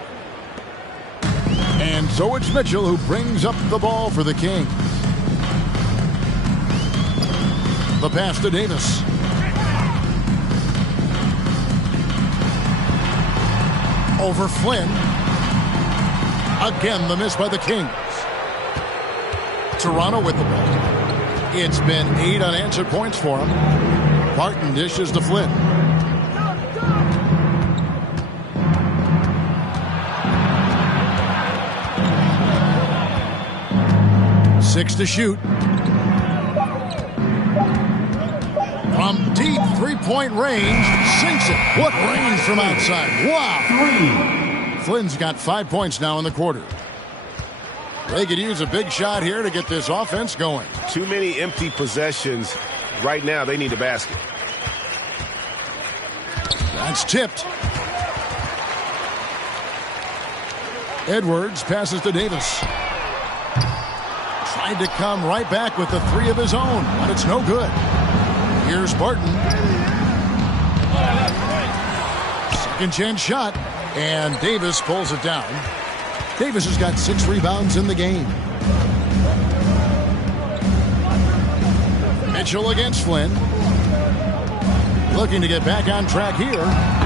And so it's Mitchell who brings up the ball for the Kings. The pass to Davis. Over Flynn. Again, the miss by the Kings. Toronto with the ball. It's been 8 unanswered points for him. Barton dishes to Flynn. Six to shoot. From deep 3-point range, sinks it. What range from outside. Wow. Flynn's got 5 points now in the quarter. They could use a big shot here to get this offense going. Too many empty possessions. Right now, they need a basket. That's tipped. Edwards passes to Davis. Tried to come right back with the three of his own, but it's no good. Here's Barton. Second chance shot, and Davis pulls it down. Davis has got 6 rebounds in the game. Mitchell against Flynn. Looking to get back on track here.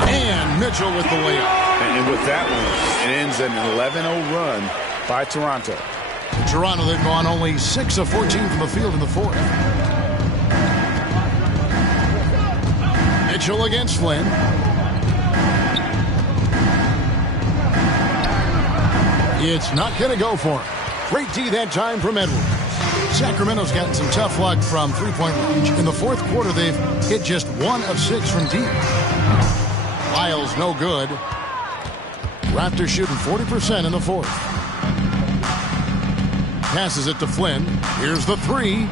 And Mitchell with the layup. And with that one, it ends an 11-0 run by Toronto. Toronto, they've gone only 6 of 14 from the field in the fourth. Mitchell against Flynn. It's not going to go for him. Great D that time from Edwards. Sacramento's gotten some tough luck from three-point range. In the fourth quarter, they've hit just 1 of 6 from deep. Lyles no good. Raptors shooting 40% in the fourth. Passes it to Flynn. Here's the three.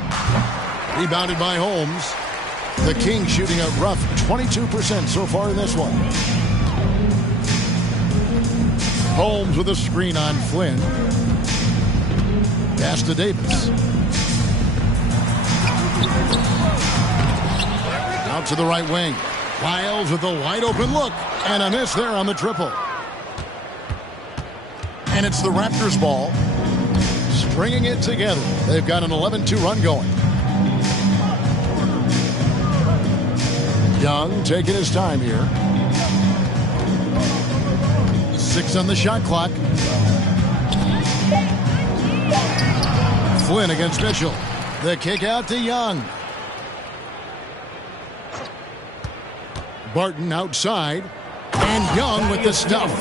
Rebounded by Holmes. The Kings shooting a rough 22% so far in this one. Holmes with a screen on Flynn. Pass to Davis. Out to the right wing. Lyles with a wide open look. And a miss there on the triple. And it's the Raptors ball. Stringing it together. They've got an 11-2 run going. Young taking his time here. 6 on the shot clock. Flynn against Mitchell. The kick out to Young. Barton outside. And Young with the stuff.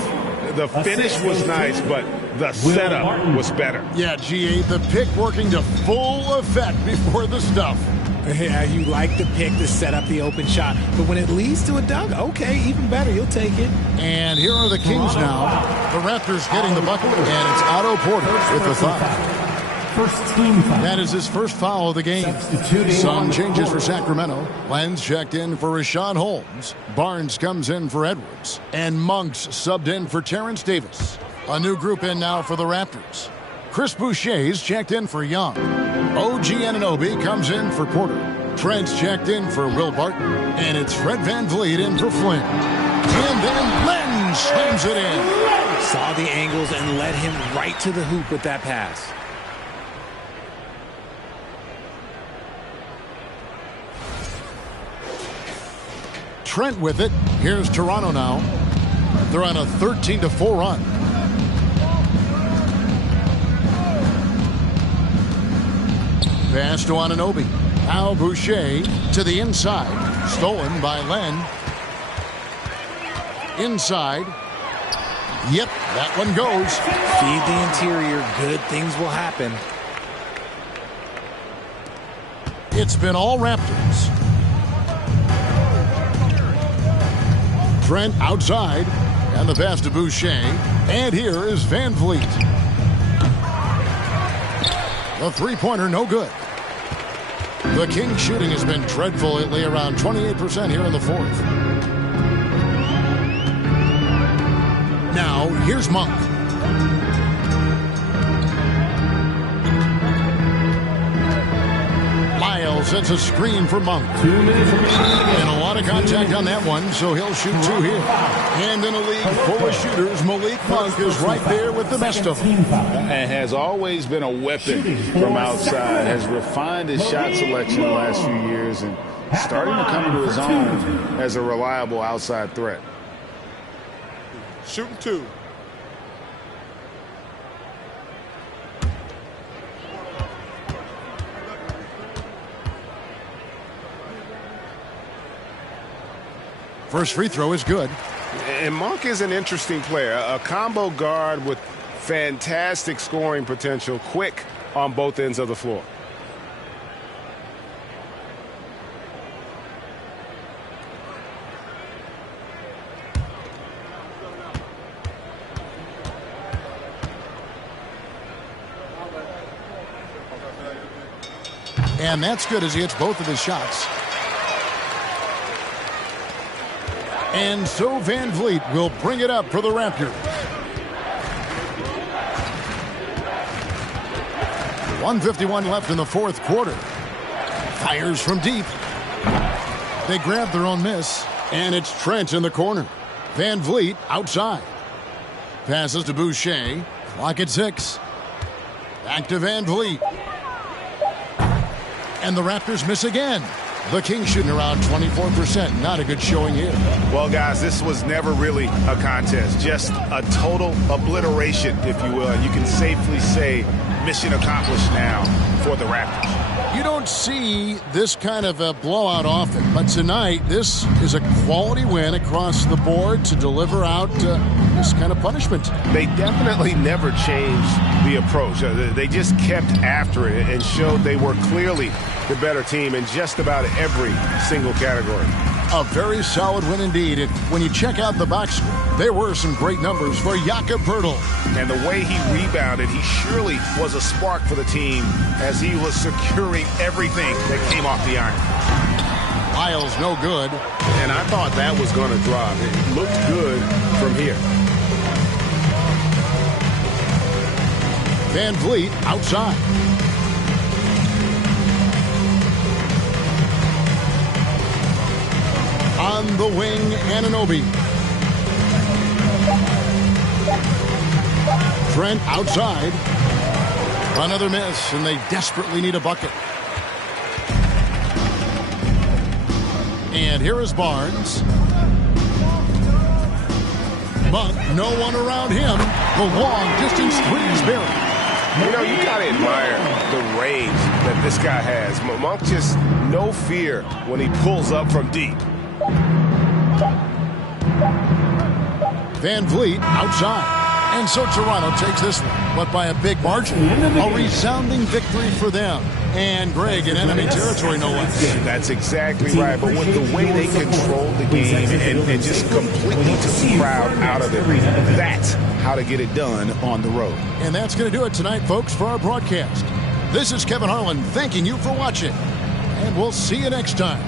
The finish was nice, but the setup was better. Yeah, GA, the pick working to full effect before the stuff. Yeah, you like the pick to set up the open shot, but when it leads to a dunk, okay, even better, you'll take it. And here are the Kings now. The Raptors getting the bucket, and it's Otto Porter with the foul. First team foul. That is his first foul of the game. Some changes for Sacramento. Lenz checked in for Rashawn Holmes. Barnes comes in for Edwards. And Monks subbed in for Terrence Davis. A new group in now for the Raptors. Chris Boucher's checked in for Young. OG Anunoby comes in for Porter. Trent's checked in for Will Barton. And it's Fred VanVleet in for Flynn. And then Lenz slams it in. Saw the angles and led him right to the hoop with that pass. Trent with it. Here's Toronto now. They're on a 13-4 run. Pass to Anunoby. Al Boucher to the inside. Stolen by Len. Inside. Yep, that one goes. Feed the interior. Good things will happen. It's been all Raptors. Trent outside. And the pass to Boucher. And here is VanVleet. The three-pointer no good. The Kings shooting has been dreadful lately, around 28% here in the fourth. Now, here's Monk. Lyles sets a screen for Monk. 2 minutes remaining. And a lot of contact on that one, so he'll shoot 2 here. And in a league full of shooters, Malik Monk is right there with the best of them. And has always been a weapon from outside. Has refined his shot selection the last few years and starting to come into his own as a reliable outside threat. Shooting 2. First free throw is good. And Monk is an interesting player. A combo guard with fantastic scoring potential, quick on both ends of the floor. And that's good as he hits both of his shots. And so VanVleet will bring it up for the Raptors. 1:51 left in the fourth quarter. Fires from deep. They grab their own miss, and it's Trent in the corner. Van Vliet outside. Passes to Boucher. Clock at 6. Back to Van Vliet. And the Raptors miss again. The Kings shooting around 24%. Not a good showing here. Well, guys, this was never really a contest. Just a total obliteration, if you will. And you can safely say mission accomplished now for the Raptors. You don't see this kind of a blowout often, but tonight this is a quality win across the board to deliver out this kind of punishment. They definitely never changed the approach. They just kept after it and showed they were clearly the better team in just about every single category. A very solid win indeed. And when you check out the box score, there were some great numbers for Jakob Poeltl. And the way he rebounded, he surely was a spark for the team as he was securing everything that came off the iron. Lyles no good. And I thought that was going to drop. It looked good from here. Van Vliet outside. On the wing, Anunoby. Trent outside. Another miss, and they desperately need a bucket. And here is Barnes. But no one around him. The long-distance three is buried. You know, you got to admire the range that this guy has. Monk just no fear when he pulls up from deep. Van Vliet outside. And so Toronto takes this one, but by a big margin. A resounding victory for them. And Greg in enemy territory, no less. That's exactly right. But with the way they controlled the game and just completely took the crowd out of it, that's how to get it done on the road. And that's going to do it tonight, folks, for our broadcast. This is Kevin Harlan thanking you for watching. And we'll see you next time.